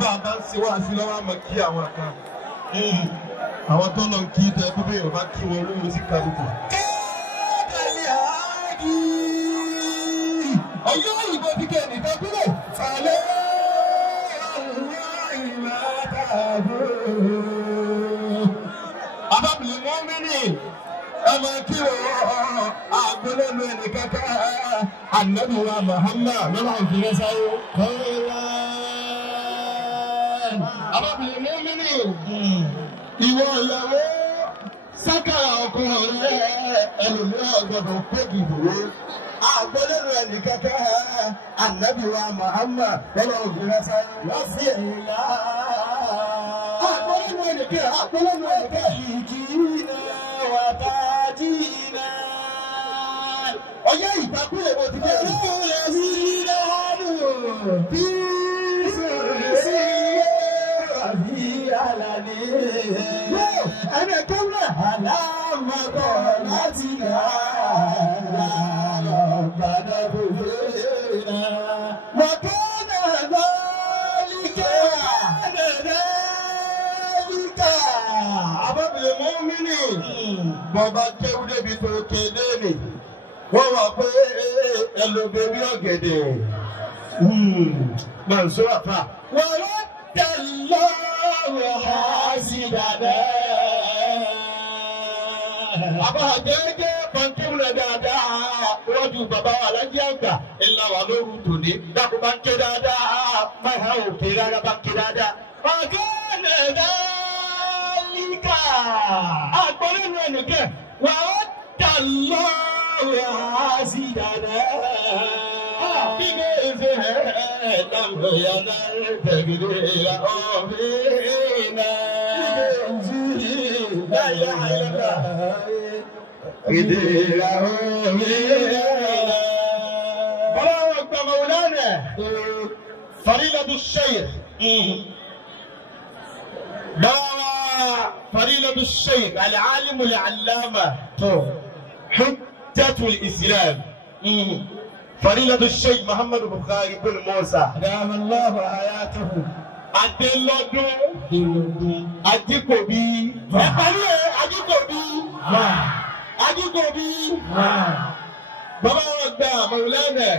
Bàbá ṣe wá sí lọ́wọ́ àmọ́ kí àwọn kan. Àwọn tó lọ kí tẹ tó bẹ́ẹ̀ bá kí wọn olóhùn sí kálukú. Kẹ́kẹ́lẹ́ àádì. Ọ̀yọ́ òyìnbó ti kẹ́ nìkan kúrò. Fàlẹ́ ọ̀rọ̀ ìwà dàbò. Àbábìlì mọ́ mínì. Ọmọ kí wọ́n àgbélébé ẹnìkan ká. Ànábì wa Muhammad lọ́wọ́ ìfìwé sáyé. Àbábìlì mọ́ mínì. Ìwọ ìyàwó sákàrà ọkọ rẹ ẹlòmíràn gbọ́dọ̀ kó dìbò. Àgbélébé ẹnìkan ká. Ànábì wa Muhammad lọ́wọ́ ìfìwé sáyé. Wọ́n sí ẹ̀yìn yá. Àgbélébé ẹnìkan ìjìnà wàtàjìnà. Ọyá ìtakùlẹ̀ mo ti fẹ́ rí. Olúwa sí lọ́dún bí sí àbí àlàní. Ẹnì kan náà àlámọ̀tọ̀ láti rà lọ́gbàdà gbogbo náà. Wàkánà lọ́líkà lẹ́lẹ́líkà. Àbábìlẹ̀ mọ́ mí nì. Bọ̀bá kéwú débi tó kéde nì. Wọ́n wà pé ẹlòmírí ọ̀gẹ̀dẹ̀. Mọ̀nsó àfà. Wọ́n ló tẹ̀ lọ́rọ̀ ha sí dáadáa. Àbá gẹ́gẹ́ pọ̀nkíwù rẹ̀ dáadáa. Rọ́jù bàbá wa lájí àgbà. Ìlà wà lóru tòní. Dákun bá ń ké dáadáa. Máa ha òkè rárá bá ń ké dáadáa. Ọ̀gẹ́nẹ̀ dáríkà. Àgbọ̀nrín rẹ̀ nìkẹ́. Wà ó tà lọ́rọ̀ ha sí dáadáa. Bí mi ṣe dàgbà yàrá tẹ̀gídé ra ọ̀bìnà. Láyé àyẹ̀dá. Tẹ̀gídé ra ọ̀bìnà. Bàbá wa gbà Mawlana. Fadilatu Shaykh. Bàbá Fadilatu Shaykh al-alim al-allama. حجة الإسلام فضيلة الشيخ محمد بخاري بن موسى أدام الله حياته Adélọ́dún Ajíkòbí Ajíkòbí bàbá wọn gba Mawlana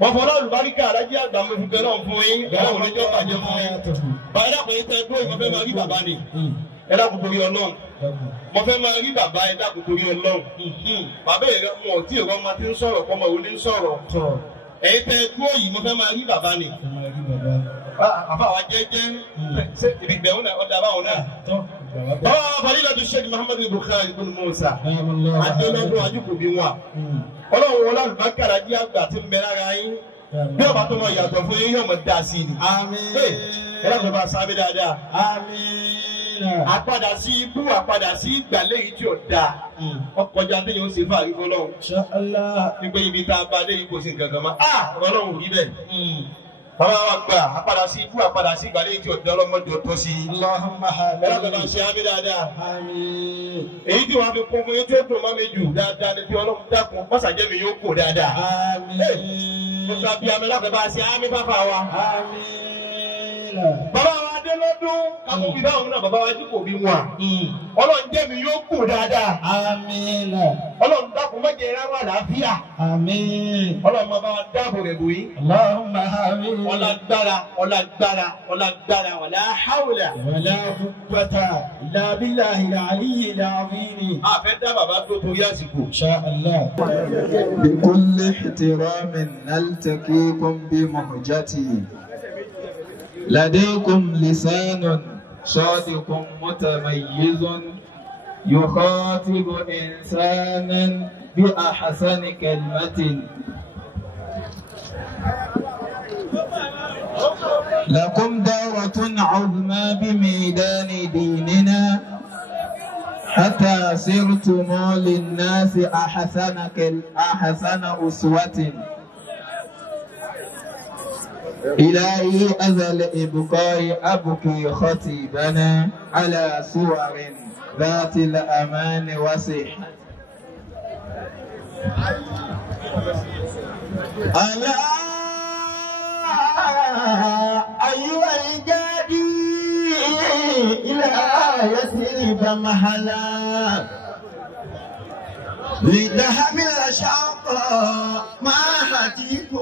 wọ́n fọ́nà olùbáríkà alájí àgbà mo fi bẹ̀rẹ̀ fún yín bẹ̀rẹ̀ òun lójọ́ bàjẹ́ fún yín bàbá dàpọ̀ yín tẹ́ dúró ìmọ̀fẹ́ máa rí bàbá ni ẹ dákun torí Ọlọ́run mo fẹ́ máa rí bàbá ẹ dákun torí Ọlọ́run bàbá yẹn mo ò tí ì rọ́ máa ti ń sọ̀rọ̀ kọ́ máa wọlé ń sọ̀rọ̀ ẹ̀yin tẹ́ dúró yìí mo fẹ́ máa rí bàbá ni àbá wa jẹ́jẹ́ ṣé ìbẹ̀wò náà ọ̀dà báwọn náà. Bàbá Fadilatu Sheikh Muhammad Bukhari ibn Musa Adélọ́dún Ajíkòbí wọn. Ọlọ́run wọlé àlùbákàrà jí àgbà tí ń bẹ lára yín. Bí ọba tó máa yàtọ̀ fún yín yóò mọ̀ dá sí ni. Ẹ lọ́kùnrin bá sábẹ́ dáadáa. Àpadà sí ibú àpadà sí ìgbàlẹ̀ yìí tí ò dáa. Ọkọjà tí yóò ṣe fún àríkọ́ Ọlọ́run. Nígbà ibi tá a bá dé yìí kò sí nǹkan kan mọ́. Ọlọ́run ò rí bẹ́ẹ̀. Bàbá wa gbà àpadà sí ibú àpadà sí ìgbàlẹ̀ yìí tí ò dá ọlọ́mọdé ọ̀tọ̀ sí. Ẹ lọ́kùnrin bá ṣe ámì dáadáa. Èyí tí wọ́n fi kún fún yín tí ó dùn mọ́ mi jù dáadáa ni bí Ọlọ́run dákun mọ́sàjẹ́ mi yóò kó dáadáa. Mo sọ bí àmì lọ́kùnrin bá ṣe ámì bàbá wa. Bàbá wa Adélọ́dún kákó bí báwọn náà bàbá wa Ajíkòbí wọn. Ọlọ́run jẹ́ mi yóò kú dáadáa. Ọlọ́run dákun má jẹ́ rárá àlàáfíà. Ọlọ́run máa bá wa dáàbò rẹ̀ bò yín. Ọlágbára wàlá hawla. ولا قوة إلا بالله العلي العظيم. Àfẹ́ dá bàbá tó torí àsìkò. إن شاء الله. بكل احترام نلتقيكم بمهجتي لديكم لسان صادق متميز يخاطب إنسانا بأحسن كلمة لكم دعوة عظمى بميدان ديننا حتى صرتم للناس أحسن أسوة. إلهي أزل إبقاء أبكي خطيبنا على صور ذات الأمان وصحة. ألا أيها الجادي إلى يثرب محلا لتحمل شوقا ما حتيك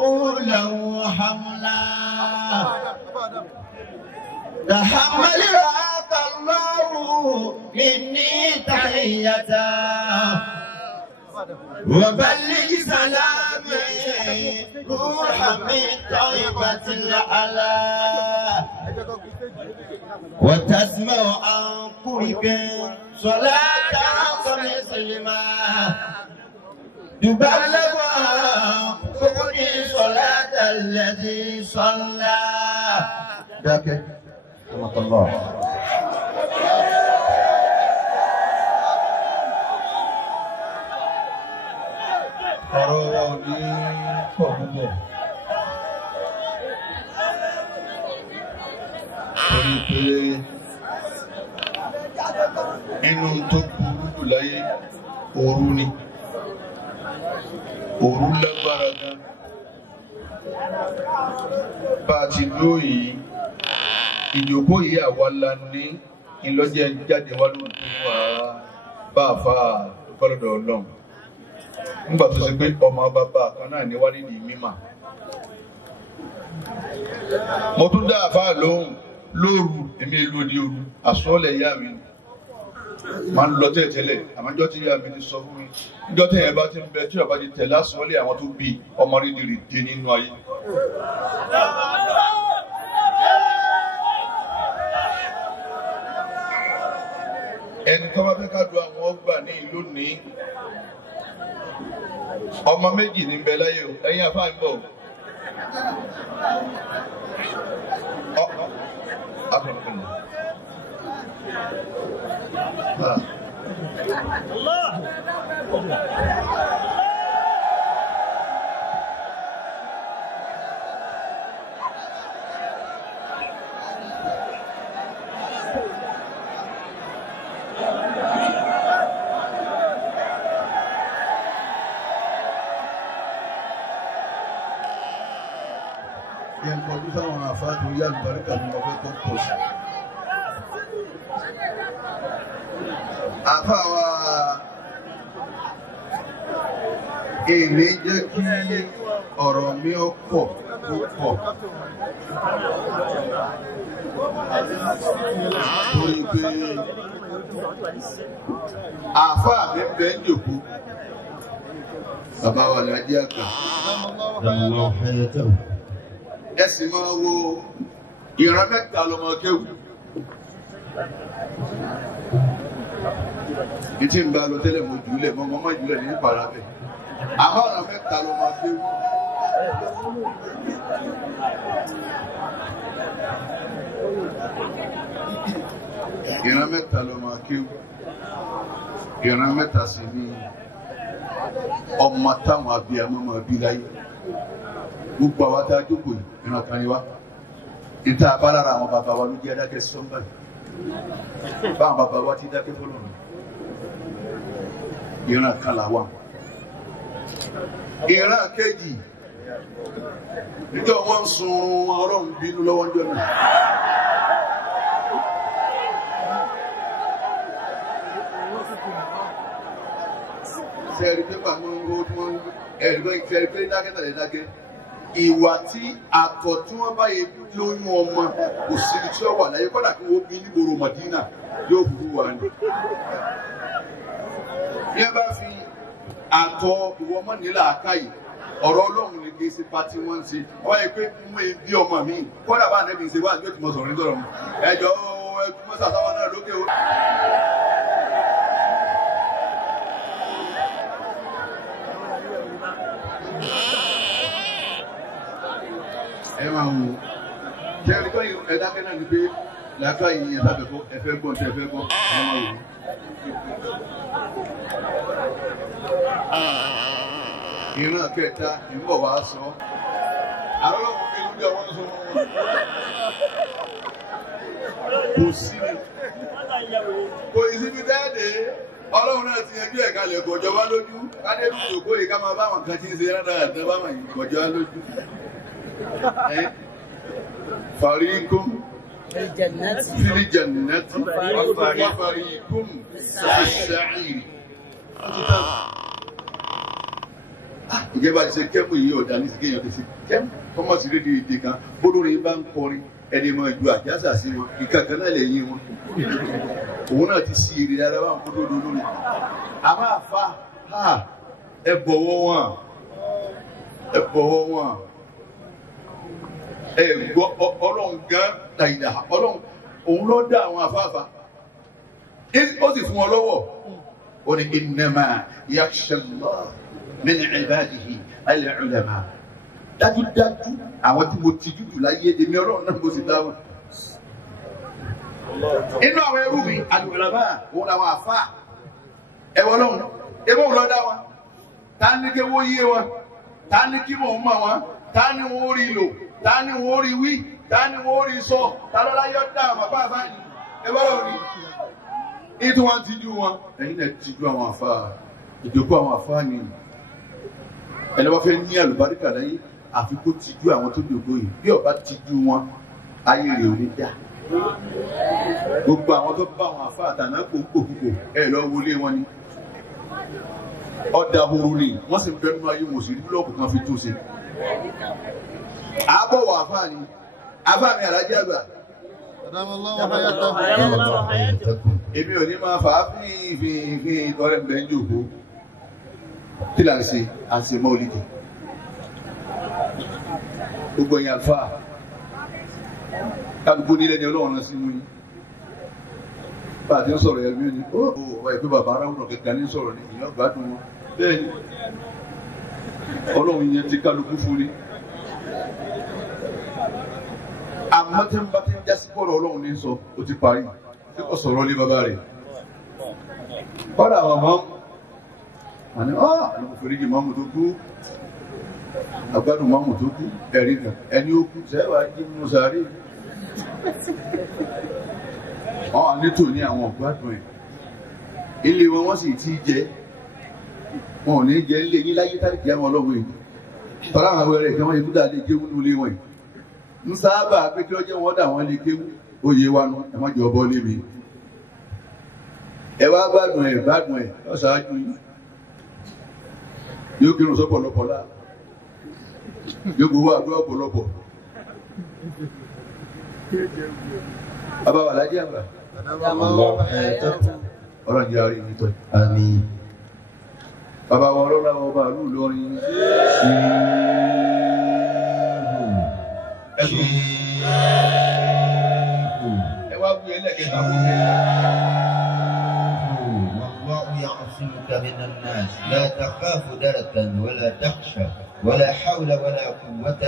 له حملا تحمل راك الله مني تحية وبلغ سلامي روحا من طيبة العلا وتسمع عن قرب صلاة مسلمة تبلغ عن قرب صلاة الذي صلى. ذاك رحمة الله. ọ̀rọ̀ wa ò ní pọ̀ púpọ̀ torí pé inú tó burú jù láyé òru ni òru lágbára gan bá a ti dúró yìí ìjókòó yìí àwa la ní ìlọ́jẹ́ jáde wá lóòótọ́ fún wa bá a fa kọ́lọ́dọ̀ ọlọ́run nígbà tó ṣe pé ọmọ bàbá kan náà ní wálé ní mímà. Mo tún dá àfáà lóhùn lóru èmi èlò di òru àsọ́ọ̀lẹ̀ ìyá mi máa ń lọ tẹ́lẹ̀tẹ́lẹ̀ àmọ́jọ́ tí ìyá mi ti sọ fún mi níjọ́ tẹ́yẹ̀ bá ti ń bẹ tí ọba ti tẹ̀lé àsọ́ọ̀lẹ̀ àwọn tó bí ọmọ rídìrí dé nínú ayé. Ẹni tó bá fẹ́ ká do àwọn ọgbà ní ìlú ní ọmọ méjì ní bẹ láyé o ẹ̀yin àfáà ń bọ̀ sáwọn àfáàdù yá àlùbáríkà ní ọgbẹ́ tó pọ̀ sí. Àfáàwà èlé jẹ́ kí ọ̀rọ̀ mi ó pọ̀ púpọ̀. Torí pé àfáà mi bẹ́ ń jòkó. Bàbá wa ní ajé àgbà. Ẹ sì máa wo ìran mẹ́ta lọmọ kéwù. Ìtì ń bá lọ tẹ́lẹ̀ mo jùlẹ̀ mọ́ mọ́ jùlẹ̀ ní ìpàrà bẹ̀. Àmọ́ ọ̀nà mẹ́ta lọmọ kéwù. Ìran mẹ́ta lọmọ kéwù. Ìran mẹ́ta sì ni ọmọ táwọn abiyamọ máa bí láyé. Gbogbo àwọn tá a jókòó yìí ìran kan ni wá. Ìta abálára àwọn bàbá wa ló jẹ́ adákẹ́ sọ́mbà yìí. Báwọn bàbá wa ti dákẹ́ fọlọ́run. Ìran kan là wà. Ìran kejì níjọ́ wọ́n ń sun ọlọ́run bínú lọ́wọ́ ńjọ́ náà. Sẹ́ẹ̀rì pé pàmò ẹ̀rí pé dákẹ́ tàlẹ́ dákẹ́. Ìwà tí àtọ̀ tí wọ́n bá yẹ lóyún ọmọ kò sí tí ó wà láyé kọ́dà kí wọ́n bí nígboro Mọ̀dínà yóò burú wa ni. Bí ẹ bá fi àtọ̀ ìwọ ọmọ nílà àkáyì ọ̀rọ̀ Ọlọ́run ní kí n ṣe pati wọ́n ń ṣe wọ́n yẹ pé mú ebi ọmọ mi kọ́dà bá nẹ́bí ṣe wá àjọ tí mo sọ̀rọ̀ ní sọ̀rọ̀ mi ẹjọ́ ẹgbẹ́ sàtàwọn náà lókè o. Ẹ máa wò jẹ́rìí kọ́ ẹ̀dákẹ́ náà ni pé làákà yìí ẹ̀ sábẹ̀ fọ́ ẹ̀fẹ́ gbọ́n tẹ̀ ẹ̀fẹ́ gbọ́n ẹ máa wò. ìran kẹta ìbọ̀ wá sọ àwọn ọmọ mi lójú àwọn sọ wọn kò sí ni kò sí bí dáadé ọlọ́run náà ti yanjú ẹ̀ka lẹ̀ kọjọ́ wá lójú kádẹ́rù ìjòkó yìí ká máa báwọn kan tí ń ṣe rárá àti báwọn yìí kọjọ́ wá lójú fàríkùn fìlìjẹ̀nẹ́tì fàríkùn fìṣàìrì ìjẹba ti ṣe kẹ́mù yìí ọ̀dà ní síkẹ́yìn ọ̀dà sí kẹ́mù kọ́mọ̀ sí rédíò èdè kan bólórí bá ń kọrin ẹni máa ju àjásà sí wọn ìkankan náà lẹ́yìn wọn òun náà ti sí èrè ara wọn kó dódó lórí àmọ́ àfa ẹ bọ̀wọ̀ wọn ẹ bọ̀wọ̀ wọn ẹ gbọ́ ọlọ́run gan tàyídà ọlọ́run òun ló dá àwọn afáfá ó sì fún wọn lọ́wọ́ ó ní innama yakhsha Allah min ibadihi al-ulama dájúdájú àwọn tí mo ti jújù láyé èmi ọlọ́run náà kò sì dá wọn. inú àwọn ẹrú mi al-ulama òun làwọn àfà ẹ̀wọ̀n lọ́hùn ebó òun lọ dá wọn ta ní kí wọ́n yé wọn ta ní kí wọ́n mọ̀ wọn ta ní wọ́n rí lò ta ní wọ́n rí wí ta ní wọ́n rí sọ ta lọ́la yọ dá àwọn bàbá àfà yìí ẹ̀wọ̀n lọ́hùn ni ètò wọn ti ju wọn ẹ̀yin náà ti ju àwọn àfà ìjókòó àwọn àfà ni ẹni wọ́n fẹ́ ní àlùbáríkà láyé àfi kó tijú àwọn tó dògbò yìí bí ọba tijú wọn ayé rẹ̀ ò ní dá gbogbo àwọn tó bá àwọn àfa àtàná kò ń kòkòkò ẹ lọ wọlé wọn ni ọ̀dà horo ni wọ́n sì ń bẹ nínú ayé wọn sì rí búlọ́ọ̀kù kan fi tún ṣe àbọ̀wọ̀ àfa ni àfa mi àlájẹ́ àgbà èmi ò ní máa fà á fi tọrẹ mbẹ́ ń jòkó kí là ń ṣe àṣẹ mọ́ olídìí gbogbo ẹ̀yin àlùfáà kálukú nílẹ̀ ni ọlọ́run sí mú yín bá a ti ń sọ̀rọ̀ ẹ̀mí ni ó wà ìpé bàbá aráwùnà kẹ̀kẹ́ ní sọ̀rọ̀ ní ìyàn gbádùn wọn bẹ́ẹ̀ ni ọlọ́run yẹn ti kálukú fún ni àmọ́ tí ń bá ti ń jásí bọ́ọ̀rọ̀ ọlọ́run ní sọ ó ti parí tí kò sọ̀rọ̀ lé bàbá rẹ̀ kọ́dà àwọn ọmọ àní àlùkò fèrèjì mọ́mù tó kú agbádùn mọ́mù tó kú ẹ̀rí kan ẹni ó kú sẹ́wà jí mú sàárè wọ́n wà nítò ní àwọn ọ̀gbádùn ẹ̀ ilé wọn wọ́n sì ti jẹ wọn ò ní jẹ ilé yín láyé tàbí àwọn ọlọ́run èyí tọ́lá àwọn awẹ́rẹ́ ìkan wọ́n yẹ kúdà lè kéwú ní ilé wọn yìí ń sábà pé kí ọjọ́ wọn dà wọ́n lè kéwú oyè wa nu ẹ̀wọ́n jọ bọ́ lébi ẹ wá gbádùn ẹ̀ lọ́sàájú yìí yóò kírun sọ́pọ̀lọpọ̀ láà yóò gbowó àdúrà ọ̀pọ̀lọpọ̀ bàbá wà lájẹ́ àgbà ọlọ́run jẹ́ àárín nítọ́ àmín bàbá wọn ọlọ́run àwọn ọba ìlú Ìlọrin ẹ wá wú ẹlẹ́kẹta fún mi. يعصمك من الناس لا تخاف دركا ولا تخشى ولا حول ولا قوة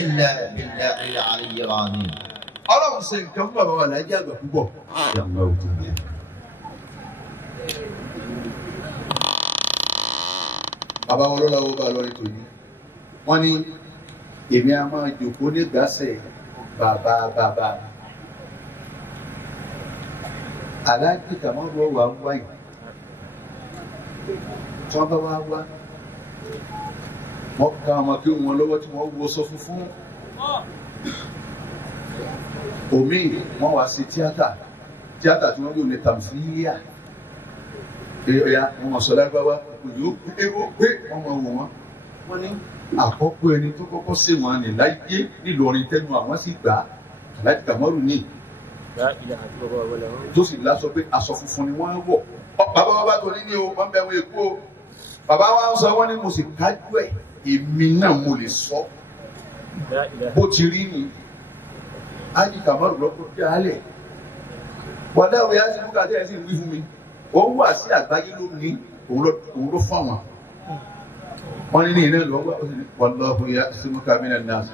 إلا بالله العلي العظيم. ọlọ́run ṣe nǹkan fún bàbá wa lájẹ́ àgbà púpọ̀. bàbá wọn lọ́la wo bá lọ ní tòní wọ́n ní èmi a máa jòkó nígbàsẹ̀ bàbá aláàjì kàmọ́rù wà ń wáyé tí wọ́n bá wá wọ́n ká ọmọ kí wọn lọ́wọ́ tí wọ́n wọ́ sọ funfun omi wọ́n wá sí tíátà tí wọ́n yóò ní tàmsíyà ẹ̀yà wọn sọ lágbáwá òjò èrò pé wọ́n mọ̀ wọ́n ní àkọ́kọ́ ẹni tó kọ́kọ́ sí wọn ní láyé nílọrin tẹnu àwọn sì gbà láti Kàmọ́rù ní tó sì lásọ pé aṣọ funfun ni wọ́n wọ̀ bàbá wa bá tó ní o wọ́n bẹ wọn èkó o bàbá wa ń sọ wọ́n ní mo sì kájú ẹ̀ èmi náà mo lè sọ bó ti rí ni ájì Kàmọ́rù lọ́kọ́ dálẹ̀ bọ̀dá òwe á sì mú kàtẹ́ ẹ̀ sì wí fún mi òun wà sí àgbáyé lónìí òun ló fún àwọn wọ́n ní ní iná lọ́wọ́ wallahu ya'simuka minan nas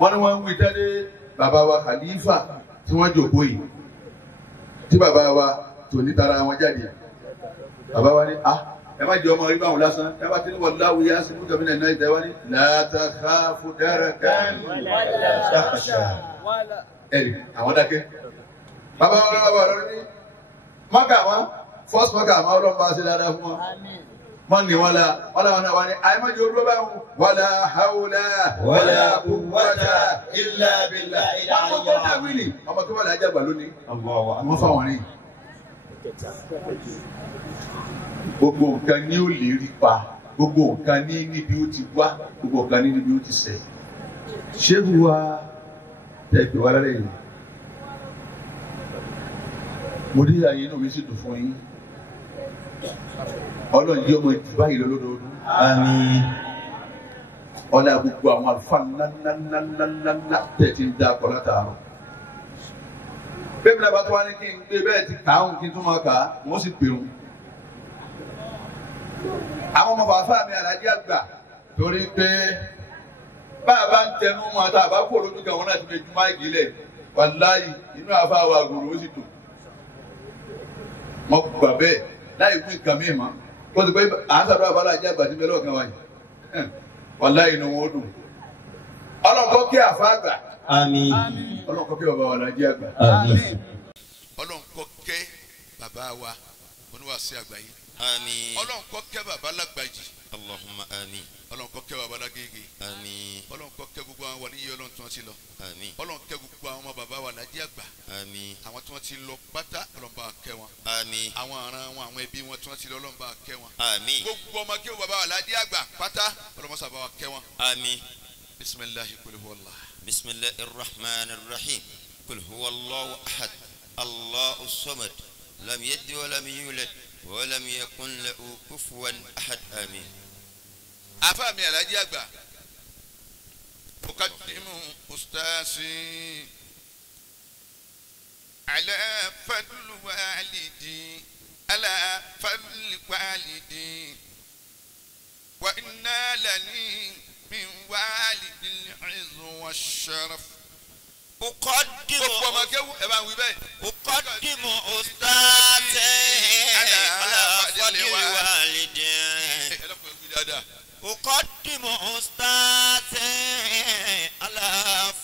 wọ́n ní wọ́n ń wí tẹ́lẹ̀ bàbá wa Khalifa tí wọ́n jòkó yìí tí bàbá wa tò ní tara wọn jáde bàbá wa ní ẹ má jẹ ọmọ rí báwọn lásán ẹ bá ti ní wallahu ya'simuka minan nas ìtẹ́wá ní la takhafu darakan wala takhsha ẹ̀rì àwọn dákẹ́ bàbá wọn ní mọ́kà wọn fọ́sì mọ́kà àwọn ọlọ́mọba ṣe dáadáa fún wọn wọ́n ní wọn náà wọ́n ní àyèmájọ olúwa báwọn wala hawla wala quwwata illa billah ọmọ tó dàbí ni ọmọ tó wà lájà gbà lónìí wọ́n fáwọn ní. gbogbo nǹkan ní ó lè rí pa gbogbo nǹkan ní níbi ó ti wá gbogbo nǹkan ní níbi ó ti ṣẹ ṣéwù wa tẹ̀gbẹ́ wa lálẹ́ yìí mo ní àyè inú mi sì dùn fún yín ọlọ́run yí ọmọ ìdìbò báyìí lọ́dọọdún. àmín. ọlá gbogbo àwọn àlùfáà ńláńláńláńlá tẹ̀ ti ń dá akọ látàárọ̀. bẹ́ẹ̀ ni abátọ́ wa ní kí n gbé bẹ́ẹ̀ ti kà áhùn kí n tún máa kà á wọ́n sì pèrún. àwọn ọmọ bàbá mi Àlàjí àgbà torí pé bá a bá ń tẹnu mọ́ àtà àbá kò lójú kan wọn náà ti fi ju máìkì lẹ̀ wàláyì inú àfa àwọn àgùrò ó sì dùn. wọ́n gbà bẹ́ẹ̀ láì fún nǹkan mi mọ́ kó ti pé à ń sàdúrà bá Àlàjí àgbà tí bẹ́ẹ̀ lọ́ọ̀kan wáyé wàláyì inú wọn ó dùn. ọlọ́nkọ́ kí àfa àgbà. àmín. ọlọ́nkọ́ kí bàbá wa Àlàjí àgbà. àmín. ọlọ́nkọ́ kẹ́ bàbá wa oníwàásí àgbáyé. àmín. ọlọ́nkọ́ kẹ́ bàbá lágbàjì. Allahumma àmín. ọlọ́nkọ́ kẹ́ bàbá lágége. àmín. ọlọ́nkọ́ kẹ́ gbogbo àwọn wàlíyé ọlọ́run tí wọ́n ti lọ. àmín. ọlọ́nkọ́ kẹ́ gbogbo àwọn ọmọ bàbá wa Àlàjí àgbà. àmín. àwọn tí wọ́n ti lọ pátá ọlọ́nba kẹ́ wọn. àmín. àwọn àràn wọn àwọn ẹbí wọn tí wọ́n ti lọ ọlọ́nba kẹ́ wọn. àmín. gbogbo ọmọ kí bàbá wa Àlàjí àgbà pátá ọlọ́mọsà bá wa kẹ́ wọn. àmín. bisimilahi kul huwallah. bisimilahi rahman rahim kul huwallahu ahad allahu samad lam yalid wa lam yulad wa lam yakun lahu kufuwan ahad àmín. afa mi Àlàjí àgbà mukaddimu ustaasi ala fadlu walidi ala fadli walidi wa inna lani min walidi al-izz wash-sharaf. أقدم أستاذي على فضل والدي أقدم أستاذي على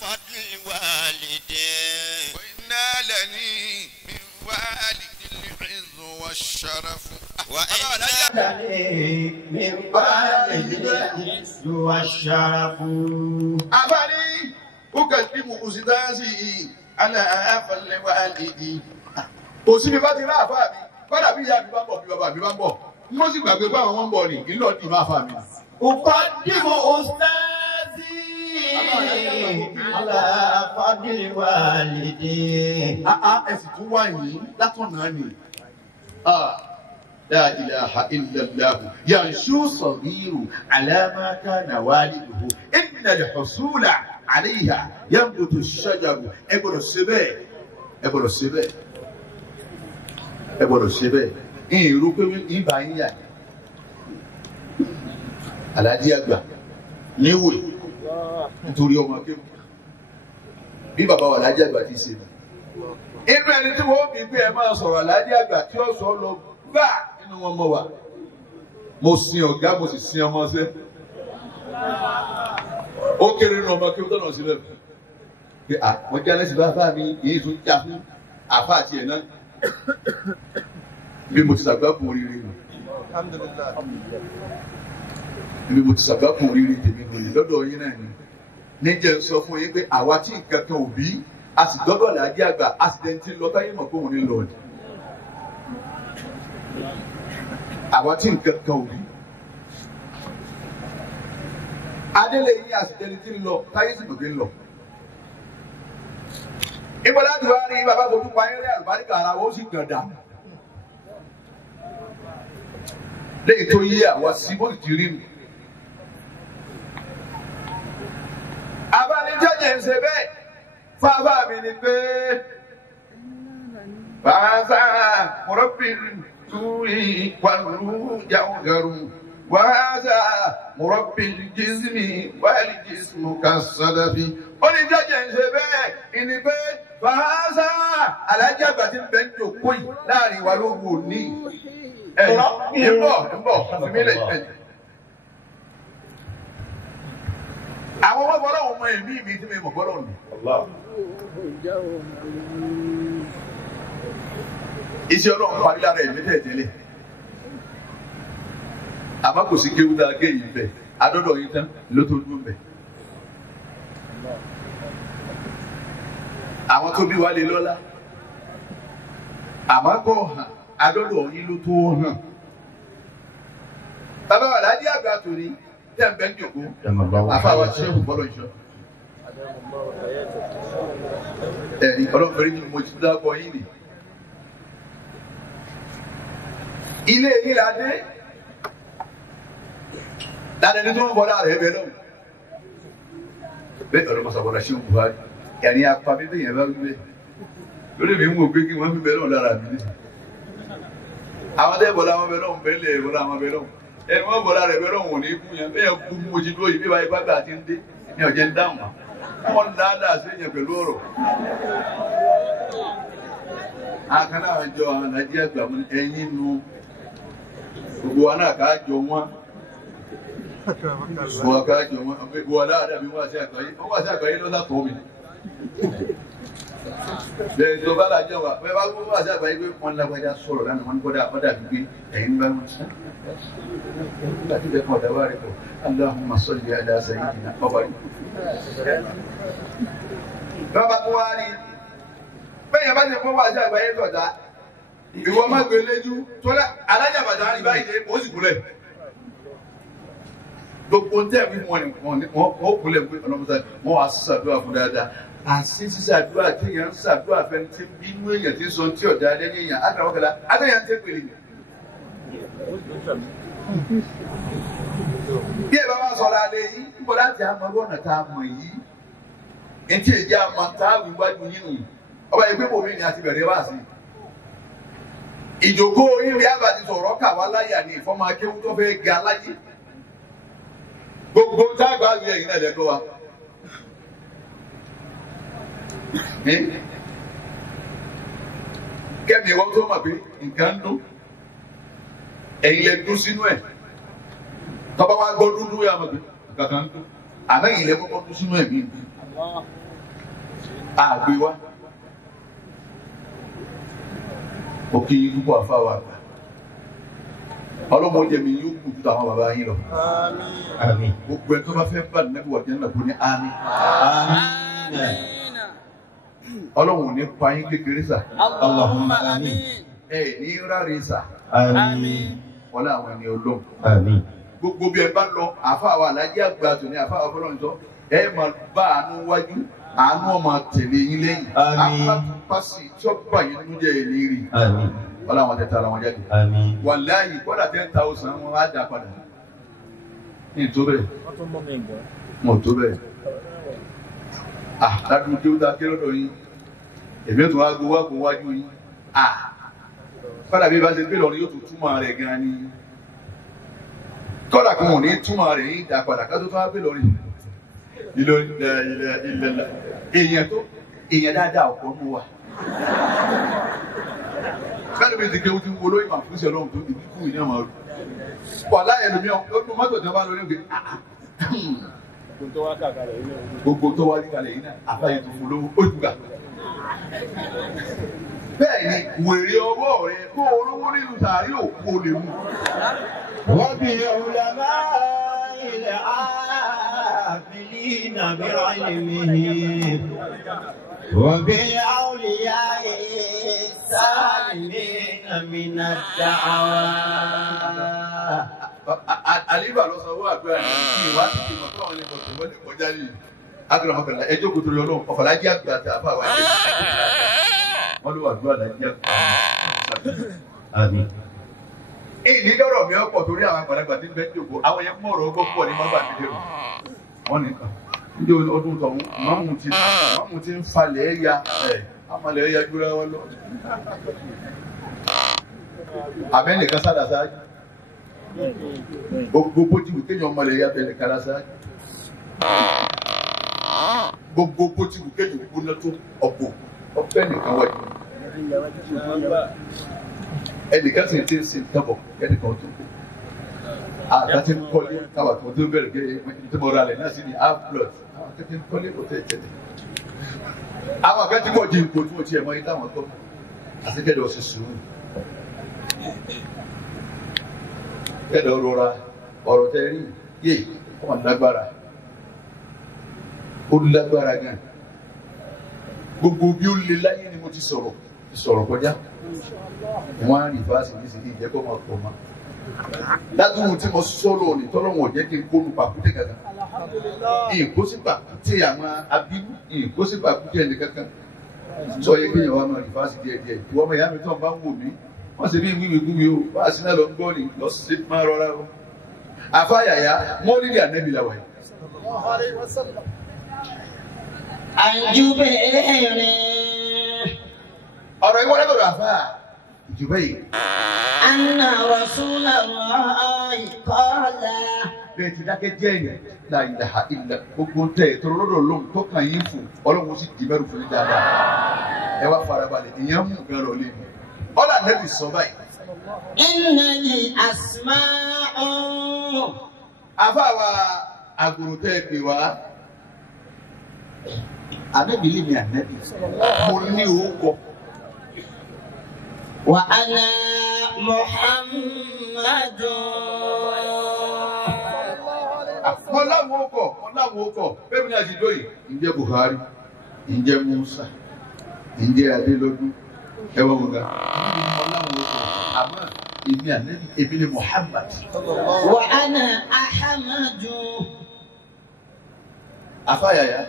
فضل والدي وإنا لني من والد العز والشرف وإنا لني من والد العز والشرف أبني أقدم أستاذي على فضل والدي kò sí mi bá ti rá àfáà mi kọ́dà bí ìyá mi bá ń bọ̀ bí bàbá mi bá ń bọ̀ mo sì gbàgbé pé àwọn wọn ń bọ̀ ní ìlú ọ̀dì máa fà mí. أقدم أستاذي على فضل والدي. ẹ sì tún wá yìí látọ̀nà ni. لا إله إلا الله ينشو صغير على ما كان والده إن الحصول عليها ينبت الشجر. ẹ gbọ́dọ̀ ṣe bẹ́ẹ̀ ẹ gbọ́dọ̀ ṣe bẹ́ẹ̀ ẹ gbọ́dọ̀ ṣe bẹ́ẹ̀ ìrú pé ìbá yín yà Àlàjí àgbà níwèé nítorí ọmọ akéwì bí bàbá wa Àlàjí àgbà ti ṣe nù. inú ẹni tí wọ́n bí pé ẹ máa sọ̀rọ̀ Àlàjí àgbà tí ó sọ lọ gbà nínú wọn mọ̀ wá mo sin ọ̀gá mo sì sin ọmọ ṣẹ́ ó kéré nínú ọmọ akéwì tọ́nà sílẹ̀ pé àwọn jálẹ̀ sí bá fà mí èyí tó ń jà fún àfa àti ẹ̀ náà bí mo ti sàgbákùn oríire nù bí mo ti sàgbákùn oríire tèmi nù lọ́dọ̀ yín náà ni níjẹ́ ń sọ fún yín pé àwa tí nǹkan kan ò bí a sì dọ́dọ̀ Àlàjí àgbà a sì dẹ́ntì lọ táyé mọ̀ pé òun ní lọ ni àwa tí nǹkan kan ò bí adélé yín a sì dẹ́ntì lọ táyé sì mọ̀ pé ń lọ. ìgbà láti wá rí bàbá fojú pa eré àlùbáríkà ara wọn ó sì gàdà lẹ́yìn tó yé àwa sí bó ti rí nu. abánijẹ́jẹ́ ń ṣe bẹ́ẹ̀ fáfá mi ni pé bàbá mọ̀rọ́bìnrin túrí wàlú jáwọ́gàrú وهذا مربي الجسم والجسم كالصدف oníjàjẹ ń ṣe bẹ́ẹ̀ ìní pé fàáṣà alájàgbà tí ń bẹ ń jòkó yìí láàrin wa ló wò ní ẹ̀ ń bọ̀ fúnmílẹ̀ ìpẹ̀lẹ̀. àwọn ọmọ bọ́lá ọmọ ẹ̀mí mi tí mi mọ̀ bọ́lá ọ̀nà. iṣẹ́ ọlọ́run parí lára ẹ̀mí tẹ̀tẹ̀lẹ̀ àmọ́ kò sí kéwú dáa gé yìí bẹ́ẹ̀ adọ́dọ̀ yìí tán ló tó dúró bẹ́ẹ̀. àwọn tó bí wa lè lọ́lá àmọ́ kò hàn adọ́dọ̀ yìí ló tó hàn. bàbá wa láti àgbà tòní tẹ̀ ń bẹ́ ń jòkó àfàwà ṣẹ́kù bọ́lọ̀ ìṣọ́. ẹ̀rí ọlọ́mọbìnrin ni mo ti dábọ̀ yín ni. ilé yìí la dé ládẹni tó ń bọ̀ láàrẹ̀ ẹ̀bẹ̀ náà bẹ́ẹ̀ ọ̀rọ̀ mọ̀sàbọ̀dà ṣe ń Buhari ẹ̀rí apá mi bẹ́ẹ̀ yẹn bá wí bẹ́ẹ̀ lórí mi ń wò pé kí wọ́n fi bẹ́ẹ̀ náà lára mi ní. àwọn tẹ́ bọ̀dà wọn bẹ́ẹ̀ náà bẹ́ẹ̀ lẹ̀ bọ̀dà wọn bẹ́ẹ̀ náà ẹni wọ́n bọ̀dà rẹ̀ bẹ́ẹ̀ náà wọ̀n ní ikú yẹn bẹ́ẹ̀ kú mo ti dúró yìí bí báyìí bábà ti ń dé ní ọ̀jẹ̀ ń dáhùn wọn dáadáa sí yẹn pẹ̀lú ọ̀rọ̀. àkànnà àjọ àwọn Nàìjíríà gbà mú ẹyin nu gbogbo wa náà ká jọ wọn. Wọ́n ká jọ wọn wọ́n dáadáa bí wọ́n àti àgbáyé lọ́sà tó mi. Bẹ́ẹ̀ tó bá lájọ wa bẹ́ẹ̀ bá wọ́n àti àgbáyé pé wọ́n lágbájá sọ̀rọ̀ lánàá wọn kọ́dà ọ̀dà gbígbé ẹ̀yìn bá wọn sá. Nígbà tí bẹ́ẹ̀ kọ́ ọ̀dà wà rẹ̀ kọ́ Allahumma salli ala sayyidina ọba yìí. Bàbá tó wá rí bẹ́ẹ̀ yẹn bá ti fún wọ́n àti àgbáyé sọ̀dá ìwọ má gbé léjú tó alájàbàdà rí báyìí dé ó sì kúlẹ̀. Gbogbo ń tẹ̀wé wọn kúlẹ̀ pé ọlọ́mọdé wọn wá ṣàdúrà fún dáadáa. Àṣì ṣíṣàdúrà téèyàn ń ṣàdúrà fẹ́ni tí bínú èèyàn ti sọ tí ọ̀dà lẹ́yìn èèyàn àtàwọ̀kẹ́lá àtẹ̀yàn ń tẹ́pẹ̀lẹ̀ yẹn. Bí ẹ bá wá sọ̀rọ̀ alẹ́ yìí ń bọ̀ láti àmọ́ lọ́nà tá a mọ̀ yìí. Etí èjì àmọ́ tá a wí wájú yín nù. Ọba yìí pé bòmí ni a ti bẹ̀rẹ̀ wá sí. Ìjòkó ìrìn àbàtì sọ̀rọ̀ kà wá láyà ní ìfọ́mọ akéwú tó fẹ́ ga láyé. Gbogbo tágbà rí ẹ̀yìn náà lẹ́kọ́ wa. Kẹ́mi wọ́n tó mọ̀ pé nǹkan ń dún. Ẹ̀yin lẹ dún sínú ẹ̀. Tọ́ba wa gbọ́ dúdú yà mọ̀ pé nǹkan kan ń dún. Àmẹ́yìn lẹ kọ́kọ́ dún sínú ẹ̀mí. Àgbé wa. Òkè yìí púpọ̀ àfáwà àgbà. Ọlọ́mọ jẹ mi yóò kú ju àwọn bàbá yín lọ. Àmín. Gbogbo ẹ̀ tó bá fẹ́ bá nẹ́bí wà jẹ́ nàkó ní àmín. Àmín. Ọlọ́run ò ní pa yín kékeré sà. Allahumma àmín. Ẹ ní ráre sà. Àmín. Wọlé àwọn ẹni Ọlọ́run. Àmín. Gbogbo bí ẹ bá lọ àfáwà alájí àgbà tó ní àfáwà fọlọ́run sọ ẹ máa bá àánú wájú àánú ọmọ tẹ̀lé yín lẹ́yìn. Àmín. Àpapàsì tí ó bá yín nínú jẹ́ èlé rí. Àmín. Wọ́n láwọn tẹ̀ta ara wọn jáde. Àmín. Wàláyì kọ́dà 10,000 wọn á dá padà. Ní ìtó bẹ́ẹ̀. Wọ́n tó bẹ́ẹ̀. Ládùúgbò tí ó dá kí lọ́dọ̀ yín. Èmi tó wá gbowó àpò wájú yín. Kọ́dà bí bá ṣe gbé lọ́rin yóò tún túmọ̀ rẹ̀ gan ni. Kọ́dà kí wọn ò ní túmọ̀ rẹ̀ yín dá padà ká tó tó wá gbé lọ́rin. Ilẹ̀ èèyàn dáadáa ọ̀pọ̀ mú wa. Bẹ́ẹ̀ni bí ti kéwú ti ń wo lóyún àfúnṣe ọlọ́run tó ti kú ìní ọmọ rẹ̀. Wà láyé lómi ọdún mọ́tò tí wọ́n bá lọ ní òkè. Gbogbo tó wá kalẹ̀ yìí náà àfáyé tó fún lówó ojúgbà. Bẹ́ẹ̀ni wèrè ọwọ́ rẹ̀ kó olówó nínú sàárì òkú olè mú. Wọ́n bí ọ̀làmá ilẹ̀ àfìlínà bí ilmihi. وبأولياء السالمين من الدعوات. Àlíbà lọ sọ wọ́n àgbẹ̀ àti ìwádìí ti mọ̀ fún àwọn ẹni kọ̀ọ̀kan wọ́n lè kọjá yìí. Agbẹ̀rẹ̀ ọmọkànlá ẹjọ́ kò torí ọlọ́run ọ̀fàlájì àgbà àti àbá àwọn ẹni. Wọ́n ló wà gbọ́ àlájì àgbà. Àmín. Èyí ní lọ́rọ̀ mi ọ̀pọ̀ torí àwọn àgbàlagbà tí ń bẹ́ jòkó. Àwọn yẹn mọ̀ ọ̀rọ̀ ọgbọ́n pọ̀ ní mọ́gbà mi lérò. Wọ́n nìkan. Ní ọdún tọ̀hún, máàmù ti ń falẹ̀ ẹ̀yà àmàlẹ̀ ẹ̀yà jura wọn lọ. Àbẹ́nìkan sádà sáájú. gbogbo bójú kéèyàn ọmọ rẹ̀ yàtọ̀ ẹnìkan lásán gbogbo bójú kéèyàn gbóná tó ọ̀pọ̀ ọ̀pẹ́ nìkan wáyé ẹnìkan sì ti ń sin tọ́bọ̀ kẹ́nìkan tó kù àtàtì ń kọ́lé káwà tó tó bẹ̀rẹ̀ gé tí mo ra lẹ̀ náà sí ní half blood àwọn akẹ́kẹ́ ń kọ́lé kò tẹ̀ tẹ̀lé àwọn akẹ́kẹ́ kọ̀ di ipò tí mo ti ẹ̀ mọ́ yín táwọn tó àti kẹ́dọ̀ ọ̀sẹ̀ sùúrù kẹ́dọ̀ rọra ọ̀rọ̀ tẹ́ rí yé ọmọ lágbára ó lágbára gan gbogbo bí ó le láyé ni mo ti sọ̀rọ̀ kọjá wọ́n á rí fásitì ní ìsìnkú ìjẹ́kọ́ máa pọ̀ mọ́ ládùúgbò tí mo sọ̀rọ̀ ní tọ́lọ́wọ̀n jẹ́ kí n kó lu pàkúté kankan ìkósí pàkúté àwọn abínú ìkósí pàkúté ẹni kankan sọ yẹ kí èèyàn wá máa rí fásitì díẹ̀ ìwọ ọmọ ìyá mi tó ń bá ń wò mí wọ́n ṣe bí wíwíwíwí o wá sí náà lọ ń gbọ́ ni lọ sí máa rọra o àfáyàyà mọ́lídìí ànẹ́bí làwà yìí. ọ̀rọ̀ ìwọ́n lẹ́tọ̀ọ́ àfá ìjùbẹ́ yìí. Anna Rasulullah qala. Bẹ́ẹ̀ ti dákẹ́ jẹ́ ẹ̀yìn la ilaha illa gbogbo tẹ̀ tọrọ lọ́dọ̀ lóhùn tó kàn yín fún ọlọ́run sì di mẹ́rù fún yín dáadáa. Ẹ wá farabalẹ̀ ìyẹn mú nǹkan lọ lé mi. Ọ̀là nẹ́bí sọ báyìí. Inna li asma'u. Àfá wa àgùrù tẹ́ ẹ pè wá. Ànẹ́bí lè mi ànẹ́bí. Mo ní orúkọ. Wa ana Muhammadun. Mo láwọn ọkọ̀, bẹ́ẹ̀ ni àti lóyè. Ǹjẹ́ Buhari, ǹjẹ́ Musa, ǹjẹ́ Adélọ́dún, ẹwọ́n mo ga. Mo láwọn ọkọ̀, àmọ́ èmi ànẹ́bí, èmi ni Muhammad. Wa ana Ahmadu. Afáyàyà,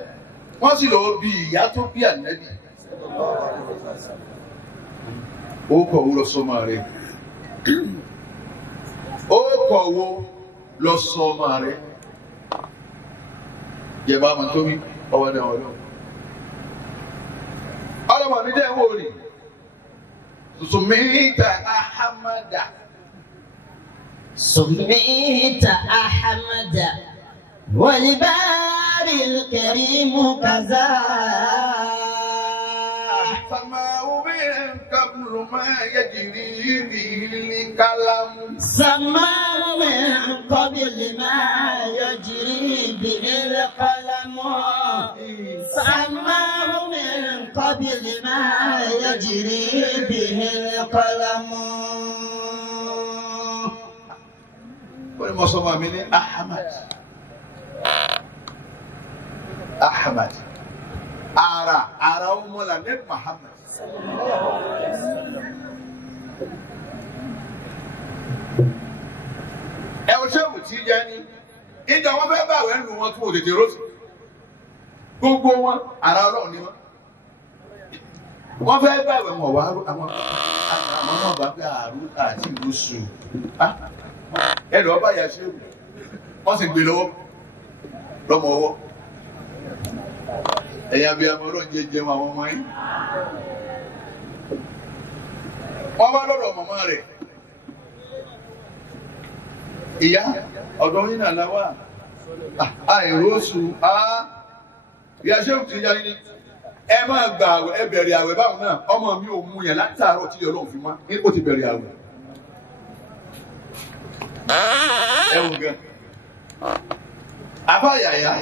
wọ́n sì lọ bí ìyá tó bí ànẹ́bí. Ó kọ̀ wo lọ sọ́mọ rẹ̀? Ó kọ̀ wo lọ sọ́mọ rẹ̀? Yẹ̀bá máa tó wí ọwọ́ dẹ̀ wọ́n lọ. Ọlọ́mọ mi dẹ́ wò rí. Sùmíìtà Ahamada. Sùmíìtà Ahamada. Wal-bari al-karimu kaza. سماه من قبل ما يجري به القلم سماه من قبل ما يجري به القلم سماه من قبل ما يجري به القلم والمصمم من أحمد ara ọmọ la ní Muhammad. Ẹ o ṣé mo ti jẹ ní ìjọ wọn fẹ́ bá àwọn ẹnu wọn tún òtètè rọsì gbogbo wọn ara Ọlọ́run ni wọn fẹ́ bá àwọn ọmọ wa àwọn náà bá gbé àrùn àti ìlúsù ẹ lọ bá yà ṣe wọn sì gbé lọ́wọ́ lọ́mọ ọwọ́. Ẹ̀yà bí ọmọ ọlọ́run jẹ́ jẹun àwọn ọmọ yìí. Wọ́n wá lọ́dọ̀ màmá rẹ̀. Ìyá ọ̀dọ̀ yín náà láwà. Àìrósù ìyá ṣé òkú ti yá ní. Ẹ máa gba àwẹ̀ ẹ bẹ̀rẹ̀ àwẹ̀ báwọn náà. Ọmọ mi ò mú yẹn látàárọ̀ tí Ọlọ́run fi má. Ó ti bẹ̀rẹ̀ àwẹ̀. Ẹ wù gan. Àbáyàyà.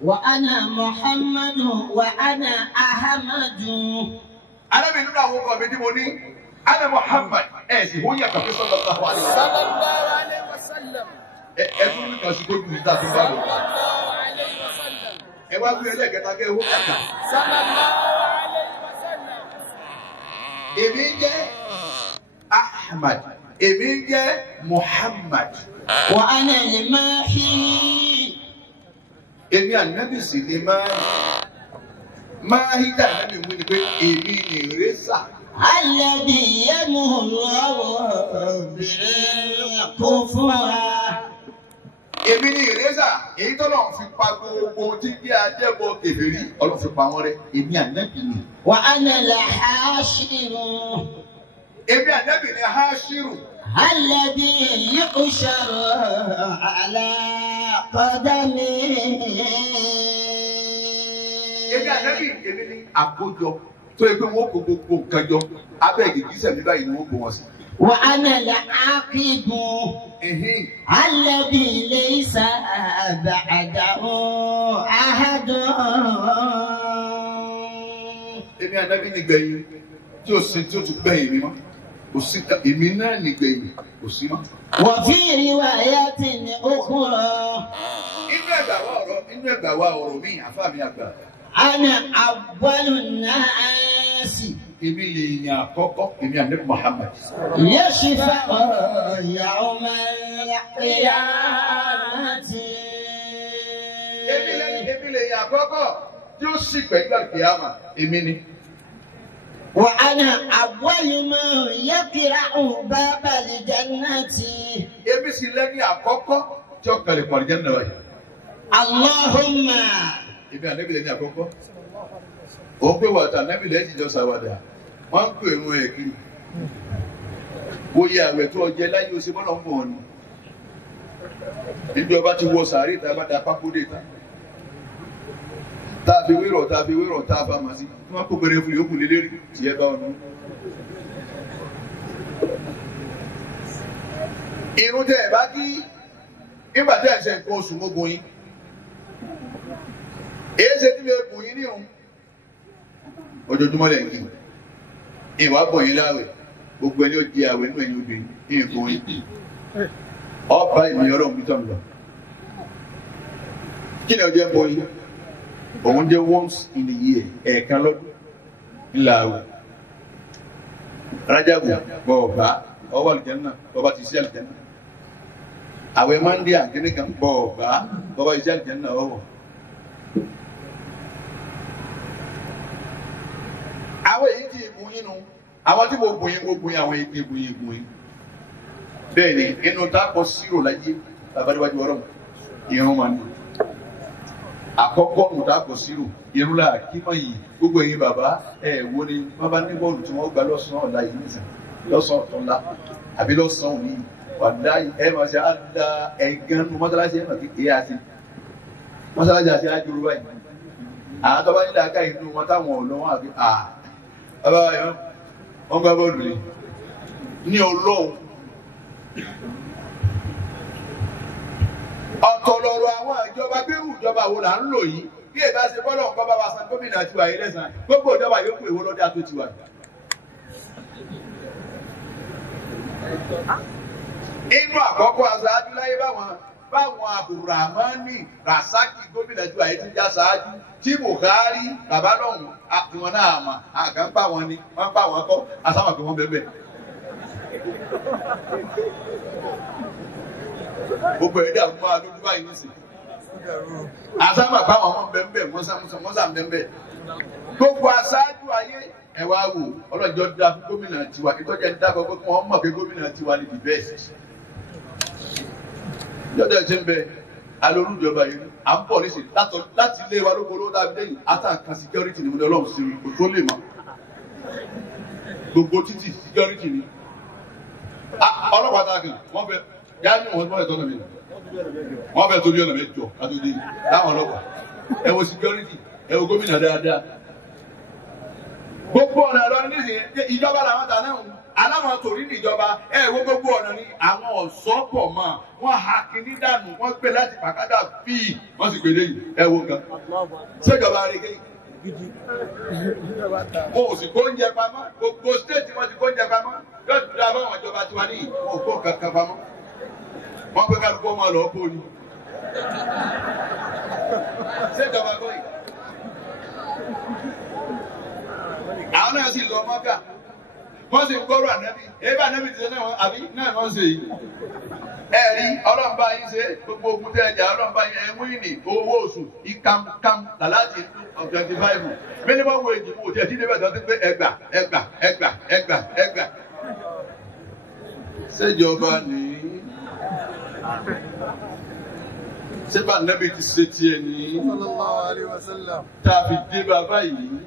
وأنا محمد وأنا أحمد. أنا من هنا هو قابل ديموني أنا محمد إيه هو يا كفي صلى الله عليه وسلم. أقول لك أشكر من ذات الله. أقول لك أنا هو كذا. صلى الله عليه وسلم. إبنجة أحمد إبنجة محمد. وأنا الماحي. Èmi ànábì sì ni máa hí dà nábì mú ni pé èmi ni ìrẹsà. Alladhi yamhullahu bil-kufra. Èmi ni ìrẹsà èyí tó lọ́n fi pa gbogbo tí bí ajẹ́bọ kèfèrí Ọlọ́run fi pa wọ́n rẹ́ èmi ànábì ni. Wa ana al-hashiru. èmi ànábì ni Hashiru. الذي يحشر على قدمه. Èmi ànábì èmi ni àkójọ tó yẹ pé wọ́n kó gbogbo nǹkan jọ abẹ́ ìgbésẹ̀ mi báyìí ni wọ́n kó wọn sí. وأنا العاقب الذي ليس بعده أحد. Èmi ànábì ni gbẹ̀yìn tí ó sin tí ó tún gbẹ̀yìn mi mọ́. Kò sí èmi náà ní gbẹ̀yìn kò sí mọ́. وفي رواية أخرى Inú ẹgbà wa ọ̀rọ̀ mi àfa mi àgbà. أنا أول الناس Èmi lè yàn àkọ́kọ́ èmi ànábì Muhammad. يشفع يوم القيامة. Èmi lè yàn àkọ́kọ́ tí ó sì pẹ̀lú àkíyàmà èmi ni. وأنا أول من يقرع باب الجنة. Èmi sì lẹ́ni àkọ́kọ́ tí ó kàlẹ̀ pọ̀ àlùjánnà wáyé. اللهم Èmi ànábì lẹ́ni àkọ́kọ́. Òun pé wàtà ànábì lẹ́yìn ìjọ sàwádà. Wọ́n ń pè irun ẹ̀ kiri. Oyè àwẹ̀ tó ọjẹ́ láyé oṣù bọ́lá ń bọ̀ ọ́ ni. Níbi ọba ti wọ sàárè tá a bá da pákódé tán. Tá a fi wérọ̀ tá a bá máa sí. Wọ́n kó gbẹrẹ fún yòókù lélẹ́rì tí ẹ bá ọ̀nà. Irun tẹ ẹ bá kí nígbà tí ẹ ṣe nǹkan oṣù gbogbo yín. Èyí ṣe tí mi ò gùn yín ní òun. Ojoojúmọ́ lẹ̀ ń kí. Ìwà bọ̀ yín láwẹ̀. Gbogbo ẹni ó di àwẹ̀ nínú ẹ̀yin obìnrin ní nǹkan yín. Ọba ìmì ọlọ́run bí tọ́nu lọ. Kí ni ọjọ́ ń bọ̀ yín? Òun jẹ́ once in a year ẹ̀ẹ̀kan lọ́dún ńlá àwẹ̀. Rájàbù bọ̀ ọ̀bá ọwọ́ àlùjánnà bọ́ba ti sí àlùjánnà. Àwẹ̀ Mọ́ndé àkíní kan bọ̀ ọ̀bá bọ́ba ti sí àlùjánnà ọwọ́. Àwọn èyí ti ìbùn yín nu àwọn tí mo bùn yín àwọn èyí ti ìbùn yín. Bẹ́ẹ̀ ni inú tá a kọ sírò láyé abájúwájú ọ̀rọ̀ irun máa ń lò. Àkọ́kọ́ nù tá a kọ sírò irun la kí mọ̀ yìí gbogbo ẹ̀yin bàbá wo ni wọ́n bá ní bọ́ọ̀lù tí wọ́n gba lọ́sàn-án ọ̀la yìí nìsín lọ́sàn-án ọ̀túnla àbí lọ́sàn-án òní wàdá máa ṣe àdá ẹ̀gán nu mọ́sálásí ẹ̀ máa kékeré àti mọ́sálásí àti àjòrò báyìí. Àwọn tó bá nílò aká inú wọn táwọn ọ̀lọ́ wọn àbí bàbá yẹn wọ́n gbá bọ́ọ̀lù yìí ní Ọlọ́run. Ọ̀tọ̀ lọ̀rọ̀ àwọn ìjọba gbérù ìjọba wo là ń lò yìí bí èbá ṣe bọ́lọ̀ nǹkan bá wa san gómìnà tiwa yìí lẹ́sàn gbogbo ìjọba yòókù èwo lọ́dẹ àtó tiwa. Inú àkọ́kọ́ aṣáájú láyé báwọn Abdulrahmani Rasaki gómìnà tiwa yìí ti já ṣáájú tí Buhari bàbá lọ́hùn àtiwọn náà mà àkànpá wọn ni wọ́n bá wọn kọ́ àsáwọn kí wọ́n bẹ́ẹ̀ gbogbo ẹ̀dá fún wa lójú báyìí nísìnyí. Àsámà báwọn ọmọ bẹ́ẹ̀ wọ́n sá bẹ́ẹ̀. Gbogbo aṣáájú ayé ẹ wá wò ọlọ́jọ́ dá fún gómìnà tiwa ìtọ́jà ń dábọ̀ pé wọ́n mọ̀ pé gómìnà tiwa ni the best. Lọ́jọ́ tí ń bẹ alórújọba yìí à ń bọ̀ nísìnyí láti ilé wa lóko ló dábí lẹ́yìn àtàkàn security ni mo ní Ọlọ́run sí kò tó lè mọ̀. Gbogbo títì security ni. Ọlọ́pàá tá a kàn wọ́n fẹ́ yáni wọn bọ́ ẹ̀tọ́ nàmì wọ́n fẹ́ tóbi ọ̀nà mẹ́jọ kátólì láwọn ọlọ́pàá ẹ wo security ẹ wo gómìnà dáadáa. Gbogbo ọ̀nà lọ nísìnyí ìjọba làwọn ta náà aláwọn torí níjọba ẹ wo gbogbo ọ̀nà ní àwọn ọ̀ṣọ́ pọ̀ mọ́ wọ́n ha kìíní dànù wọ́n gbé láti pàkádà fíì wọ́n sì gbé lẹ́yìn ẹ wo nǹkan ṣèjọba rẹ kéyìí. Mo ò sì kó oúnjẹ pamọ́ gbogbo stéètì wọn ti kó oúnjẹ pamọ́ yóò dúró abáwọn ìjọba tiwa ní wọn ò kó kankan pamọ́ wọ́n pé kálukú ọmọ lọ kó ni ṣèjọba kọ́ yìí. Àwọn náà sì lọ mọ́kà wọ́n sì ń gbọ́rọ̀ ànábì èébà ànábì ti sọ náà àbí náà wọ́n ṣe yìí. Ẹ̀rí ọlọ́mọba yín ṣe gbogbo ogun tẹ́ ẹja ọlọ́mọba yín ẹ̀mú ìní owó oṣù ìkàmkàm láti 25 minimum wage mo tẹ̀ sí ilé bẹ̀rẹ̀ tó pé ẹgbà. Ṣèjọba ní ṣébà ànábì ti ṣe tiẹ̀ ní tàbí dé bàbá yìí.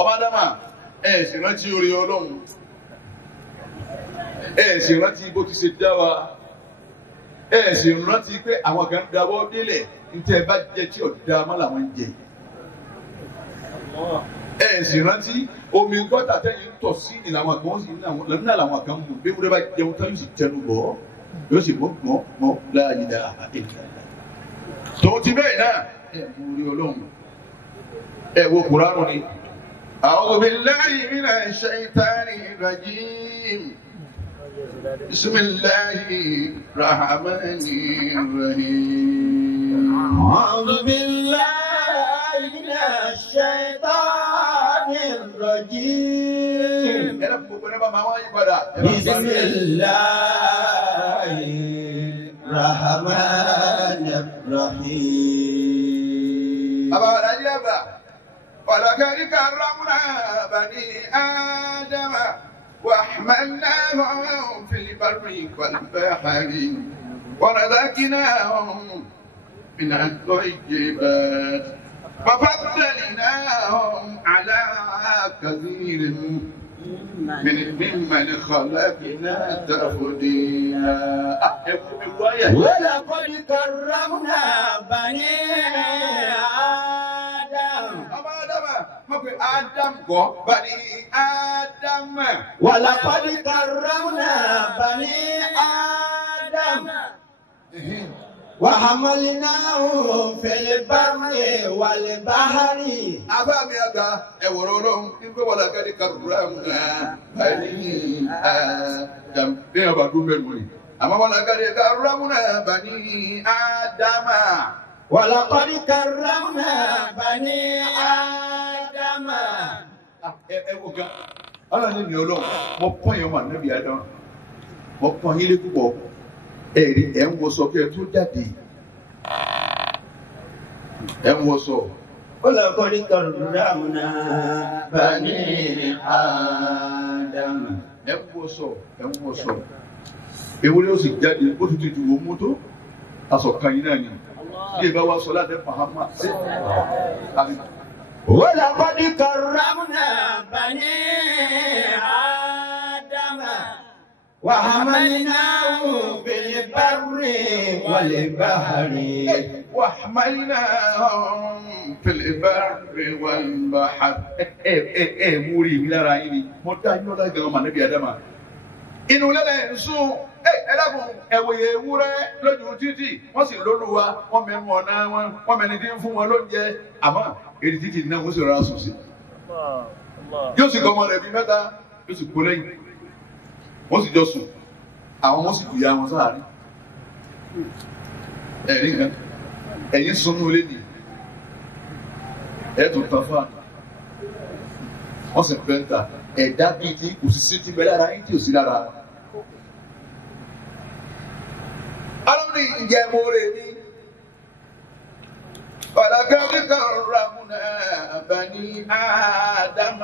ọba dáma ẹ sì rántí orí Ọlọ́run ẹ sì rántí bó ti ṣe dá wa ẹ sì rántí pé àwọn kan dáwọ́ délẹ̀ níta ẹ bá jẹ tí ọ̀dà má làwọn ń jẹ ẹ sì rántí omi gọ́tà tẹ́yìn tọ̀ sí ni làwọn kan sì náà làwọn kan mú bí wúrẹ́ bá jẹun tán yóò sì tẹnu bọ̀ yóò sì mọ́ láàyè dáa tòun ti bẹ́ẹ̀ náà ẹ mú orí Ọlọ́run ẹ wo Kùránù ni. أعوذ بالله من الشيطان الرجيم بسم الله الرحمن الرحيم أعوذ بالله من الشيطان الرجيم بسم الله الرحمن الرحيم ولقد كرمنا بني آدم وحملناهم في البر والبحر ورزقناهم من الطيبات وفضلناهم على كثير ممن خلقنا تفضيلا. ولقد كرمنا بني Adam kọ́ bani Adam. ولقد كرمنا بني آدم وحملناهم في البر والبحر. Abámi àgbà ẹ̀wọ̀rọ̀ Ọlọ́run nígbà ولقد كرمنا بني Adam. Bí ọba dún bẹ́ẹ̀ mú ni. Àmọ́ ولقد كرمنا بني آدم. ولقد كرمنا بني آدم. Ọlọ́run ní mi Ọlọ́run mo pọ́n yẹn wà níbi Ádámù mo pọ́n yín lé púpọ̀ ẹ̀rí ẹ̀ ń wọṣọ kí ẹ tó jáde ẹ̀ ń wọṣọ. ولقد كرمنا بني آدم. ẹ̀ ń wọṣọ ewúrẹ́ ó sì jáde ó ti tutù wò mú tó aṣọ kan yín náà ni bí ẹ bá wá sọ láti Muhammad ṣe àbí. ولقد كرمنا بني آدم وحملناهم في البر والبحر. وحملناهم في البر والبحر. múri mi lára yín ni mo dá yín lọ́la gan-an mà níbi Ádámà inú lẹ́lẹ̀ ń sún ẹ dákun ẹ̀wòye ewúrẹ́ lójú títì wọ́n sì lóluwa wọ́n mẹ́nu ọ̀nà wọ́n mẹ́ni tí ń fún wọn lóúnjẹ àmọ́ èdè títì náà wọ́n sì rọra sùn sí. yóò sì gbọ́ ọmọ rẹ̀ bíi mẹ́ta yóò sì kó lẹ́yìn wọ́n sì jọ sùn àwọn wọ́n sì kù ya wọn sáàárín. ẹ̀rí nǹkan ẹ̀yìn sunú ilé nìyí ẹ̀ tó tán fún àná wọ́n sì fẹ́ ta ẹ̀dá bíi ti kò sí ti bẹ lára yín tí ò sí lára. alóòrì ìjẹ́ mo rè ní. ولقد كرمنا بني آدم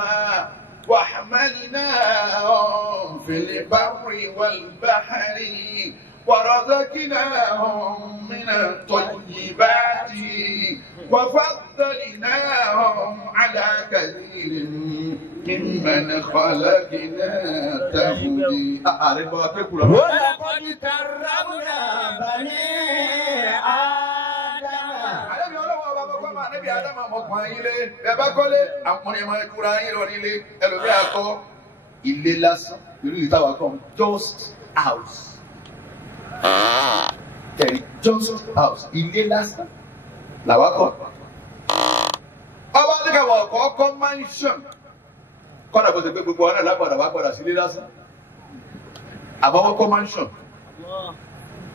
وحملناهم في البر والبحر ورزقناهم من الطيبات وفضلناهم على كثير ممن خلقنا تفضيلا. ولقد كرمنا بني آدم. Níbi Ádámù ọmọkùnrin yín lé bẹ́ẹ̀ bá kọ́lé àwọn ọmọ yẹn kúra yín lọ nílé ẹlòmíì akọ ilé lásán irú ìtawà kan just house tẹ̀lé just house ilé lásán làwa kọ́ ọba nígbà wọ̀ ọkọ̀ mansion kọ́nà bó ṣe pé gbogbo ọ̀nà lágbàdà wà gbàdà sí ilé lásán àmọ́ wọ́n kọ́ mansion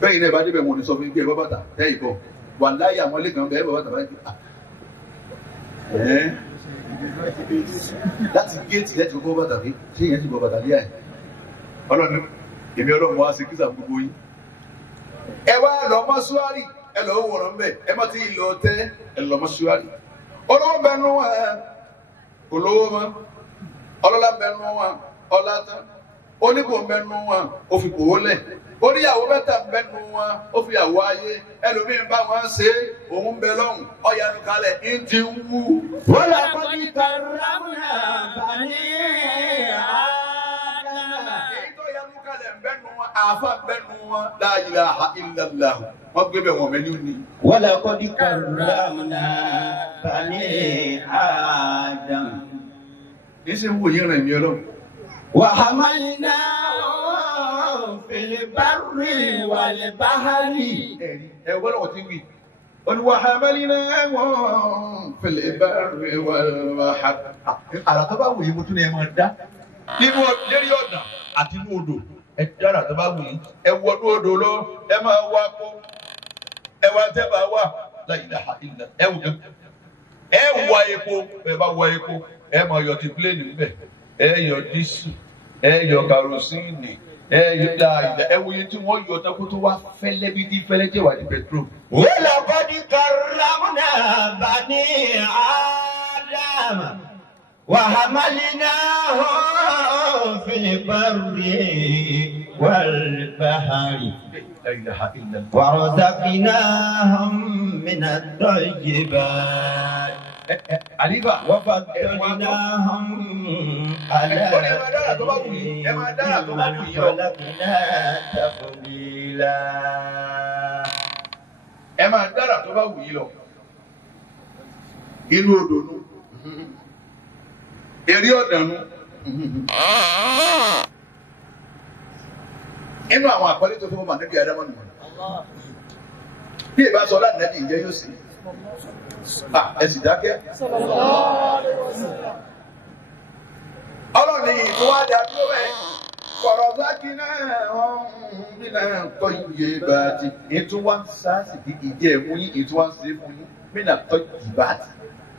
bẹ́ẹ̀ ni ẹ bá débẹ̀ wọn ni sọ fún yín pé ẹ bọ́ bàtà tẹ́ ìbọn wà láyé àwọn ilé kan bẹ́ẹ̀ bọ́ bàtà báyìí láti géètì lẹ́tì kókó bàtà bí ṣé ìyẹn ti bọ̀ bàtà lé àyè Ọlọ́run èmi Ọlọ́run wá sí kíṣà gbogbo yín ẹ wá lọ mọ́ṣúárì ẹ lọ wọ̀rọ̀ ń bẹ̀ ẹ má ti lọ tẹ́ ẹ lọ mọ́ṣúárì olówó bẹnu wọn olówó mọ́ ọlọ́lá bẹnu wọn ọlá tán oníkò bẹnu wọn òfìkòwò lẹ̀ oníyàwó mẹ́ta ń bẹnu wọn ó fi yàwó ayé ẹlòmíín bá wọn ṣe òun bẹ lọ́hùn ọ̀yànú kalẹ̀ ń ti ń wú. wọ́n lọ kọ́ ní karramna bani Adama. èyí tó yànú kalẹ̀ ń bẹnu wọn àáfà ń bẹnu wọn la ilaha illallah wọ́n gbé bẹ̀ wọ́n mẹ́lú ni. wọ́n lọ kọ́ ní karramna bani Adama. ní sẹ́ ń wò yín rẹ̀ mí ọlọ́run. وحملناهم في البر والبحر. ẹ wọ́n lọ́wọ́ tí wí. وحملناهم في البر والبحر. àrà tó bá wù yín mo tún ní ẹ máa dá. nínú lérí ọ̀nà àti inú odò ẹ dára tó bá wù yín. ẹ wọnú odò lọ ẹ máa wá kó ẹ wá tẹ́ bá wà la ilaha illa ẹ wù yín. ẹ wá epo ẹ bá wá epo ẹ máa yọ ti pílẹ̀nì níbẹ̀. ẹ yọ dísù ẹ yọ kàrosíìnì ẹ yọ dáadáa ẹ wòye tí wọn yọ ọtá kó tó wá fẹ́lẹ́ bí dín fẹ́lẹ́ jẹ wà ní pẹtrol. ولقد كرمنا بني آدم وحملناهم في البر والبحر ورزقناهم من الطيبات àlíbà وفضلناهم على من خلقنا تفضيلا. ẹ máa dára tó bá wù yín lọ inú odò nu eré ọ̀dàn nu inú àwọn àpẹẹrẹ tó fún ọmọ àdébí adámọ́ nù bí ìbá sọ láti nẹ́bí ìjẹ́ yóò sì ẹ sì dákẹ́. ọlọ́run ní ìtúwádà tó bẹ́ẹ̀ kọ̀rọ̀ sákì náà bí náà kọ́ iye bá ti ìtúwá ń sáàsì kí ìjẹ́ ẹ̀mú yín ìtúwá ń ṣe fún yín bí náà kọ́ ìbá ti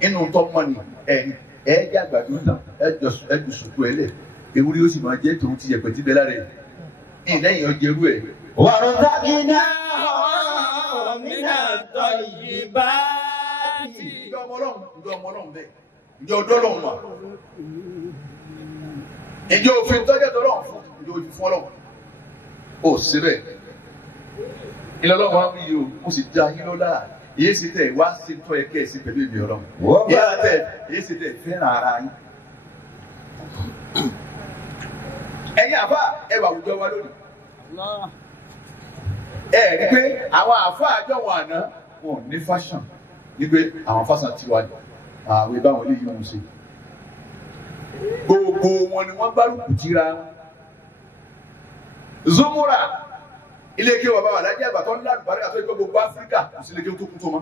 inú tó mọ́ ni ẹ jẹ́ àgbàdo náà ẹ jù sùkú ẹ lẹ̀ ewúrẹ́ ó sì máa jẹ́ tòun ti yẹ̀pẹ̀ tí bẹ́ẹ̀ lára ẹ̀ ìlẹ́yìn ọjẹ́rú ẹ̀. ورزقناهم من الطيبات. ìjọ ọmọ ọlọ́run bẹ́ẹ̀ ìjọ ọdọ́ ọlọ́run wà ìjọ òfin tọ́jọ́ ọlọ́run fún ìjọ òfin fún ọlọ́run ó síbẹ̀ ilé ọlọ́run wá wí o mo sì dá yín lọ́la èyí sì tẹ̀ wá sí tọ́ ẹ kẹ́ẹ̀sì pẹ̀lú èmi ọlọ́run èyí sì tẹ̀ fẹ́ràn ara yín. ẹ̀yin àbá ẹwà àwùjọ wa lónìí ẹ rí pé àwọn àfọ àjọ wọn àná wọn ò ní fashion ní pé àwọn fashion tiwa ni àwọn ìbáwọn lè yí wọn ṣe gbogbo wọn ni wọn gbárùkù tira Zumura ilé-ike wà báwa lájẹ àgbà tó ń lá àgbàdo àti ẹgbẹ́ gbogbo Áfíríkà kò sí ilé-ike tó kún tó mọ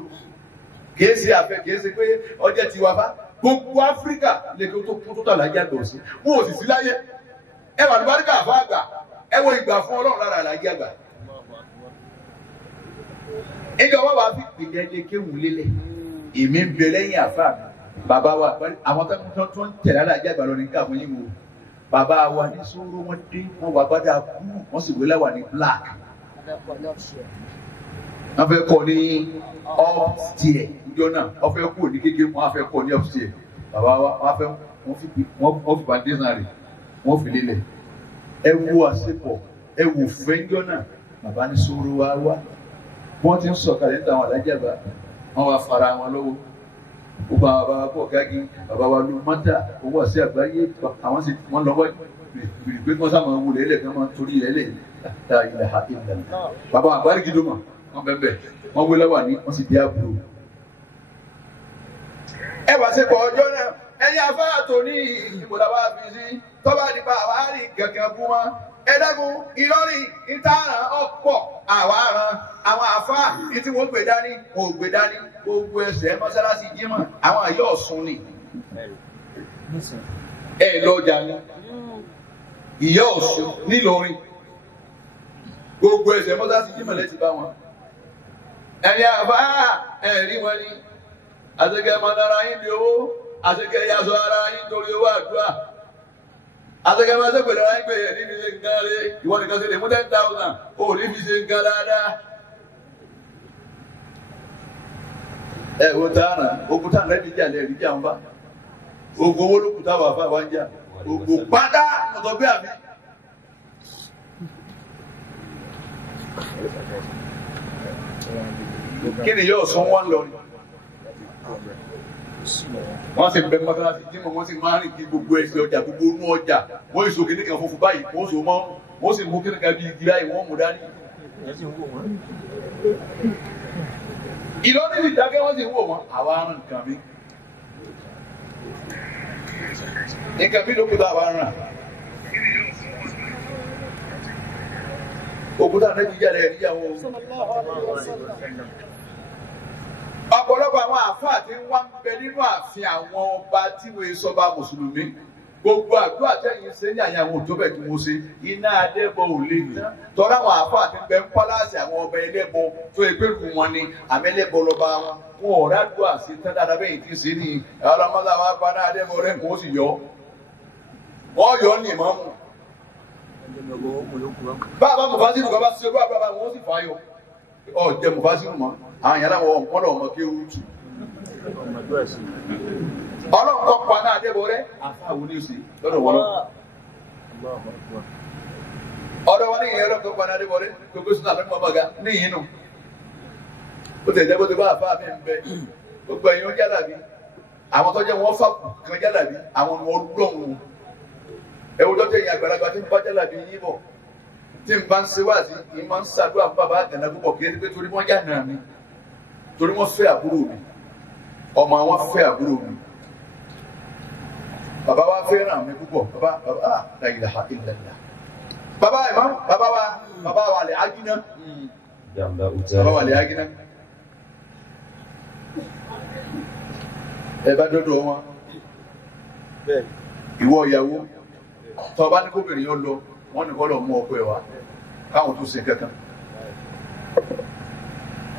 kìí ṣe àfẹ kìí ṣe pé ọjọ́ tiwa bá gbogbo Áfíríkà ilé-ike tó kún tó tà lájẹ àgbà òsì wọn ò sì sí láyé ẹ wà lùbáríkà àfọ àgbà ẹ wo ìgbà fún Ọlọ́run lára àlàjẹ àgbà. ìjọba wa fi ìpìlẹ̀ ilé-ike wù lélẹ̀ èmi ń bẹ lẹ́yìn àfa mi bàbá wa àwọn tó ń tẹ̀lé àlàjẹ àgbà lọ ní káàmù yín wo bàbá wa ní sóró wọn dé wọn wà gbádà kú wọn sì wọlé wà ní black wọn fẹ́ kọ́ ní upstairs ìjọ náà wọn fẹ́ kú ní kékeré wọn fẹ́ kọ́ ní upstairs bàbá wa wọn fẹ́ wọn fi bàndínà rè wọn fi lélẹ̀ ẹ wo àṣepọ̀ ẹ wò fẹ́ńjọ́ náà bàbá ní sóró wa wá wọ́n ti ń sọ̀kalẹ̀ níta àwọn alájàgbá wọn wá fara wọn lọ́wọ́ gbogbo àwọn bàbá pọ̀ gági bàbá wa ló mọ́tà owó àṣẹ àgbáyé àwọn sì wọ́n lọ́wọ́ bìrì pé wọ́n sábà wọlé ẹlẹ́ kan máa ń torí ẹlẹ́ ta ilẹ̀ ha ilẹ̀ bàbá àgbárí gidi mọ̀ wọ́n bẹ́ẹ̀ bẹ́ẹ̀ wọ́n wọlé wà ní wọ́n sì dé àbúrò. ẹ wá sí pọ̀ ọjọ́ náà ẹ̀yin afárá tó ní ìmọ̀lá wa fi sí tọ́ba nípa àwárí gẹ̀gẹ̀ bú wọn ẹ̀ẹ́dẹ́gun ìlọrin ìtàràn ọ̀pọ̀ àwárán àwọn àfáà tí wọ́n gbé dání wọn ò gbé dání gbogbo ẹsẹ̀ mọ́sálásí jímọ̀ àwọn àyọ̀ ọ̀sùn ni ẹ lọ́jà ni ìyá ọ̀sùn nílọrin gbogbo ẹsẹ̀ mọ́sálásí jímọ̀ lẹ́ti bá wọn ẹ̀yà àfáà ẹ̀rí wọn ni àṣekẹ́ mọ́nára yín di owó àṣekẹ́ yasọ ara yín torí owó àdúrà àtẹ̀kẹ́ máa ṣe pẹ̀lú aráyé pé ẹ̀rí fi ṣe nǹkan rẹ̀ ìwọ nìkan ṣe lè mú 10,000 ó ní fi ṣe nǹkan dáadáa. ẹ wo tààrà ogun tààrà ẹbí jà lẹ́ẹ̀rí jà ń bá ogun owó lókùn táwọn àfa wa ń jà ogun pátá ọ̀tọ̀ bí àmì. kí ni yóò sún wọn lọ ni wọ́n sì bẹ mọ́tàlásì tí wọ́n sì máa rìn kí gbogbo ẹsẹ̀ ọjà gbogbo inú ọjà wọ́n èso kìnnì kan funfun báyìí wọ́n so mọ́ wọ́n sì mú kìnnì kan bí igi báyìí wọ́n mú dání. Ìlọrin ti dákẹ́ wọ́n sì wò wọ́n àwa aràn nǹkan mi nǹkan mi ló kú tó àwa aràn. Òkúta Nàìjíríà rẹ̀ níyàwó. Ọ̀pọ̀lọpọ̀ àwọn àfáà tí wọ́n ń bẹ nínú ààfin àwọn ọba tí wọ́n sọba mùsùlùmí. Gbogbo àdúrà tẹ́yìn ṣe ní àyàwó tó bẹ̀ kí wọ́n ṣe iná adébọ̀ ò lè tán. Tọ́lá àwọn àfáà tí ń bẹ ń pálásì àwọn ọba ẹlẹ́bọ tó ẹgbẹ́ rù wọn ni àmẹ́lẹ́bọ lọ́ba wọn. Wọn ò rádùá sí tán dáadáa bẹ́yìn tí ń ṣe ní ọlọ́mọdé àwọn apáná adébọ̀ rẹ̀ kò sì yọ. Wọ́n yọ ní ìmọ̀ọ́mù. Bàbá mufasiru kan bá ṣe olú àbúrò àwọn wọn sì fàáyọ ọ jẹ mufasiru mọ àwọn yàrá wọn kọ́ lọ́wọ́ ọmọ kí ó tù ọlọ́run kọ́ pa náà débò rẹ àfáwọn oníṣe lọ́dọ̀ wọn lọ ọ̀dọ̀ wọn níyìn ọlọ́run kọ́ pa náà débò rẹ gbogbo sínú àlọ́ mọ́ bàgá níyìn nù ó tẹ̀ jẹ́bó tó bá àfáà mi ń bẹ gbogbo ẹ̀yin ó jálàbí àwọn tó jẹ́ wọn fà kan jálàbí àwọn ọlọ́run ẹwù dọ́tẹ̀ yẹn àgbàlagbà tí ń bá jálàbí yín bọ̀ tí n bá ń ṣe wáàsí ní máa ń ṣàdúrà fún bàbá àgànà púpọ̀ kí ẹ ti pé torí wọ́n yà nà mí torí wọ́n fẹ́ àbúrò mi ọmọ wọn fẹ́ àbúrò mi bàbá wa fẹ́ràn mi púpọ̀ bàbá la ilaha illallah bàbá ìmọ̀ bàbá wa lè ágínà bàbá wa lè ágínà ẹ bá dọ́dọ̀ wọn ìwọ ìyàwó tọba ní kóbìnrin yóò lọ wọn ní kọ́ lọ mú ọkọ ẹ̀ wá káwọn tó ṣe kankan.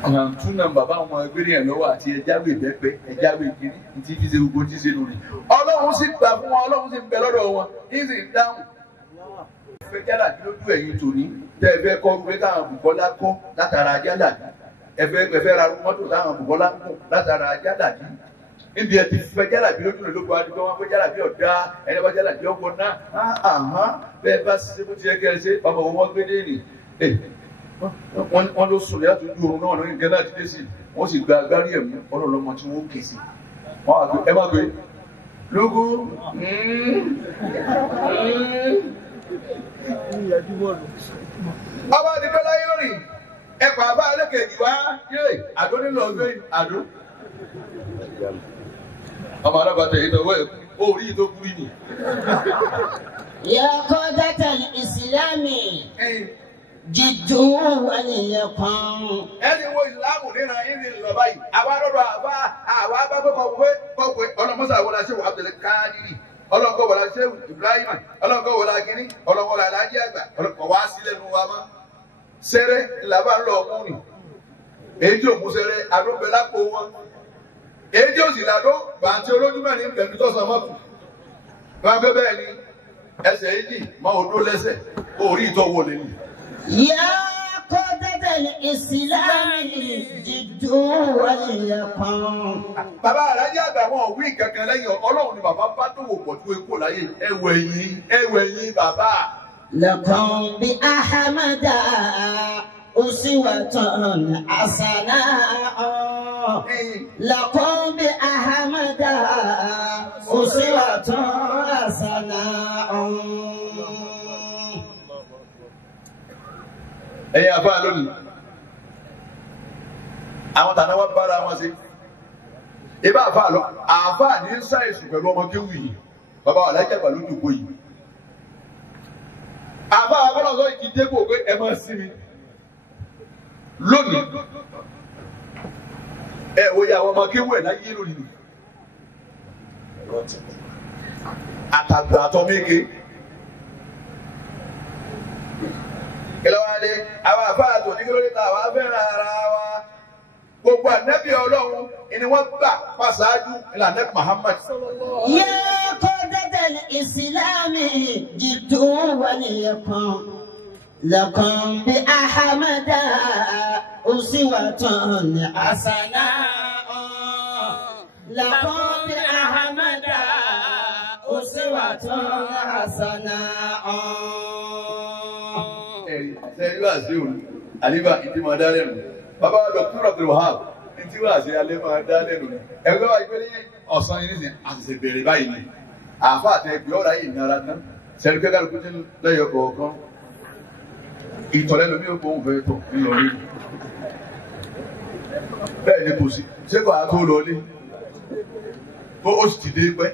Àtúnà bàbá àwọn ẹgbẹ́ yẹn lọ́wọ́ àti ẹjáwé ìbẹ́pẹ́ ẹjáwé kiri ti fi ṣe gbogbo ti ṣe lórí. Ọlọ́run sì gbà fún wọn Ọlọ́run sì ń bẹ lọ́dọ̀ wọn ní sì ń dáhùn. Ìfẹ́ jálàbí lójú ẹ̀yìn tòní tẹ́ ẹ fẹ́ kọ́ wípé káwọn Bùkọ́lá kọ́ látara jálàbí ẹ̀fẹ́ ra mọ́tò táwọn Bùkọ́lá kọ́ látara jálàbí. Níbi ẹ ti fẹ́ jálàbí lójú rẹ̀ lóko adigun wọn pé jálàbí ọ̀dá ẹni bá jálàbí ọkọ̀ náà bẹ́ẹ̀ bá ṣe bó ti yẹ kẹ́ ẹ ṣe ọmọ wọn gbé dé nì wọ́n ló sùn láti ojú oorun náà lóyún gẹ́gẹ́ láti dé sí wọ́n sì gba agbárí ẹ̀mú ọlọ́lọ́mọ tí wọ́n ké sí wọ́n wá gbé ẹ má gbé lógún ọba àdìgbẹ́ láyé lórí ẹ̀pà bá ẹlẹ́kẹ̀ẹ́jì wá yé àdó nílò ọgbẹ́ àdó ọmọ alábàtà yìí lọ́wọ́ ẹ̀ ó rí ìtò kúrú ni. Ya qadatal Islami jiddu wal-yaqam. Ẹni wo ìsìlámù nínú ìrìn ìlọ báyìí àwa lọ́dọ̀ àwa bá kọ́kọ́ ọlọ́mọsà wọlé ṣé wà Abdul Qadir ọlọ́kọ̀ wọlé ṣé Ibrahim ọlọ́kọ̀ wọlé akínní ọlọ́kọ̀ wọlé alájí àgbà ọlọ́kọ̀ wá sílẹ̀ nu wa mọ́ sẹ́rẹ́ làbá ńlọ ọmú ni èyí tí òkú sẹ́rẹ́ adóbẹ́lápò wọn. Èyí ò sì ládó bàtí olójúmọ̀ ní ìbẹ̀mí tó san mọ́kù. Wọ́n gbé bẹ́ẹ̀ ni ẹsẹ̀ èjì máa odó lẹ́sẹ̀ orí ìtọ́wò lè ní. Ya qadatal Islami jiddu wal-yaqam. Bàbá Àlájì àgbà wọn wí kankan lẹ́yìn Ọlọ́run ni bàbá bá tó wò pọ̀ tó epo láyé ẹwẹ̀yìn bàbá. Lakum bi Ahmada uswatun hasanah. Lakum bi Ahmada uswatun hasanah. Ẹ̀yin àfáà lónìí àwọn tàná wá bára wọn sí ibà àfáà ní sáyẹ̀sì pẹ̀lú ọmọ kéwù yìí bàbá Àlájì àgbà lójú kó yìí àfáà abọ́lọ́sọ ìdíje kò pé ẹ máa sí mi lónìí ẹ wo ya àwọn ọmọ kéwù ẹ̀ láyé lónìí àtàgbà àtọ́mẹ́gẹ́ kílọ̀wádé àwọn àfáà tó ní kílódé ta àwọn afẹ́ràn ara wa gbogbo ànábì Ọlọ́run ni wọ́n gbà pàṣáájú ìlànà Muhammad. Ya qadatal Islami jiddu wal-yaqam. Lakum bi Ahmada uswatun hasanah. Lakum bi Ahmada uswatun hasanah. Sẹ́yìn wá sí òun àlíbà ìdí máa dá lẹ́nu bàbá Dr. Abdul Wahab ìdí wà sí alẹ́ máa dá lẹ́nu ẹgbẹ́ wa ìgbélé ọ̀sán yìí nísìnyí àṣìṣe bẹ̀rẹ̀ báyìí ni àfa àti ẹgbẹ́ ọ̀rá yìí nara tán sẹ́ni kẹ́kẹ́ lóko tí lẹ́yọ̀ kọ̀ọ̀kan ìtọ̀lẹ́nu mi ò kó òun fẹ́ tọ̀ ńlọrí bẹ́ẹ̀ ni kò sí ṣé kò á tó lọlé tó ó sì ti dé pẹ́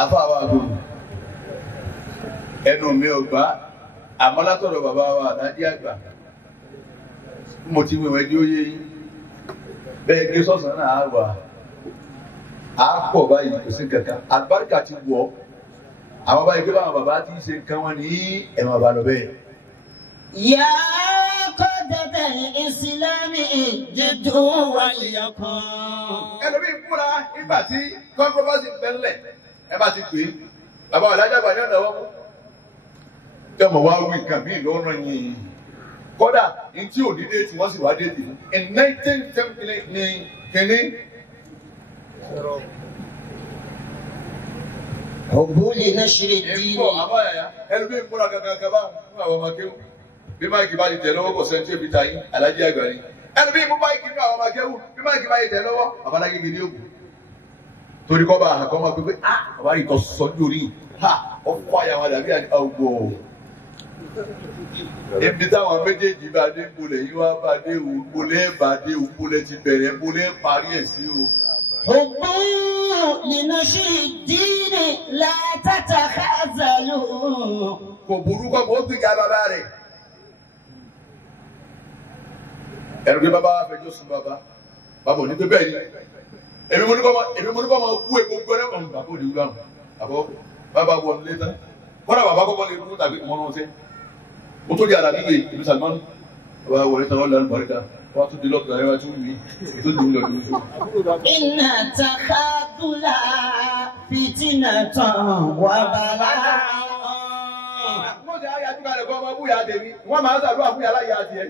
àfa wa gbòòrò ẹnu mi ò gbá àmọ́ látọ̀dọ̀ bàbá wa àdájí àgbà mo ti wẹ̀wẹ̀ ní oyé yín bẹ́ẹ̀ gé sọ̀sán náà á wà á pọ̀ báyìí kò sí kankan àlùbáríkà ti wọ̀ àwọn báyìí pé báwọn bàbá ti ṣe nǹkan wọn ní ẹ̀wọ̀n àbálọ̀ bẹ́ẹ̀. يا قادة الإسلام جدوا وليكن. ẹlòmíì múra nígbà tí controversy bẹ́lẹ̀ ẹ bá ti pè é bàbá ọ̀làjàgbà ní ọ̀nà wọn mú. Tẹ́mọ̀ wá wí nǹkan mí lọ́rùn yìí. Kódà ní tí ò ní déètì wọ́n sì wá déètì. In 1970 ní kínní. قبول نشر الدين. Èkó àbáyà ẹlòmíì múra kankan báwọn fún àwọn ọmọ kéwù. Bí máìkì bá ti tẹ̀ lọ́wọ́ kò sẹ́ni tí ó fi ta yín, alájí àgbà ni. Ẹlòmíì mú máìkì nínú àwọn ọmọ kéwù. Bí máìkì bá ti tẹ̀ lọ́wọ́, babaláyé gidi ògùn. Torí kọ́ bá àkọ́ máa pépé, bàbá yìí tọ́ sọ́jú orí yìí. Ó kọ́ àyàwó àdàbí àgbọ̀. Ibi táwọn méjèèjì bá dé bolẹ̀ yìí wá bá dé o, bolẹ̀ bá dé o, bolẹ̀ ti bẹ̀rẹ̀, bolẹ̀ parí ẹ̀ sí o. حبوا لنشر الدين لا تتخاذلوا. Kò burú kọ́ mọ́ ó gbìjà bàbá rẹ̀. Ẹ̀rù pé bàbá fẹjọ́ sùn bàbá. Bàbá ò ní pé bẹ́ẹ̀ ni. Èmi mo ní kọ́ máa kú èkó gbẹ́rẹ́ mọ̀ bàbá ò ní wúlò àwọn. Àbọ̀ bàbá wọ̀ ní létá. Kọ́dà bàbá kọ́kọ́ lè kú tàbí mọ́ náà ṣe. Mo tó di àlàbí ìwé ìlú Salman. Bàbá wọlé tán wọ́n lọ́nà bàríkà. Wọ́n tún di lọ́kùnrin ayé wa tún wí. Ètò ìdùnnú lọ́dún oṣù. إن التخاذل فتنة وبلاء. Mo ṣe ayé àdúrà rẹ̀ kọ́ ọmọ búyà tèmi. Wọ́n máa ń ṣàdúrà fún yàrá ìyá tiẹ̀.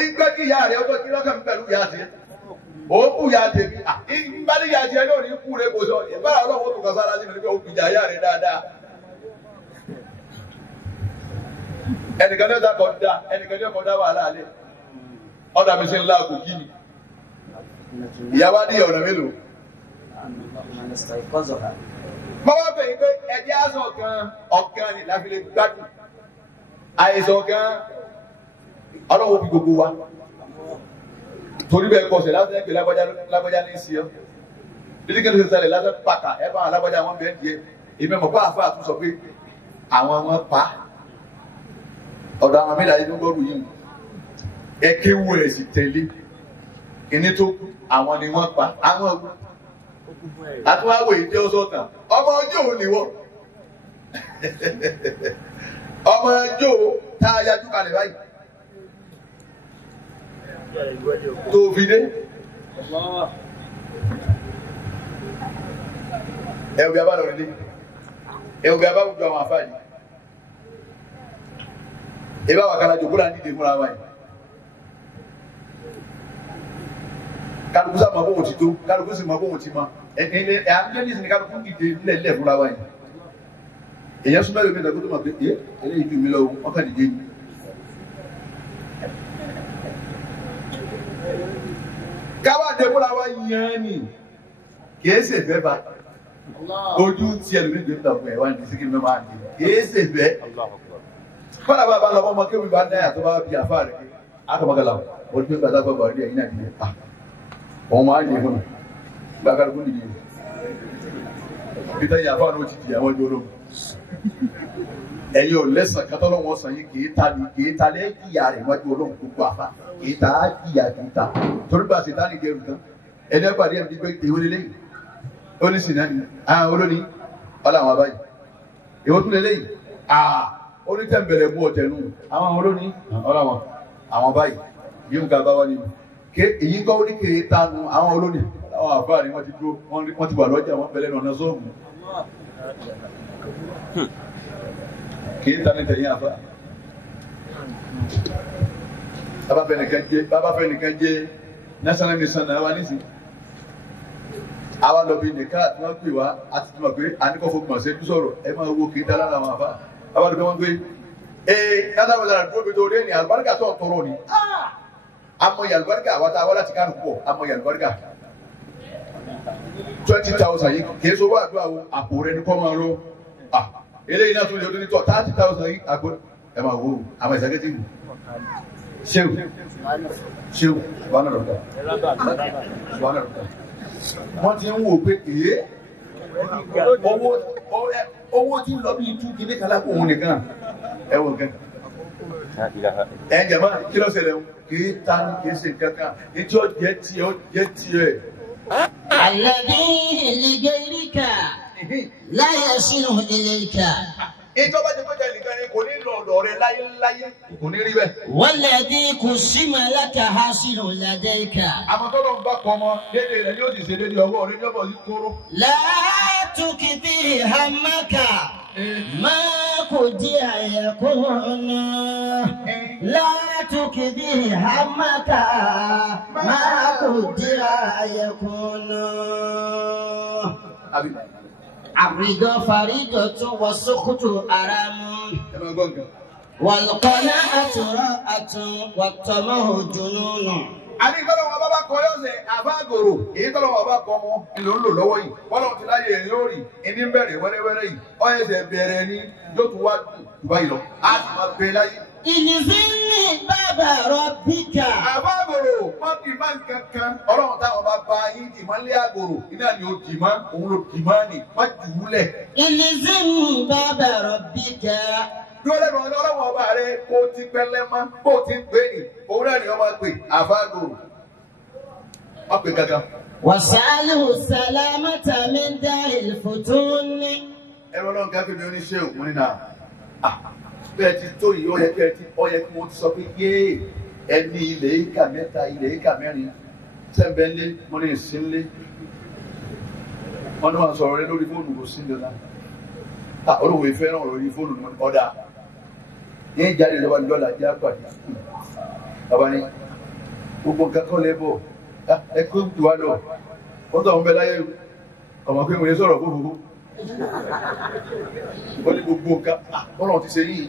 Ìgbẹ́ kí ìyá rẹ̀ ó tó kí lọ́kàn pẹ̀lú ìyá tiẹ̀. Ó búyà tèmi. Ìgbàlẹ̀ ìyá tiẹ̀ yóò ní kú rẹ̀ kò sọ. Ìbára ọlọ́run tó kọ sára sí mi ní pé ó gbìjà ìyá rẹ̀ dáadáa. Ẹnìkan ní ọ̀dà kan dá, ẹnìkan ní ọkọ̀ dá wàhálà alẹ́. Ọ̀dà mi ṣe ńlá kò kí ni. Ìyá wa ní ọ̀nà mélòó? Mo wá pè é pé ẹ̀jẹ̀ aṣọ ọ̀kan ni láfi lè gbádùn. Àìsàn kan ọlọ́wọ́ bí gbogbo wa. Torí bẹ́ẹ̀ kọsẹ̀ láti ẹgbẹ́ lágbájá ní sí ọ́. Dídí kí ló ṣe ṣẹlẹ̀ lásán pàkà ẹ bá alágbájá wọn bẹ́ẹ̀ díẹ̀. Èmi mọ̀ pé àfa àtúnṣọ pé àwọn wọn pa ọ̀dọ̀ àwọn mẹ́ta yìí ló gbọ́rù yìí. Ẹ kéwu ẹ̀ sì tẹ̀lé. Ìní tó àwọn ni wọ́n pa àwọn ọ̀gbọ́n. Àtúwáwò ìdí ọ̀sọ̀tàn ọmọ ọjọ́ ò ní wọ́. Ọmọ ọjọ́ tá a yájú kalẹ̀ báyìí. Tó fi dé. Ẹ̀wù bí a bá lọ nílé. Ẹ̀wù bí a bá wùjọ àwọn àfáàjì. Ìbá wà kára jòkó là ń dìde fúnra wa yìí. Kálukú sá mọ bóun ti tó, kálukú sì mọ bóun ti mọ. Àńjẹ́lì ní kálukú dìde lẹ́lẹ́ fúnra wa yìí. Èyàn súnmọ́ ẹ̀rọ mi ìdàgbé tó mọ̀ pé eléyìí ju mi lọ wọ́n kàn dìde ni. Káwá dé fúnra wa yẹn ni kìí ṣe fẹ́ bá ojú tí ẹlòmíì gbé nígbà fún ẹ̀ wá ní síkì mi máa ń dé kìí ṣe fẹ́. Kọ́lá bá bá lọ ọmọ kéwì bá dáyà tó bá bí àfáà rẹ̀ akọ̀mọ́gàlà wọ́n ti gbé gbàdá gbàgbà rí ẹ̀yìn náà dìde. Wọ́n máa ń yẹ fún mi. Gbàgbà kún nìyí. Peter yàrá ló ti di àwọn ẹjọ́ lóhùn. Ẹ̀yin ò lẹ́sàn kátọ́lọ́ wọn sàn yín kìí ta lẹ́ ìyá rẹ̀ wájú olóhùn gbogbo àfa kìí ta ìyá kìí ta torí bá a ṣe tá ní gẹrù tán ẹni ẹgbàá díẹ̀ ní pé èwo lélẹ́yìn ó ní sinna ni olóní ọlọ́ àwọn abáyé èwo tún lélẹ́yìn ó ní tẹ̀m̀bẹ̀rẹ̀ mú ọ̀tẹ̀ nù àwọn olóní ọlọ́ àwọn abáyé yìí ń ga bá wá nínú èyí kọ́ ní kìí ta nu àwọn olóní àwọn àfáà ni wọ́n ti dúró wọ́n ti wà lọ́jà wọ́n bẹ̀rẹ̀ nù ọ̀nà sọ́ọ̀mù kìí ta ní tẹ̀yìn àfa. Bàbá fẹ́ nìkan jẹ́ national mission náà wá nísìn. Àwa lọ bí nìkan àti wọ́n pè wá àti tí wọ́n pé àníkọ́ fún gbọ̀nsẹ̀ bí sọ̀rọ̀ ẹ máa wo kìí ta lára àwọn àfa. abadu kan gbé nada wala do be do re ni albarka to toro ni amo ya albarka wala ti kan ko amo ya albarka 20,000 yìí kì í so wá àdúrà wo àpò rẹ ní kọ́ máa ro eléyìí náà tún lè ọdún ní tọ́ 30,000 yìí àpò ẹ máa wo àwọn executive ṣéwù ṣùgbọ́n wọ́n ti ń wò pé owó tí ń lọ bí itú kí ní kálákùn òun nìkan ẹ wọ nǹkan ẹ jàmbá kí ló ṣẹlẹ̀ kì í ta ní kì í ṣe nǹkan kan ìjọ jẹ́ tiẹ̀. الذي لغيرك لا يصل إليك ìjọba jẹ́ pẹ́jẹ́ nìkan ni kò ní lọ ọ̀dọ̀ rẹ láyéláyé kò ní rí bẹ́ẹ̀. والذي قسم لك حاصل لديك. àmọ́ tó lọ ń bá kọ́ ọmọ déédéé rẹ yóò ti ṣe déédéé ọwọ́ rẹ yóò bọ̀ sí kóró. لا تكثر همك ما قدر يكون لا تكثر همك ما قدر يكون الرضا فريضة والسخط حرام والقناعة راحة والطمع جنون. àní ìtọ́lọ́ wọn bá kọ yóò ṣe àbágòrò èyí tọ́lọ́ wọn bá kọ ọmọ ìlú ń lò lọ́wọ́ yìí bọ́lá ti láyé ẹ̀yìn lórí ìní ń bẹ̀rẹ̀ wẹ́rẹ́wẹ́rẹ́ yìí ọ̀yẹ́sẹ̀ bẹ̀rẹ̀ ni yóò tún wá Dubai lọ á sì máa bẹ láyé. ìnìfínì bàbá rọ̀bìkà. àbágòrò wọ́n kì í má nǹkan kan ọlọ́run táwọn bá bá yín dì máa ń lé àgòrò iná ni ó dì má òun ló dì má nì má jù ú lẹ̀. ìnìfínì bàbá rọ̀bìkà. dúró lẹ́nu ọlọ́wọ́ ọba rẹ kó ti pẹ́lẹ́ mọ́ bó ti ń gbé ni òun náà ni wọ́n máa pè àbágòrò wọ́n pè kankan. wàsálù sàlámàtà mi dá ìfòtúnni. ẹ̀rọ náà gáfẹ́ mi oníṣẹ́ òun ní náà bẹ́ẹ̀ ti tó yìí ó yẹ kí wọ́n ti sọ pé yéé ẹni ilẹ̀ ìkà mẹ́ta ilẹ̀ ìkà mẹ́rin tẹ́ǹbẹ́lé mo ní ìsínlé wọ́n ní wọ́n sọ̀rọ̀ rẹ lórí fóònù kò sí lọ́la olówó ìfẹ́ràn lórí fóònù ọ̀dà yín jáde lọ́wọ́ ní dọ́là jẹ́ àpàdé bàbá ní gbogbo nǹkan kọ́ lẹ́bọ̀ ẹ kó ìwà lọ wọ́n tọ̀ ń bẹ láyé ọmọ pé mo lè sọ̀rọ̀ fúnfún wọ́n ní gbogbo nǹkan ọ̀rọ̀ ti ṣe yìí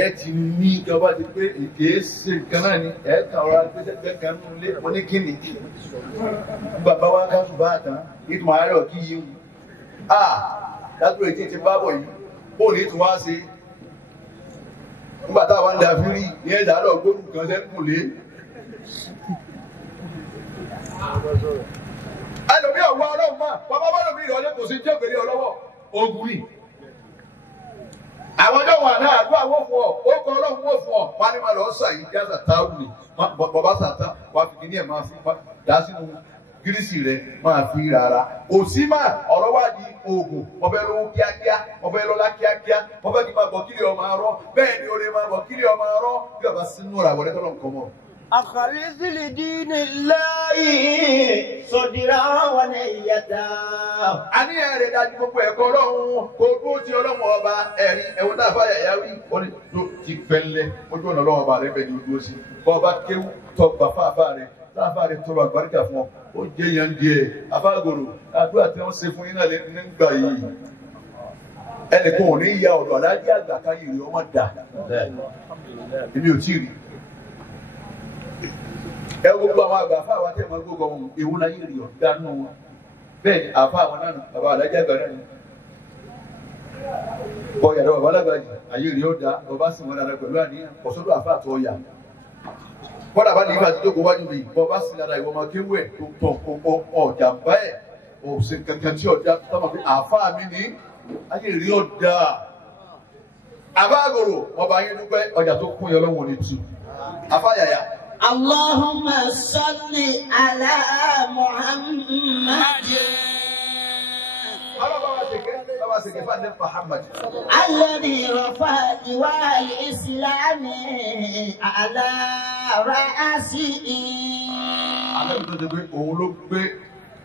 ẹ ti ní ìjọba ti pé èké ṣe nǹkan náà ni ẹ kàn ọ̀rọ̀ agbẹ́sẹ̀gbẹ́ kan nínú ilé mo ní kí ni bàbá wa ká ṣùgbọ́n àtàn ìtumọ̀ àárẹ̀ kí yìí dákúrò ètí ti bá bọ̀ yìí bó ní tún wá ṣe nígbà táwọn ń da fírí ní ẹ̀dá lọ gbóòrù kan sẹ́kùn lé ẹlòmí ọ̀wọ́ ọlọ́run máa bàbá bá lòmí ìrọ̀lẹ́ kò sí tí òkèlè ọlọ́wọ́ ogun ni àwọn ọjọ́ wọn àná àdúrà wọ́n fún ọ ó kọ ọlọ́run wọ́n fún ọ wọn ni máa lọ sà yìí kí á sà táwù ni bàbá sàtá wà fi kí ní ẹ̀ máa fi dá sínú gírísì rẹ máa fi rárá òsì máa ọ̀rọ̀ wá di oògùn wọ́n fẹ́ lówó kíákíá wọ́n fẹ́ lọ́lá kíákíá wọ́n fẹ́ kí máa bọ̀ kílì ọmọ arọ́ bẹ́ẹ̀ ni o lè máa bọ̀ kílì ọmọ arọ́ bí ọba sínú ra wọlé tọ́lọ́ nǹkan mọ́. أخلص لدين الله صدرا ونيتا. a ní ẹ̀rẹ̀ dájú gbogbo ẹ̀kọ́ ọlọ́run kò dúró ti ọlọ́run ọba ẹ̀rí ẹ̀wọ̀n náà fáyà ẹ̀yà wí ó ní tó ti pẹ́lẹ́ ojú ọ̀nà ọlọ́run ọba rẹ̀ bẹ́ẹ̀ ni ojú ó sí bọ́ ọba kéwú tọ́ gbà fáfá rẹ̀ láàfá rẹ̀ tọrọ àgbáríkà fún ọ ó jẹ́ yẹn díẹ̀ afágòrò àdúrà tí wọ́n ṣe fún yín náà nígbà yìí ẹnìkan ò ní ya ọ̀dọ̀ alájẹ́ àgbà káyìí rẹ̀ ọmọ dà èmi ò tí ì rí ẹ gbogbo àwọn àgbà àfa àwọn àtẹ̀mọ́ gbogbo ọ̀hún ewu láyé rí ọ̀ dánú wọn bẹ́ẹ̀ ni àfa àwọn náà bàbá alájà àgbà náà ni bọ́ yàrá bàbá alágbàjì ayé rí ọ̀ dá bàbá sì wọn dára pẹ̀lú àníyàn kọ̀sọ́dọ̀ àfa àtọ̀ ọ̀yà kọ́dà bá nígbà tí jókòó wájú mi bọ́ bá sì dára ìwọ ọmọ kéwú ẹ̀ tó tọ̀ ọ̀jà bá ẹ̀ òsè kankan tí ọ̀dà tọ́mọ̀ pé àfa mi ní ayé rí ọ̀ dá àbáàgòrò wọn bá yín dúpẹ́ ọjà tó kún yọ lọ́wọ́ ní tù àfa yàyà. اللهم صل على محمد الذي رفع لواء الإسلام على رأسه. òun ló gbé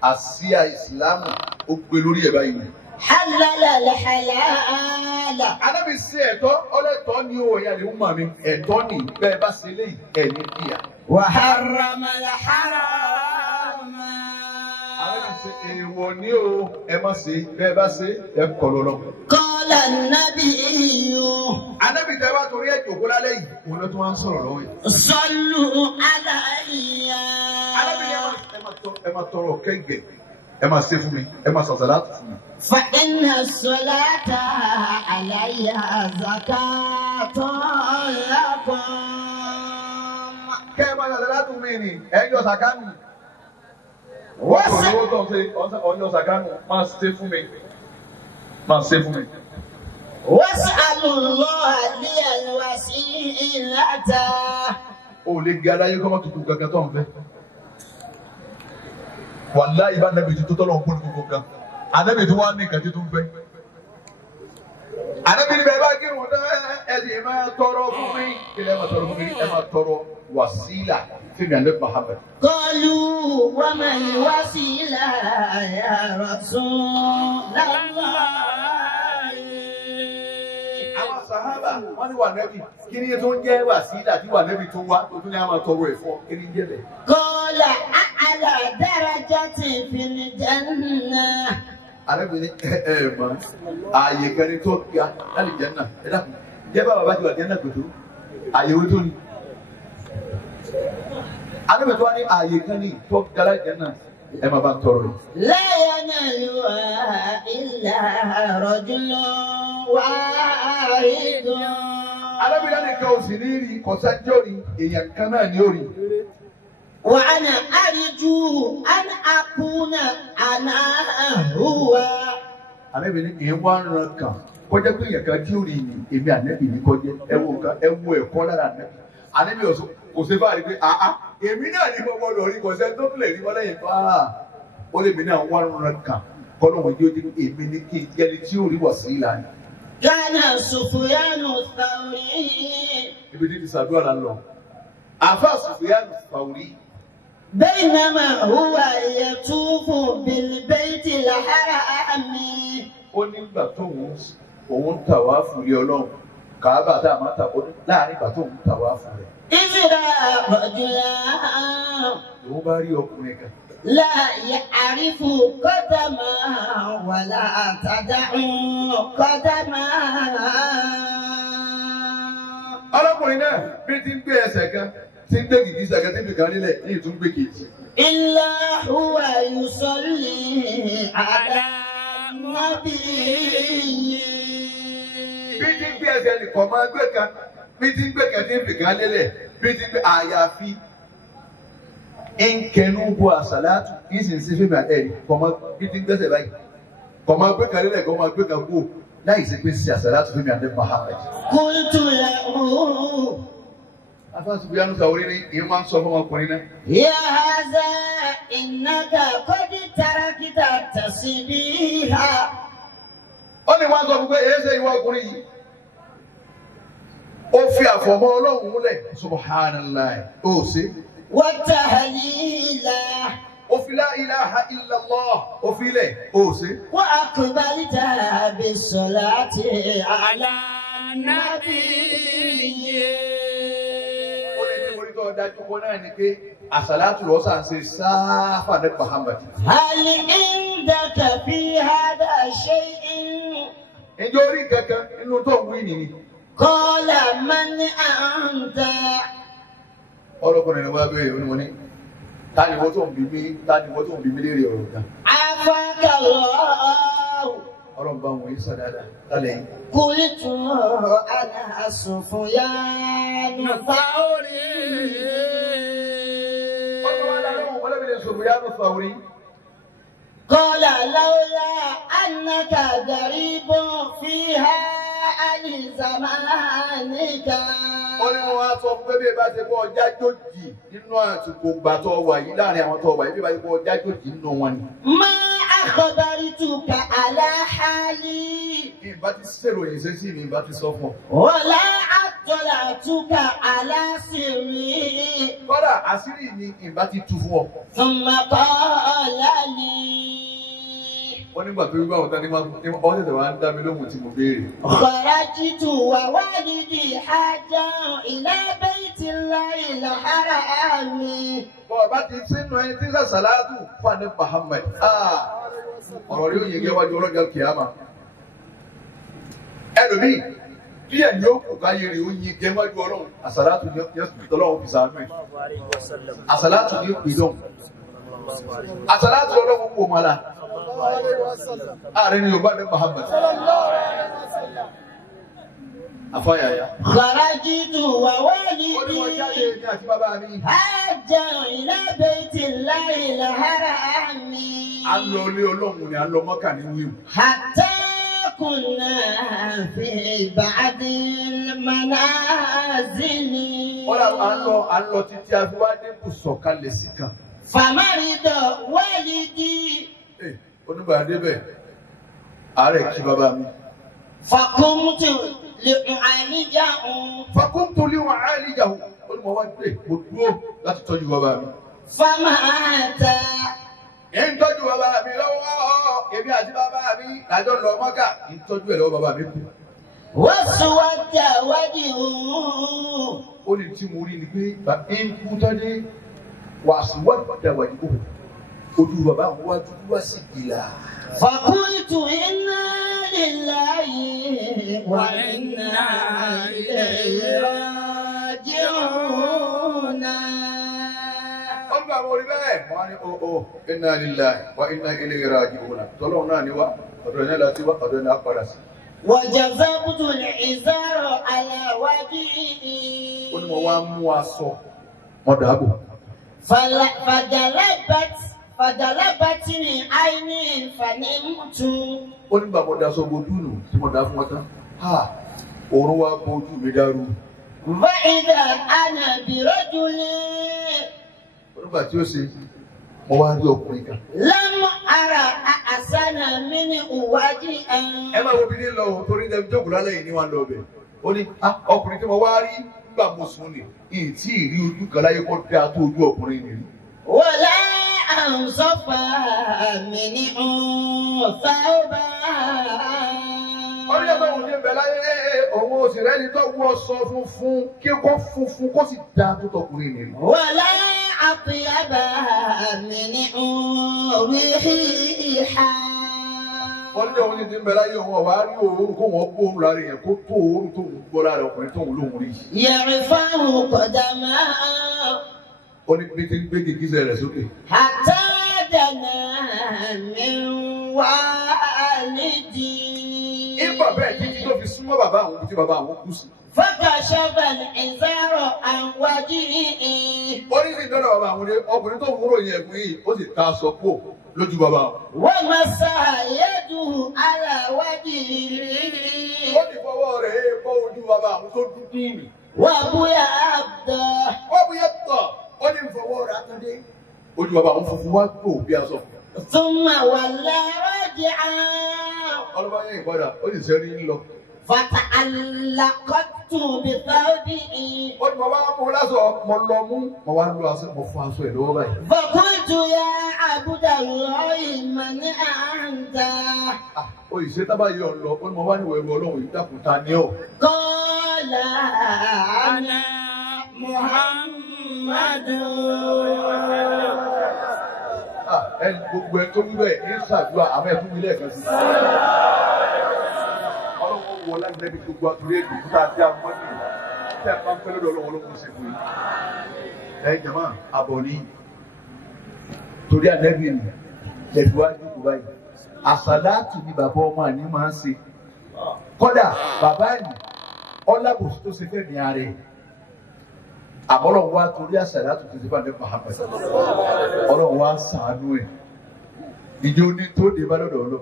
àsíá ìsìlámù ó gbé lórí ẹ̀ báyìí. حلل الحلال. Ànábì sí ẹ̀tọ́ ọlẹ́tọ́ ni ó yà ní ọmọ mi ẹ̀tọ́ ni bẹ́ẹ̀ bá ṣe léyìí ẹ̀ní bíyà. وحرم الحرام. èèwọ̀ ni o ẹ má ṣe bẹ́ẹ̀ bá ṣe ẹ kọ̀ lọ́lọ́. قال النبي Ànábì tẹ́ bá torí ẹ̀ jòkó lálẹ́ yìí òun ló tún wá ń sọ̀rọ̀ lọ́wọ́ yìí. صلوا علي Ànábì ẹ máa tọrọ kẹ́gẹ̀ ẹ máa ṣe fún mi ẹ máa sàṣàlátù fún mi. فإن الصلاة علي زكاة لكم. Kẹ́ ẹ máa sàṣàlátù mi ni ẹ yọ sàkánù. Wọ́n sọ owó tó ń ṣe ọyọ sàkánù máa ṣe fún mi. Máa ṣe fún mi. واسألوا الله لي الوسيلة. O lè ga aláyé kọ́ máa tutù gangan tó ń fẹ́. Wàláhì bá Ànábì tó tọ́lọ̀ ń kó ní gbogbo kan. Ànábì tó wá ní nǹkan tó ń fẹ́. Ànábì ní bẹ́ẹ̀ bá kírun náà ẹ sì máa tọrọ fún mi. Kí lẹ́ máa tọrọ fún mi? Ẹ máa tọrọ wàsílà fún mi Ànábì Muhammad. قالوا وما الوسيلة يا رسول الله. Àwọn sàhábà wọ́n ní wà Ànábì kí ni tó ń jẹ́ wàsílà tí wà Ànábì tó wá tó tún ní àwọn tọrọ ẹ̀ fún kí ni jẹ́ bẹ́ẹ̀. قال أعلى درجة في الجنة. Ànábì ní mọ ààyè kan ní tó ga láti Jánnà ẹ dákun jẹ́ bá bàbá ti wà Jánnà gbèdó ààyè wo tó ní. Ànábì tó wá ní ààyè kan ní tó ga láti Jánnà ẹ máa bá ń tọrọ yìí. لا ينالها إلا رجل واحد. Ànábì náà nìkan ò sì ní rí kọ́sájọ́ rí èèyàn kan náà ní orí. وأنا أرجو أن أكون أنا هو. Ànábì ní kì í wá ń ran kàn kọjá pé èèyàn kan tí ó rí ni èmi Ànábì ní kọjá ẹ wo ẹ̀kọ́ lára Ànábì. Ànábì ọ̀sán kò ṣe báyìí pé èmi náà ní mo gbọdọ̀ rí kọ̀ọ̀sẹ́ tó lè rí wọ́n lẹ́yìn tó ó lè mi náà wá ń ran kàn kọ́nà wọn yóò dín èmi ní kí n jẹ́ni tí ó rí wàsílà ni. كان سفيان الثوري. Ibi tí ti sàdúrà la lọ. Àfà Sufyan Thawri. بينما هو يطوف بالبيت الحرام. Ó nígbà òun tàwáfù lé Ọlọ́run Kàábà tá a máa tàbó láàrin ìgbà tóun tàwáfù rẹ̀. إذ رأى رجلا Lòun bá rí ọkùnrin kan. لا يعرف قدما ولا تدع قدما. Ọlọ́kùnrin náà bí ti ń gbé ẹsẹ̀ kan tí ń gbé kìkì sẹ̀kẹ́ tí ń fi kan nílẹ̀ ní ìtún gbé kejì. إلا هو يصلي على النبي. Bí ti ń gbé ẹsẹ̀ nìkan máa gbé kan bí ti ń gbé kan tí ń fi kan nílẹ̀ bí ti ń gbé àyàfi. Nkẹnu bu àsàlátù kì í sì ń sí fíìmù ẹ̀rí kọ́mọ bí ti ń gbẹ́sẹ̀ báyìí kọ́mọ gbé kan nílẹ̀ kọ́mọ gbé kan kú láì sí pé sí àsàlátù fíìmù Ànábì Muhammad. قلت له Àfà Sufyan Thawri ní ìyẹn máa ń sọ fún ọmọkùnrin náà. يا هذا إنك قد تركت التسبيح. Ó ní wọ́n sọ fún pé èyí ṣe ìwọ ọkùnrin yìí. Ó fi àfọ̀mọ́ Ọlọ́run múlẹ̀ subhanallah ó ṣe. والتهليل. Ó fi la ilaha illallah ó fi ilẹ̀ ó ṣe. وأقبلت بالصلاة على النبي. Ó ní tí mo rí tó dájú kọ́ náà ni pé àsàlátù lọ́sàn ṣe sáfà ní Muhammad. هل عندك في هذا شيء؟ Ǹjẹ́ orí kankan inú tó ń wí nìyí? قال من أنت؟ Ọlọ́kùnrin ni wọ́n á bẹ̀rẹ̀ onímọ̀ ní. Ta ni wọ́n tó ń bí mi léèrè ọ̀rọ̀ kan? عافاك الله. Ọlọ́run bá wọn yìí sọ dáadáa. Tálẹ̀ yìí. قلت أنا سفيان الثوري. Sufyan Thawri. قال لولا أنك غريب فيها عن زمانك. Ó ní wọ́n á sọ pé bí ẹ bá ṣe kọ́ ọjà jòjì nínú àsìkò ìgbà tó wà yìí láàrin àwọn tó wà yìí bí ẹ bá ṣe kọ́ ọjà jòjì nínú wọn ni. ما أخبرتك على حالي Ìbá ti ṣèròyìn ṣe sí mi, ìbá ti sọ fún ọ. ولا أطلعتك على سري. Kọ́dà àṣírí ni ìbá ti tú fún ọ. ثم قال لي wọ́n nígbà tó gbà wọ́n tán ní wọ́n tẹ̀tẹ̀ wá ń dá mi lóhùn tí mo béèrè. خرجت ووالدي حاجا إلى بيت الله الحرام. bọ́ọ̀ bá ti sínú ẹni tí sàṣàlátù fún àní Muhammad ọ̀rọ̀ rí òye gẹ́wájú ọlọ́jà kìáma ẹlòmíì bí ẹni ó kù káyé rí òye gẹ́wájú ọlọ́run àṣàlátù ní ọlọ́run fi sàánú ẹ̀ àṣàlátù ní ìpìlọ́n àṣàlátù ọlọ́run kò mọ́lá ààrẹ ni yorùbá ní Muhammad afáyàyà. خرجت ووالدي حاجا إلى بيت الله الحرام. a ń lọ ilé ọlọ́run ni a ń lọ Mọ́kà ní wíwù. حتى كنا في بعض المنازل. wọ́n à ń lọ títí a fi wá ní bùsọ̀kalẹ̀ sí kan. فمرض والدي. onígbà débẹ̀ àárẹ̀ kí bàbá mi. فقمت لأعالجه. fakuntu li u'alijahu ó ní mo wá gbé mo dúró láti tọ́jú bàbá mi. فمات. ń tọ́jú bàbá mi lọ́wọ́ èmi àti bàbá mi lájọ́ lọ Mọ́kà ń tọ́jú ẹ̀ lọ́wọ́ bàbá mi kú. واسود وجهه. ó ní tí mo rí ni pé ń kú tọ́jú wàásùwádà wà ní òun ojú bàbá àwọn wá dúdú wá sí ìlà. فقلت إنا لله وإنا إليه راجعون. wọ́n gbà wọ́n rí bẹ́ẹ̀ wọ́n á ní o inna lillahi wa inna ilayhi raji'un tọ́lọ́run náà ni wá ọ̀dọ̀ ẹ̀ láti wá ọ̀dọ̀ ẹ̀ náà padà sí. وجذبت العذار على وجهه. ó ní mo wá mú aṣọ wọn dàbò. فجلبتني عيني فنمت. ó ní bàbá daṣọ bojú nù tí mo dá fún wọn tán òórùn wa bojú mi dàrú. فإذا أنا برجل. nígbà tí ó ṣe mo wá rí ọkùnrin kan. لم أرى أحسن منه وجها. ẹ máa wo bí ní lọ torí ẹni jókòó lálẹ́ yìí ni wọ́n lọ bẹ̀. ó ní ọkùnrin tí mo wá rí nígbà mo sùn ni ìyìn tí ì rí ojú kan láyé kó dáa tó ojú ọkùnrin nìyí. ولا أنصف منه ثوبا. wọ́n ní ẹgbẹ́ òun ní bẹ̀ láyé òun ò sì rẹ́ni tó wọ́ sọ funfun kí kó funfun kó sì dáa tó tọkùnrin nìyí. ولا أطيب منه ريحا. wọ́n ní òun ní ti ń bẹ̀ láyé òun ọ̀wá rí òórùn kó wọ́n gbóòórùn lára èèyàn kó tó òórùn tó ń gbọ́ lára ọkùnrin tó ń lóhùn rí. يرفع قدما. ó ní bí ti ń gbé gìgísẹ̀ rẹ̀ sókè. حتى دنا من والدي. ìgbà bẹ́ẹ̀ títí tó fi súnmọ́ bàbá àwọn tí bàbá àwọn kú sí. فكشف العذار عن وجهه. ó ní sí ìdọ́dọ̀ bàbá àwọn ọkùnrin tó wúrò yẹn fún yìí ó sì ta aṣọ kúrò lójú bàbá àwọn. ومسح يده على وجهه. ó ní fọwọ́ rẹ̀ bọ́ ojú bàbá àwọn tó dúdú nì. وبيض. wọ́n bu yẹn tọ̀ ó ní fọwọ́ rẹ̀ àtúndé. ojú bàbá àwọn funfun wá gbò bí aṣọ. ثم ولى راجعا. ọlọ́ba yẹn ìpadà ó sì sẹ́rí ń lọ. فتعلقت بثوبه. ó ní mo wá mú lásọ mo lọ mú mo wá lọ aṣọ mo fún aṣọ ẹ̀ lọ́wọ́ báyìí. فقلت يا عبد الله من أنت. ó yìí ṣe tábà yọ ọ lọ ó ní mo wá ní ìwé ọlọ́run ìdákùntà ní ọ. قال أنا محمد. ẹni gbogbo ẹ tó ń bẹ̀ ń ṣàdúrà àmọ́ ẹ̀ fún mi lẹ́ẹ̀kan sí. ọlọ́run wọ lágbẹ́bí gbogbo àtúrẹ́ èdè tó tá a dé àwọn ọmọdé tẹ́ ẹ bá ń pẹ́ lọ́dọ̀ ọlọ́run ọlọ́run ṣe fún yín. ẹ jẹ̀mọ́ àbọ̀ ní torí ànẹ́bí mi lẹ́dùwájú kò báyìí àsàlátù ni bàbá ọmọ àní máa ń ṣe kódà bàbá yìí ọlábòsí tó ṣe fẹ́ ní ààrẹ àmọ́lọ́ wa torí àsàlátù tó ṣe fẹ́ ní Muhammad ọlọ́run wa ṣàánú ẹ̀ ìjọ ní tó dé bá lọ́dọ̀ ọlọ́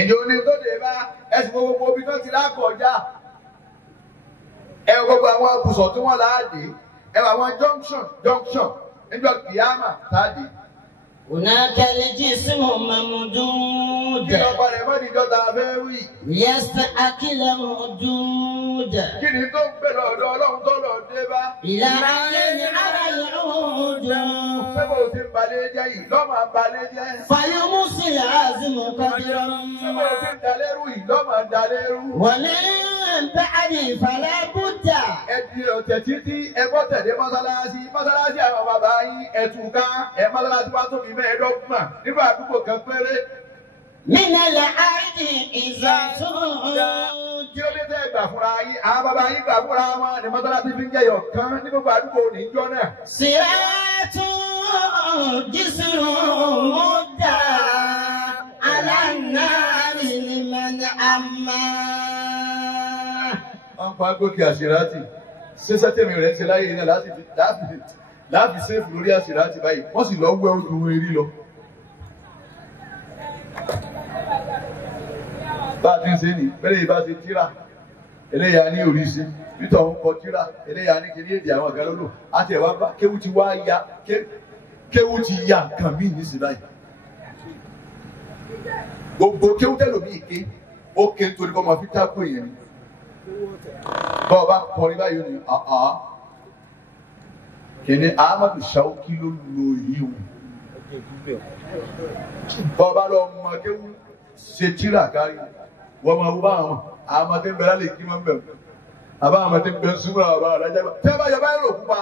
ìjọ ní tó dé bá ẹsùn gbogbo omi tó ti lákọjá ẹ gbogbo àwọn ibùsọ̀ tí wọ́n láàdé ẹ àwọn junction níjọ́ kìyàmà táàdé. هناك الجسم ممدود. ìjọba rẹ̀ mọ́ ní ìjọba abẹ́ wí. يستأكل ممدود. kí ni tó ń pè lọ́dọ̀ ọlọ́run tó lọ dé bá. إلى عين على العود sẹ́bọ̀ tí ń balẹ̀ jẹ́ yìí lọ́mọ balẹ̀ jẹ́. فيمسي العازم قدرا sẹ́bọ̀ tí ń dalẹ́rú yìí lọ́mọ dalẹ́rú. ومن بعد فلا بد Ẹ̀dì ọ̀tẹ̀ títí ẹgbọ́ tẹ̀lé mọ́sálásí. Mọ́sálásí àwọn bàbá yín ẹ̀tùká ẹ̀ mọ́sálásí wá tóbi mẹ́ẹ̀ẹ́dọ́gbọ̀n nígbà àdúgbò kan péré. من الأرض إذا سود Kí ló dé tẹ́ gbà fúnra yín? Àwọn bàbá yín gbà fúnra wọn ni mọ́sálásí fi ń jẹyọ̀ kan ní gbogbo àdúgbò níjọ́ náà. صراط جسر مدى على النار لمن أما Wọ́n pa gòkè àṣíráàtì. Ṣé tèmi rẹ̀ ṣe láyé iná láti ṣéèfù lórí àṣíráàtì báyìí? Wọ́n sì lọ wẹ́ ojú wọn erí lọ. Bá a ti ń ṣe ní, bẹ́lẹ̀ yìí bá ti tíra, eléyà ní oríṣi, Peter ń kọ tíra, eléyà ní kiri èdè àwọn ọ̀gá lọ́lọ́. Àti ẹ̀wá bá kéwú ti wá ya, kéwú ti ya nǹkan míì nísìnyí báyìí. Gbogbo kéwú tẹ́lòmíì ké, ó ké nítorí kọ́ máa fi tákù èèyàn ni. Bọ́ ọba kọrin báyìí ni kìíní Ahmadu Shauki ló lo èyí o. Bọ́ ọba lọ mọ kéwú ṣe tíra kárí wọ́n máa wú bá àwọn àmọ́tẹ́ ń bẹ̀rẹ̀ lè kí wọ́n bẹ̀rù. Àbá àmọ́tẹ́ ń bẹ̀rẹ̀ súnmọ́ àbá àdájá bá. Tẹ́ bá yọ báyìí rò fún wa,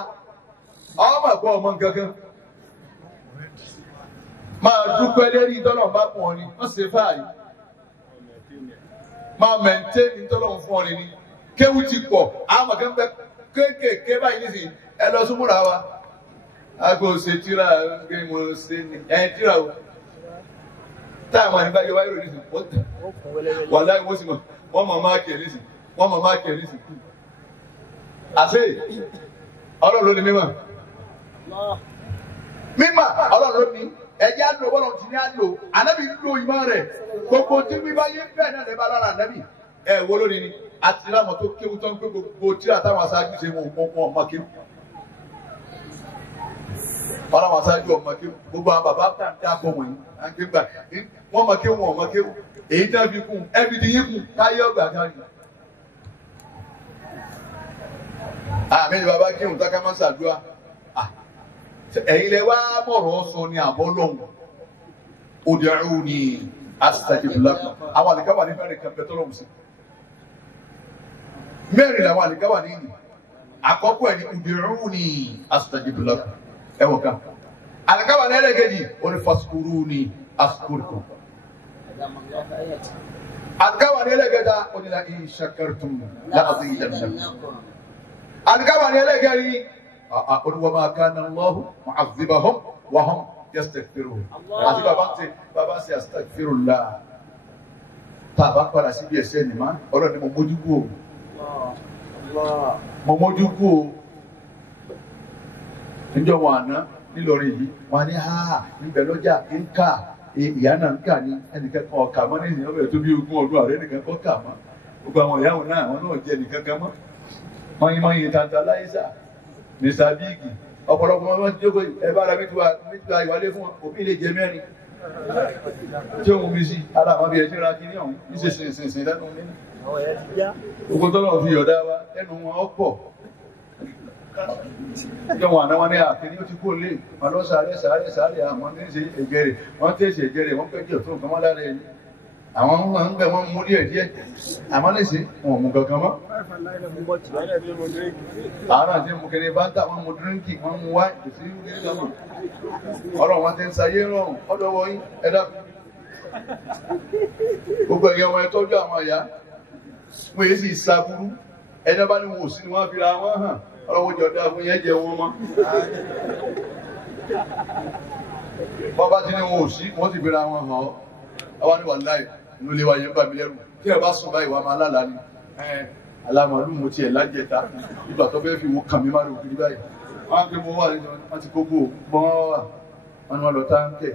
ọmọ ẹ̀kọ́ ọmọ nǹkankan. Máa dúpẹ́ lérí tọ́lọ̀ bá fún ọ ni, wọ́n ṣe fáàyè. Máa mẹ̀ntẹ́ni tọ́lọ̀ fún ọ ni ni. Kéwú ti pọ̀, àwọn kan bẹ kéékèèké báyìí nísìnyí, ẹ lọ súnmọ́ra wa. Aago ṣe tíra gbé mo ṣe ni, tíra o. Táwọn àyìnbá yọ wáyé rò nísìnyí, wà láì wọ́n sì mọ̀, wọ́n mọ̀ máa kẹ̀ nísìnyí, wọ́n mọ̀ máa kẹ̀ nísìnyí. Àṣé Ọlọ́run ló ní mímọ̀. Mímọ̀ Ọlọ́run ló ní. Ẹ̀jẹ̀ àlò bọ́lá ti ní àlò, ànábì ń lo ìmọ̀ rẹ̀. Gbogbo tí wíwá yé bẹ́ẹ̀ náà lè bá lára ànábì. Ẹ wo lónìí ni, àti láwọn tó kéwú tó ń pé gbogbo tíra táwọn aṣáájú ṣe wọn ọmọ kéwú. Bọ́lá wọn aṣáájú ọmọ kéwú. Gbogbo àwọn bàbá kan dá bọ̀ wọ̀nyí. Wọ́n mọ kéwú wọn ọmọ kéwú. Èyí tẹ́ fi kún, ẹbí ti yín kún, káyé ọgbà kárí. Àmì ni bàbá kéwú tá ká má ṣàdúrà. Ẹ̀yin lẹ wá mọ̀rọ̀ sọ ni àbọ̀ lọ́hùn. Ud'uni astajib lakum. Àwọn àlìkáwà ní mẹ́rin kan pẹ̀tọ́ lọ́hùn sí. Mẹ́rin làwọn àlìkáwà ní ìní. Àkọ́kọ́ ẹ̀ ní ud'uni astajib lakum. Ẹ̀wọ̀n kan. Àlìkáwà ní ẹlẹ́gẹ̀dì ó ní fazkuruni azkurkum. Àlìkáwà ní ẹlẹ́gẹ̀dà ó ní la in shakartum la azidannakum. Àlìkáwà ní ẹlẹ́gẹ̀dì وما كان الله معذبهم وهم يستغفرون. àti bàbá ṣe astaghfirullah. Tá a bá padà síbi ẹ̀ṣẹ̀ ni má Ọlọ́run ni mo mójú kú o. Mo mójú kú o. Níjọ́ wọn àná nílọrin yìí wọn ní níbẹ̀ lọ́jà ń kà ìyá náà ń kà ní ẹnìkan kan ọ̀kà mọ́ ní ìyẹn ọbẹ̀ tó bí 20 ọdún ààrẹ nìkan kọ́ kà mọ́. Gbogbo àwọn ìyá wọn náà àwọn náà jẹ́ nìkan kan mọ́. Mọ̀nyí Tantalizer Mr. Big ọ̀pọ̀lọpọ̀ wọn jókòó ẹ bá ara mi tu ìwálé fún òbí lè jẹ mẹ́rin tí òun mi sí ara àwọn bí ẹjọ́ ra kí ní ọ̀hún ní ṣe lẹ́nu mi. Gbogbo tọ́lọ̀ fi ọ̀dá wa lẹ́nu wọn ọ̀pọ̀. Ìjọ wọn àná wọn ní àkíní ó ti kó lé wọn lọ sáré àwọn ní ṣe ẹ̀gẹ̀rẹ̀ wọ́n tẹ̀sí ẹ̀gẹ̀rẹ̀ wọ́n pẹ́ jẹ́ òtún nǹkan mọ́ lára ẹni. Àwọn máa ń bẹ̀ wọ́n mú díẹ̀ àmọ́ lẹ́sẹ̀ wọn mú kankan mọ́. Àwọn àti mú kiri báńtà wọn mú dírínkì wọn mú wá ìsí ìgbésọ̀nù. Ọlọ́run wọn ti ń sayé rọrùn ọ̀dọ̀ wọ̀nyí ẹ̀dá. Gbogbo ẹ̀yẹ wọn ẹ tọ́jú àwọn àyà wọ́n èyí sì ṣàbúrú ẹ̀dá bá ní wọn ò sí ni wọ́n fi ra wọn hàn ọlọ́wọ́ jọ dá fún yẹn jẹ wọn mọ́. Bọ́bá tí ní wọn ò sí wọ́n ti fi ra wọn hàn ọ́. Àwọn ni wà láì inú ilé wa yẹn bá mi lẹ́rù kí ẹ bá sùn báyìí wà máa lálàá ni alámọ̀lú mo tiẹ̀ lájẹta nígbà tó fẹ́ fi wo kàn mí má lò kiri báyìí wọ́n á gbé mo wà nínú wọn ti kókó gbọ́n wà wọn ni wọn lọ táǹkẹ̀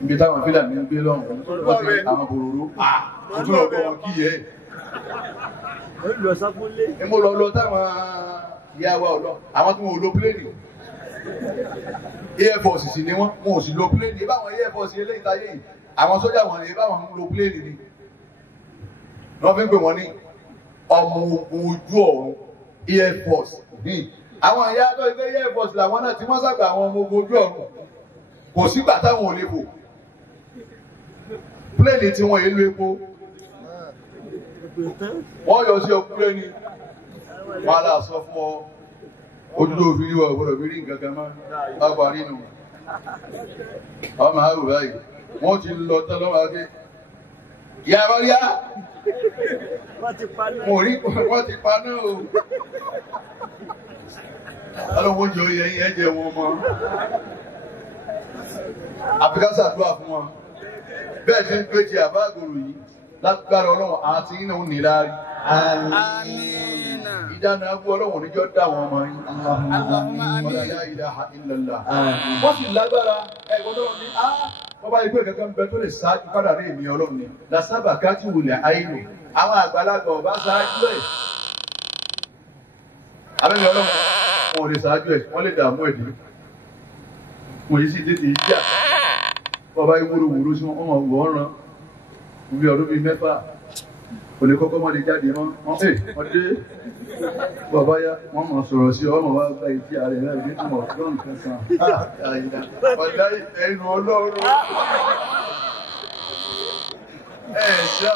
níbi táwọn Fúlàní ń gbé lọ́rùn wọ́n ti àwọn bòròró ojú ọgbọ́n wọn kì í yẹ ẹ mo lọ táwọn ìyá wa ọ̀lọ́ àwọn tí wọn ò lo pléènì Air Force sì ni wọn ò sì lo pléènì báwọn Air Force eléyìí táyé yìí àwọn sójà wọn ni báwọn ń lo pléènì ni wọ́n fi ń pè wọ́n ní ọmọ ogun ojú ọ̀run Air Force bíi àwọn ìyá tó ilé yẹ ìbọ̀sì làwọn náà tí wọ́n sàgbà àwọn ọmọ ogun ojú ọ̀run kò sígbà táwọn ò lè bò pléènì tí wọ́n èlò epo wọ́n yọ sí ọkùnrin ní wọ́n á sọ fún ọ ojú tó fi rí wọ ọ̀gbọ́dọ̀ fi rí nǹkan kan máa bá parí nù ọmọ àrùn báyìí wọ́n ti lọ tán lọ́wọ́ adé ìyá àbáríyá wọ́n ti pa náà o ọlọ́wọ́ jọ yẹ yẹn jẹ wọn mọ́ àfikásà àdúrà fún wọn bẹ́ẹ̀ ṣe ń pé ti àbá àgòrò yìí lágbára ọlọ́run àti iná ń nìlá rí ìdáná agbó ọlọ́run níjọ́ dá wọn ọmọ yín la ilaha illallah wọ́n sì lágbára ẹ̀gbọ́n náà ní wọ́n bá igbó ìkankan bẹ tó lè ṣáájú kádà rí èmi ọlọ́run ni làṣàbà káàtì wulẹ̀ àìlò àwọn àgbàlagbà ọba ṣáájú ẹ̀ abẹ́lẹ̀ ọlọ́run wọn ò lè ṣáájú ẹ̀ wọ́n lè dààmú ẹ̀ dé wọ́n yìí sì tètè jà wọ́n bá ìwúrò wúrò sí wọn wọ́n rán bí ọdún bíi mẹ́fà kò lè kọ́kọ́ mọ́ lè jáde mọ́ wọ́n dé bàbá yá wọ́n mọ̀ sọ̀rọ̀ sí ọmọ wa gba ìdí ààrẹ náà ní túnmọ̀ lọ́nà kẹsàn ọ̀dá ẹnu ọlọ́run ẹ̀ṣá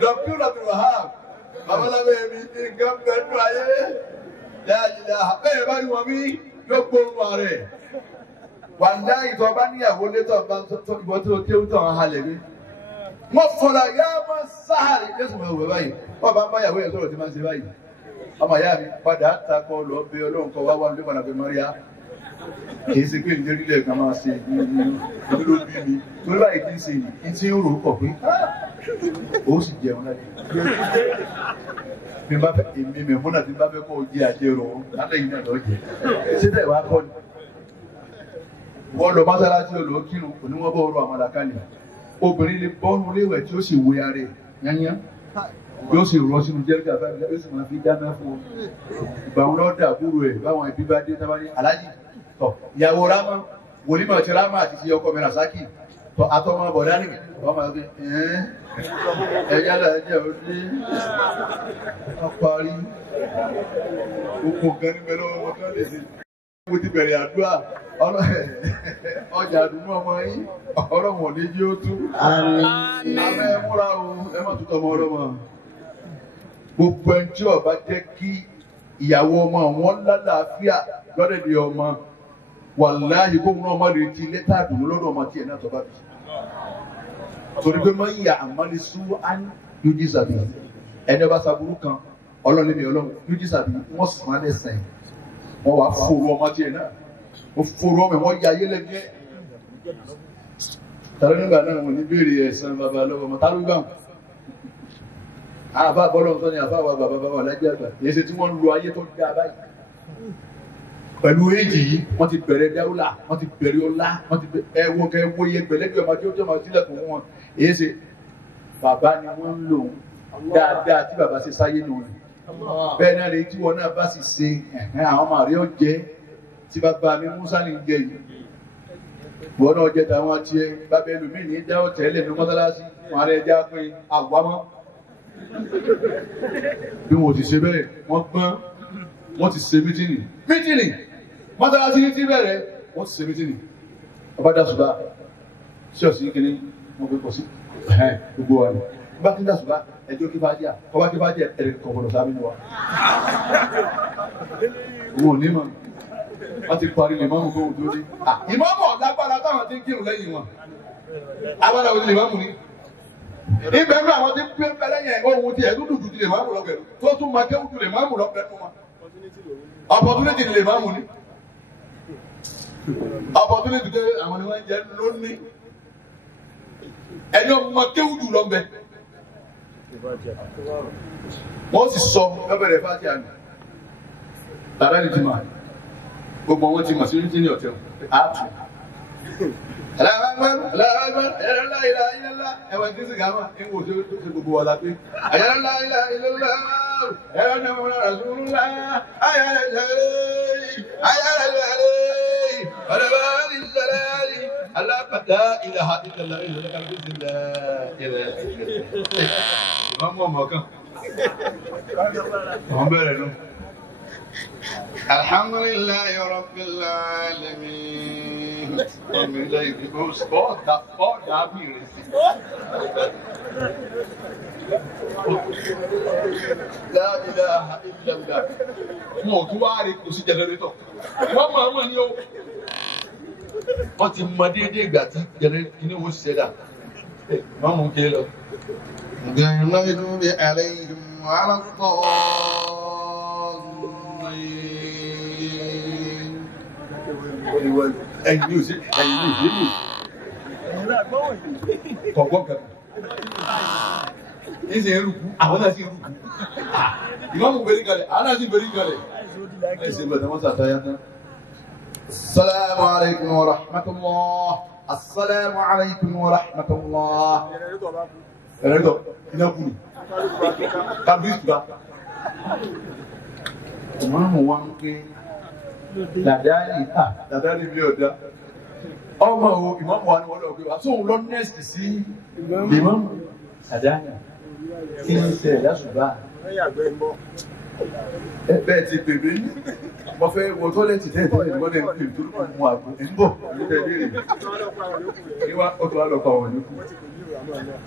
Dr. Abdul Wahab babaláwé mi ní nǹkan pẹ̀lú ayé dáadáa bẹ́ẹ̀ bá ní wọn bí yóò gbóòrùn ààrẹ wà ní ìtọ́ bá níyàwó létọ̀ bá ìbọn tí ó tí ó tàn án halẹ̀ rí wọ́n fọ́ra yá máa sáàrì jésù mọ̀ òwe báyìí wọ́n bá ń bá ìyàwó yẹn sọ̀rọ̀ tí máa ń ṣe báyìí ọmọ ìyá mi padà takọ lọ bẹ ọlọ́run kọ wá wá ní padà bẹ Maria kì í ṣe pé ìdí orílẹ̀ kan máa ṣe ìdí ló bí mi lórí báyìí tí ń ṣe ní tí ń rò ó pọ̀ pé ó sì jẹun láti mi bá fẹ́ èmi mẹ́múnà tí bá fẹ́ kọ́ jẹ àjẹrò látẹ̀yìn náà lọ́ọ́ jẹ síbẹ̀ wá kọ́ ni wọ́n lọ mọ́sálásí olùkọ́ kírun òní wọ́n bọ́ ọrọ̀ àmàlà kalẹ̀ obìnrin lè bọ́nu léwẹ̀ tí ó sì wé ara ẹ̀ yányá yóò sì rọ sínú jẹ́ríkà báyìí yóò sì máa fi dáná fún ọ ìgbà wọn lọ́ọ́ dà búrò ẹ̀ báwọn ẹbí bá dé tábà ní aláàjì tọ ìyàwó rámà wòlímọ̀ ti rámà àti ti ọkọ mi Rasaki tọ àtọmọ bọ̀dá nìyẹn wọ́n máa gbé ẹ̀yà làjẹ́ ò ní ọparí okùn kan níbẹ̀ lọ́wọ́ wọn kán lè ṣe mo ti bẹ̀rẹ̀ àdúrà ọjà àdúgbò ọmọ yín ọlọ́run ò ní jí ó tú. Àmín. Ẹ múra o, ẹ má tutọ́ ọmọ ọlọ́mọ. Gbogbo ẹni tí ó bá jẹ́ kí ìyàwó ọmọ wọn lálàáfíà lọ́dẹ̀dẹ̀ ọmọ wàláhì kó wọn ọmọ rẹ̀ ti lẹ́tà àdùnnú lọ́dọ̀ ọmọ tiẹ̀ náà tó bá bì. Torí pé mọ ìyá àmọ́lé sú án yóò sàbí ẹni ọba sàbúrú kan ọlọ́run mi ọlọ́run yóò sàbí wọ́n sàn án lẹ́sẹ̀ wọ́n wá fòrò ọmọ tiẹ̀ náà wọ́n fòrò ọmọ wọn ya ayé lẹ́gbẹ́ tàbí nígbà náà wọ́n ní béèrè ẹ̀san bàbá lọ́wọ́ ọmọ tálú gbà wọn àbá bọ́lọ̀ sọ ni àbá wa bàbá lájẹ́ àgbà èyí ṣe tí wọ́n lu ayé tó dá báyìí pẹ̀lú èjì yìí wọ́n ti bẹ̀rẹ̀ dáwùlà wọ́n ti bẹ̀rẹ̀ ọlá wọ́n ti ẹ̀wọ̀n kẹ́ wọ́n yẹ gbẹ̀lẹ́gbẹ̀ ọmọ tí ó jẹ́ ọmọ sílẹ̀ fún wọn èyí ṣe bàbá ni wọ́n ń lò dáadáa tí bàbá ṣe sáyé nù rẹ̀ bẹ́ẹ̀ náà lè tí wọn náà bá sì ṣe àwọn ọmọ rẹ̀ ó jẹ́ tí bàbá mi Musa ní jẹ yìí wọn náà jẹ tàwọn tiẹ̀ bàbá ẹlòmíì ní dá ọ̀tẹ̀ lẹ́nu mọ́sálásí wọn àrẹ ẹja pé àwámọ́ bí wọn ò ti ṣe bẹ́ẹ̀ wọ́n gbọ́n wọ́n ti ṣe mítìnì mọ́sálásí ní ti bẹ̀rẹ̀ wọ́n ti ṣe mítìnì ọba dàsùbà ṣọ́ọ̀ṣì kìíní wọ́n fi pọ̀ sí gbogbo wa ni bá ti dàsùbà ẹjọ́ kí bá jẹ́ ọba kí bá jẹ́ ẹ̀rẹ̀ kọ̀ọ̀kọ̀ọ̀ sábẹ́ ní wa wọn ò ní mọ̀ wọ́n ti parí lè mọ́mù kóhùn tó dé ìmọ̀mọ̀ lágbára táwọn ti ń kírun lẹ́yìn wọn agbára òun lè mọ́mù ní ibẹ̀ ń bẹ àwọn tí ń pè ń lẹ́yìn ohun tí ẹ̀dún dùdù ti lè mọ́mù lọ́gbẹ̀ẹ́ tó tún máa kéwù tó lè mọ́mù lọ́gbẹ̀ẹ́ fún wọn opportunity lè mọ́mù ní opportunity tó àwọn ni wọ́n jẹ́ lónìí ẹni ọmọ kéwù jù lọ́gbẹ̀ wọ́n sì sọ lọ́bẹ̀rẹ̀ fàtí àná bàbá ní ti máa gbogbo wọn ti mọ̀ sí ní ọ̀tẹ̀ ààtù ẹwà tí sì gáwà ní wò tí ó ṣe gbogbo wà lápé ayára ilẹ̀lá ẹ̀rọ ní ọmọ rẹ̀ ṣúrúlá ayára ilẹ̀lẹ́ alápàdá ìlàhà ìlẹ̀lá ìlẹ̀lá ìmọ̀mọ̀ kan wọ́n bẹ̀rẹ̀ lọ. Alhamdulillahi Rabbil Alamin. Ọmọ ilé ìdìbò ọ̀dà bí rẹ̀ sí. La ilaha illallah. Mo tún wá rí kò sí jẹnẹrétọ̀. Wọ́n máa ń wọ̀ ní o. Wọ́n ti mọ déédéé ìgbà tí jẹnẹrétọ̀ ní wọ́n ṣiṣẹ́ dà. Wọ́n mú kí lọ. غير المغضوب عليهم ولا الضالين. ẹ̀yin yóò ṣe kọ̀ọ̀kan kan ní ṣe rúkú àwọn náà sì rúkú ìmọ̀mù bẹ̀rí kalẹ̀ àwọn náà sì bẹ̀rí kalẹ̀ ẹ̀ ṣe bẹ̀rẹ̀ wọ́n sàtàyà tán. Assalamu alaikum wa rahmatullah. Assalamu alaikum wa rahmatullah. Ẹ̀rẹ́dọ̀ iná kú ni kábíyèsí ìtura. Ìmọ̀mù wa ń ké dàdáyì bí ọ̀dá ọmọ o ìmọ̀mù wa ni wọ́n lọ gbé wa sóhun lọ nẹ́ẹ̀sì sí ìmọ̀mù dàdáyì kí n ṣe ẹ̀dá ṣùgbọ́n bẹ́ẹ̀ ti bèbè ní mo fẹ́ wọ tọ́lẹ̀tì tẹ́ẹ̀tẹ́lẹ̀ ní wọ́n lè pè tó lùkù mú àgbo ẹ̀ ń bọ̀ nípa ìbéèrè níwá ó tó wá lọ pa ọ̀rọ̀ níkù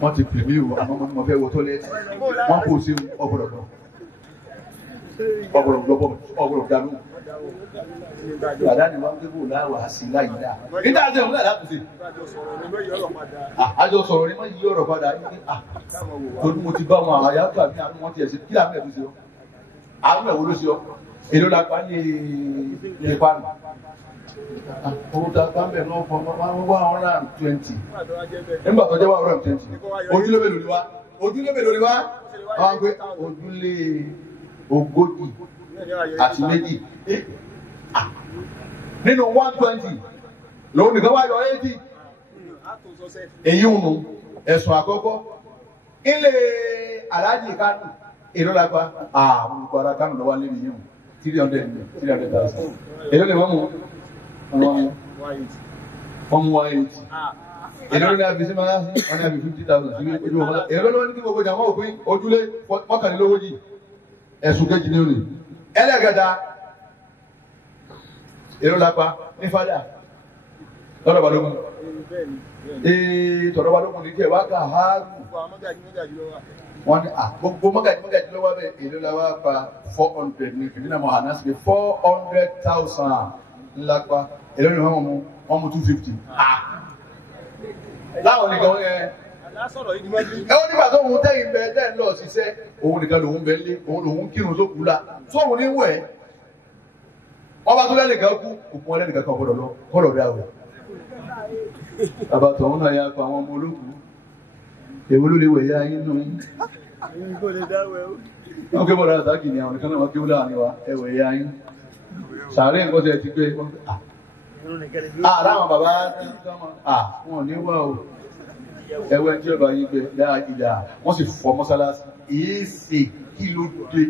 wọ́n ti pè mí o àmọ́ mo fẹ́ wọ tọ́lẹ̀tì wọ́n kò sí ọ̀gbọ̀rọ̀ dànù Ìgbàdá ni wọ́n gbé bò láwà sí láyé dá. Nígbà tí òun náà láti ṣe. Àjọ sọ̀rọ̀ ni wọ́n yí ọ̀rọ̀ padà yí ní torí mo ti bá wọn àwọn àyàtọ̀ àbí àwọn wọn ti ẹ̀sìn kí làwọn ẹ̀dùn sí ọ. Àwọn ẹ̀wọ̀ ló ṣe ọ. Èló la pa ní ìpanu. Owó ta pàmbẹ̀ náà fọ 120. Nígbà tó jẹ́ 120. Ojúlé mélòó ni wá? Ojúlé mélòó ni wá? Àwọn gbé ojúlé ogójì àti méjì. Nínú 120 lòun nìkan wá yọ 80. Èyí ń nu ẹ̀sùn àkọ́kọ́ ilé aláàjì Kánù èrò lápá àwọn olùkọ́ra Kánù lọ́wọ́ lé mi yíwọ̀n 300,000 èrò lè wọ́n mú wọ́n mú 180 èrò ní àbí sí máa sí wọ́n ní àbí 50,000 sí ojú ọmọdé èrò lọ́wọ́ ní kí gbogbo jàmọ́ òpin ojúlé mọ́kànlélógójì ẹ̀sùn kejì ní òní ẹlẹ́gẹ̀dá èrò lápá ní fádà lọ́dọ̀ balógun tọ̀dọ̀ balógun ní kí ẹ̀ wá ká háàrù wọ́n ní gbogbo mọ́gàjí lọ́wọ́ bẹ́ẹ̀ èrò láwá pa 400 ní kìnnìyàn mọ́ àná sí 400,000 ńlápá èrò ní wọ́n mú 250 láwọn nìkan wọ́n yẹ ẹwọ́n nígbà tó òun tẹ́yìn bẹ́ẹ̀ tẹ́ ń lọ ṣiṣẹ́ òun nìkan lòun bẹ́ẹ̀ lé òun lòun kírun tó kú la tó òun ní wẹ̀ wọ́n bá tó lẹ́nìkan kú òkun wọn lẹ́nìkan kan kọ́lọ̀ dá wẹ̀ bàbá tọ̀hún náà yà pa àwọn ọmọ olókùú èwo ló lè wẹ̀ yá yín nù yín wọ́n ké bọ́dọ̀ àtàkì ni àwọn nìkan náà wọ́n ké wúlò àníwá ẹ̀wẹ̀ yá yín sàárẹ̀ nǹkan tẹ̀ ti pé àdáwọn bàbá wọn ní wà o ẹwẹ́ tí ọba yìí gbé ìdá wọ́n sì fọ́ mọ́sálásí èyí ṣe kí ló dé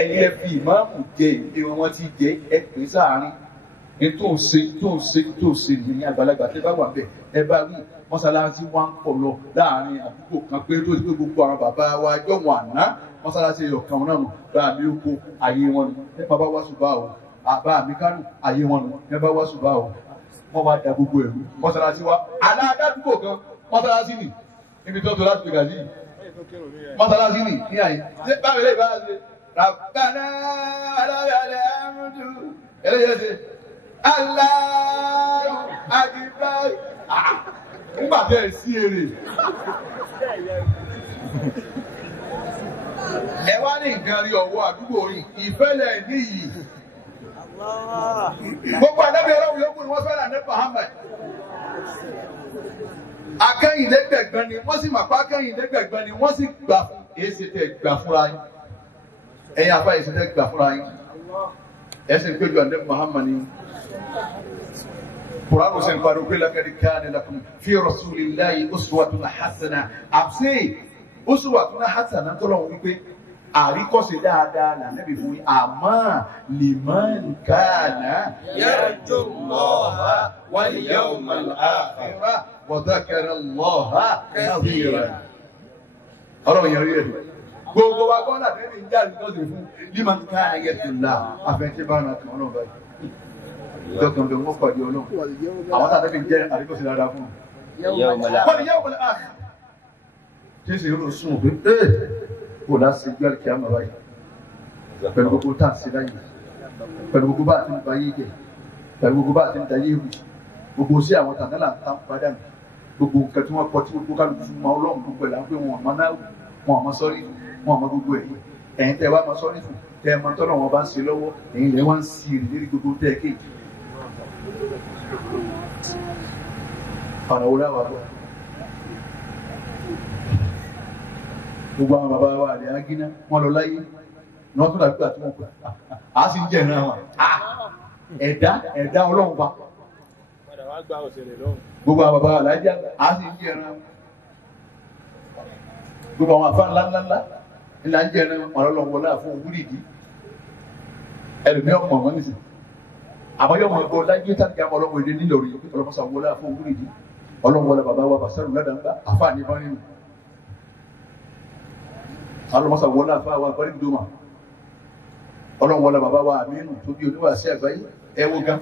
ẹ̀yẹ fi ìmáàmù jẹ ìdí wọn ti jẹ ẹ̀pẹ́ sáàárín ní tó ń ṣe ní àgbàlagbà tẹ́ bá wà bẹ́ẹ̀ ẹ bá rí mọ́sálásí wá ń pọ̀ lọ láàárín àdúgbò kan pé tó ti pé gbogbo àwọn bàbá wa jọ̀wọ́ àná mọ́sálásí ọ̀kan náà nù bá mi ó kó ayé wọn nù nípa bá wá ṣùgbọ́n àwọn àbá mi Kánù ayé wọn nù nípa bá wá ṣùgbọ́n àwọn wọ́n wá da gbogbo ẹ̀rú mọ́sálásí wa aládàdúgbò kan mọ́sálásí nì níbi tó tó láti fi gàdí mọ́sálásí nì ní àyè ṣé báwo lè bá a ṣe Rabbana aláyàlẹ̀ àmúdù ẹlẹ́yẹ ṣe Allahu Akbar nígbà tẹ́ ẹ sí èrè ẹ wá ní nǹkan rí ọwọ́ àdúgbò yìí ìfẹ́lẹ̀ níyì. Gbogbo ànábì Ọlọ́run yòókù ni wọ́n fẹ́ràn ní Muhammad. Akẹ́yìnlẹ́gbẹ̀gbọ́n ni wọ́n sì mà pa akẹ́yìnlẹ́gbẹ̀gbọ́n ni wọ́n sì gbà fún èsì tẹ̀ gbà fúnra yín. Ẹ̀yin afá èsì tẹ̀ gbà fúnra yín. Ẹ̀sìn péjú ànábì Muhammad ni. Kùránù sì ń pariwo pé laqad kana lakum fi rasulillahi uswatun hasana. Àbúṣe uswatun hasana tọ́lọ̀ wípé àríkọ́sí dáadáa lànàbí fún yín àmọ́ liman kana yarjullaha wal yawmal akhir wa dhakara Allaha kathiran. Ọlọ́run yẹn rí ẹ̀ gbogbo wa kọ́ láti ní ìjà ìjọsìn fún lima ká ayé tó la àfẹ́tí bá ra kàn ọlọ́run báyìí dọ́kàn ló ń wọ́n pàdé ọlọ́run àwọn tàbí fi jẹ́ àdékọ́sí dáadáa fún un. wọ́n ní yẹ́wò mọ́lá àná tí sì ń sún òpin kò dá sí gbẹ́rì kí á máa báyìí pẹ̀lú gbogbo tá à ń ṣe láyé pẹ̀lú gbogbo bá a ti ń ba yé jẹ pẹ̀lú gbogbo bá a ti ń da yé wì gbogbo sí àwọn tàǹdà là ń ta padà nù gbogbo nǹkan tí wọ́n kọ tí gbogbo kálukú fún wọn ọlọ́run gbogbo ẹ̀ là ń pè wọn ọmọ náà wọn ọmọ sọ́rí wọn ọmọ gbogbo ẹ̀ ẹ̀yin tẹ́ ẹ wá mọ sọ́rí fún tẹ́ ẹ mọ tọ́lọ̀ wọn bá ń ṣe lọ́wọ́ ẹ̀yin lẹ́ wá ń sí èrè lérí gbogbo tẹ́ ẹ kéèkì. ọ̀nà wo láwàá bọ̀ gbogbo àwọn bàbá wa àlẹ́ agínà wọn lọ láyé ní wọ́n tún dàbí àti wọn pè á sì ń jẹ́ ìran wọn ẹ̀dá ọlọ́run pa gbogbo àwọn bàbá alájà á sì ń jẹ́ ìran gbogbo àwọn àfa ńláńláńlá ńlá ń jẹ́ ìran ọlọ́run wọlé àfọwọ́ wúlìdì ẹlòmíràn mọ̀ wọ́n nìsín àmọ́ yóò mọ̀ gbọ́ láyé tàbí àwọn ọlọ́run èdè nílò rí ọlọ́mọsà wọlé àfọwọ́ wúlìdì ọlọ́run wọlé bàbá wa bàṣẹ́rù ládàá àfa àníbọn nínú alọmọsà wọlé àfa wa bari doma Ọlọ́run wọlé bàbá wa Aminu tó bí oníwàásí àgbáyé ẹwọ gan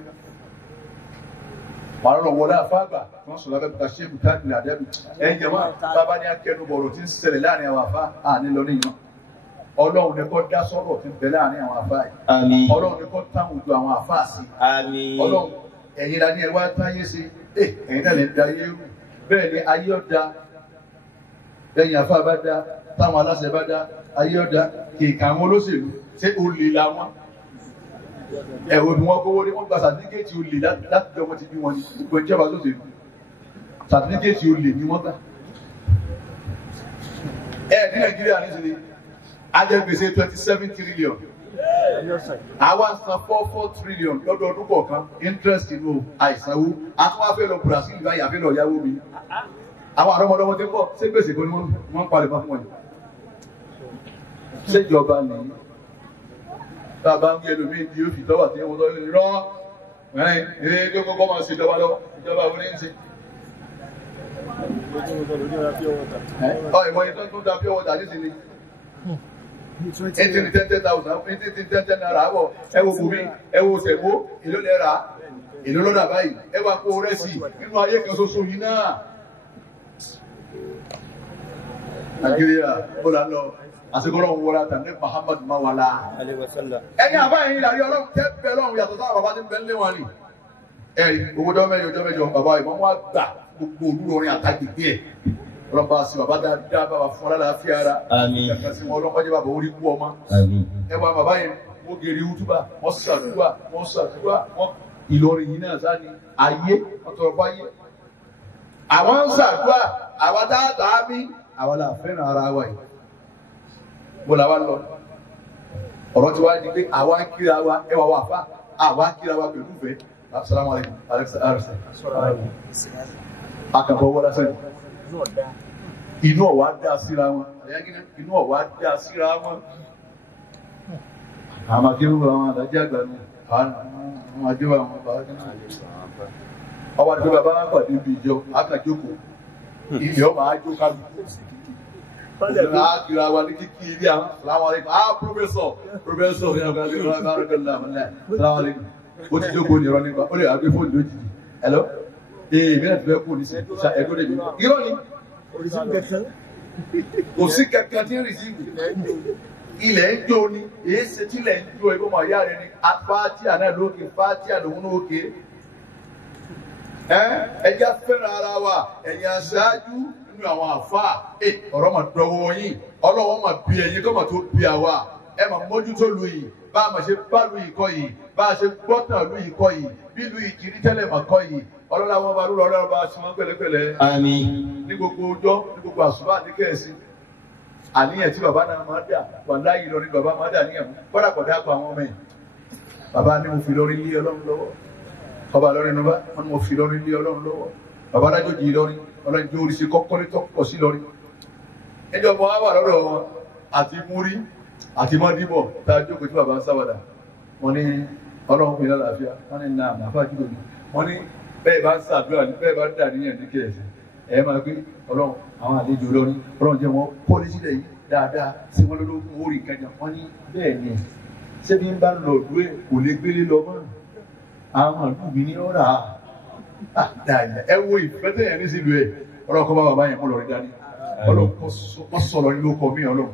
Ọlọ́run wọlé àfa àgbà tí wọn sọ lábẹ́ bùkà ṣé bùkà ní àdẹbù ẹ̀yin jẹmọ bàbá ní akẹnu bọ̀rọ̀ tí ń ṣẹlẹ̀ láàrin àwọn àfa àní lọ níyàn Ọlọ́run ní kó dá sọ̀rọ̀ tí ń bẹ láàrin àwọn àfa yìí àmín Ọlọ́run ní kó táwọn ojú àwọn àfa sí àmín Ọlọ́run ẹ̀yin la ní ẹ wá táyé sí ẹ̀yin náà lè da ayé rú bẹ́ẹ̀ ni ayé ọdá lẹ́yìn àfa bá dá táwọn aláṣẹ bá dá ayé ọ̀dá kìkà àwọn olóṣèlú ṣé olè làwọn ẹ̀wọ̀n ni wọ́n kówó ní wọ́n gba sàtífíkẹ́ẹ̀tì olè láti jọ wọ́n ti bí wọn ní gbogbo ìjọba lóṣèlú sàtífíkẹ́ẹ̀tì olè ni wọ́n gbà. Ní Nàìjíríà nísìnyí ajẹgbèsè 27 trillion àwa san 44 trillion lọ́dọọdún kọ̀ọ̀kan interest inú àìsanwó àtúwáfẹ́ lọ Brazil báyìí àfẹ́ lọ yáwó mi àwọn àrọ́mọdọ́mọ tí ń bọ̀ ṣé gbèsè kan ni wọ́n ń palẹ̀ mọ́ fún wọn yìí ṣèjọba nìyí bàbá ń gbé ẹlòmíì tí ó fi tọ́wà tí wọ́n tọ́ lé rọ́ ẹ̀ẹ́n tó kọ́kọ́ máa ṣe ìjọba lọ́wọ́ ìjọba wọn ní ń ṣe. ìmọ̀ yìí tó ń da pure water nísìnyí 10,000 naira àwọ̀ ẹ wo bùnmi ẹ wo ṣẹ̀gbó èló lẹ́ra èló lọ́dà báyìí ẹ wá kó rẹ́sì nínú ayé kan ṣoṣo yìí náà. Nàìjíríà ó là ń lọ àsìkò ọlọ́run wọlé àtàndé Muhammad mawala. ẹ̀yin àbá yẹn ìlàrí ọlọ́run tẹ́ bẹ́ẹ̀ lọ́run yàtọ̀ sáà bàbá tí ń bẹ nílé wọn ni. ẹ̀rí owó ọjọ́ mẹ́jọ bàbá ìmọ̀ wọn gbà gbogbo olúrorin àtàgbègbè ẹ̀ ọlọ́ba sí bàbá dáadáa bàbá fún aláàfíà ara kàkà sí wọn ọlọ́pàá jẹ́ bàbá orí kú ọmọ. ẹ wá bàbá yẹn wọ́n gèrè wútúbà wọ́n ṣàdúrà wọ́n Ìlọrin yìí náà sáà ní ayé wọ́n tọrọ fáyé. àwọn ń ṣàdúrà àwọn dáadáa mi àwọn là fẹ́ràn ara wa yìí mo là wá lọ ọ̀rọ̀ tí wàá di pé àwa kíra wa ẹ wà wà fà àwa kíra wa pẹ̀lú ìfẹ́ assalamu alaikum alexa akàbọ̀ wọlé sẹ́yìn inú ọ̀wá dá síra wọn inú ọ̀wá dá síra wọn àwọn akéwù àwọn adájọ́ àgbà ní àwọn àjẹwò àwọn bàbá kan ọwọ́ àti bàbá wọn pàdé ibi ìjọ akàjókòó ilé ọmọ àjò kálù kira wa ní kíkí ilé àwọn salamu alaikum professor yẹn ọ̀gá àgbẹ̀ ọ̀gá salamu alaikum ó ti jókòó ní ìrọ̀ nípa ó lè àgbẹ̀ fóònù lójijì hello mìíràn fẹ́ kú ní sí ẹ̀kọ́ lè mi irọ́ ni kò sí kankan tí ń rìsíìvì ilẹ̀ ń jó ni èyí ṣe tí ilẹ̀ ń jó ẹgbẹ́ ọmọ ìyá rẹ ni fátíà náà lókè fátíà lòun náà ókè ẹjẹ́ fẹ́ràn ara wa ẹ̀yin aṣáájú nínú àwọn àfáà ọ̀rọ̀ mà dọ̀wọ́ yín ọlọ́wọ́ mà bí ẹ̀yin kọ́ mà tó bí àwa ẹ mà mójútó lu yìí bá a mà ṣe bá lu yìí kọ́ yìí bá a ṣe gbọ́tàn lu yìí kọ́ yìí bí lu yìí kiri tẹ́lẹ̀ mà kọ́ yìí ọlọ́lá wọn bá rúlọ ọlọ́run bá ṣe wọn pẹ̀lẹ́pẹ̀lẹ́ àmín ní gbogbo ọjọ́ ní gbogbo àṣùbà ní kẹ́ẹ̀sì àníyàn tí bàbá náà máa dà wà láyé lọ ní bàbá máa dà níyàn kọ́dà kọ̀dà pa àwọn ọmọ yìí bàbá ní mo fi lórí lé ọlọ́run lọ́wọ́ ọba lọ́rin ní bá wọn ni mo fi lórí lé ọlọ́run lọ́wọ́ bàbá adájọ́ jì lọ́rin ọlọ́run jó orí ṣe kọ́kọ́rí tó pọ̀ sí lọ́rin ìjọba wa wà lọ́dọ̀ wọn àti múrí àti mọ́díbọ̀ tá a jókòó tí bàbá ń sáwàdà wọn ní ọlọ́run mi lálàáfíà wọn ní nà àmàfà jùlọ ní wọn ní bẹ́ẹ̀ bá ń ṣàdúrà ní bẹ́ẹ̀ bá ń dà níyàn ní kẹ̀ẹ̀sì ẹ̀ máa gbé ọlọ́run àwọn àlejò lọ́rin ọlọ́run jẹ́ wọn pọ́lí sílẹ̀ yìí dáadáa sí wọn lọ́dún orí kẹjà wọn ní bẹ́ẹ̀ ni ṣé bí n bá ń lọ ọdún ẹ̀ kò lè gbélé lọ mọ́ àwọn àdúgbò mi ní ọ̀rà dáadáa ẹ wo ìfẹ́ tẹ̀yẹ ní sílùú ẹ̀ ọlọ́kọ́ bá bàbá yẹn mú lọ rí dání ọlọ́kọ́ sọ̀rọ̀ nínú ọkọ̀ mi ọlọ́run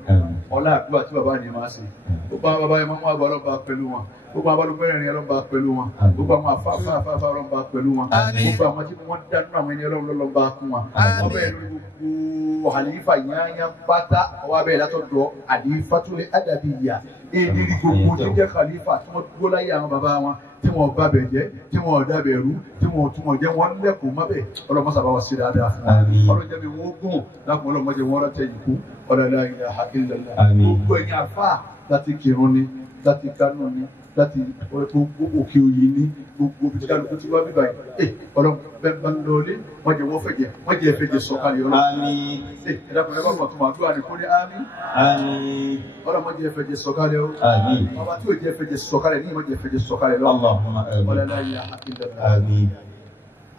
ọlá àdúrà tí bàbá yẹn máa ṣe gbogbo àwọn bàbá yẹn máa mú àgbà ọlọ́ba pẹ̀lú wọn gbogbo àwọn alùpùpù ọlọ́ba pẹ̀lú wọn gbogbo àwọn afáfáfá ọlọ́ba pẹ̀lú wọn gbogbo àwọn tí wọ́n dánú àwọn ẹni ọlọ́ba kún wọn wọ́n bẹ̀rẹ̀ lórí gbogbo àlìfà yányá pátá ọwọ́ abẹ́rẹ́ látọ̀dọ̀ àlìfà tó lé àdàbíyà èdè ní gbogbo tó jẹ́ kàlífà tí wọ́n dúró láyé àwọn bàbá wọn tí wọ́n bá bẹ̀ jẹ́ tí wọ́n dá bẹ̀ rú tí wọ́n jẹ́ wọ́n lẹ́kùn má bẹ̀ ọlọ́mọsàbá wa sí dáadáa fún wọn ọlọ́jẹ́ mi wọ́n gùn lákùn ọlọ́mọdé wọn rántẹ́ yìí kú ọlọ́lá ilaha illallah gbogbo ẹ̀yìn àfà láti kírun ni láti kánú ni láti gbogbo òkè òyìn ní gbogbo tí kálukú ti wá bíbá yìí ọlọ́run bẹ́ẹ̀ bá ń lọ ilé wọ́n jẹ́ wọ́n fẹ̀jẹ̀ wọ́n jẹ́ fẹ̀jẹ̀ sọ̀kalẹ̀ ọlọ́run ẹ̀dàkùnrin bá bọ̀ tó máa dúrà ní kó ní àmín ọlọ́run jẹ́ fẹ̀jẹ̀ sọ̀kalẹ̀ o ọba tí ò jẹ́ fẹ̀jẹ̀ sọ̀kalẹ̀ ní ìmọ̀ jẹ́ fẹ̀jẹ̀ sọ̀kalẹ̀ lọ́wọ́ ọlọ́lá ilaha illallah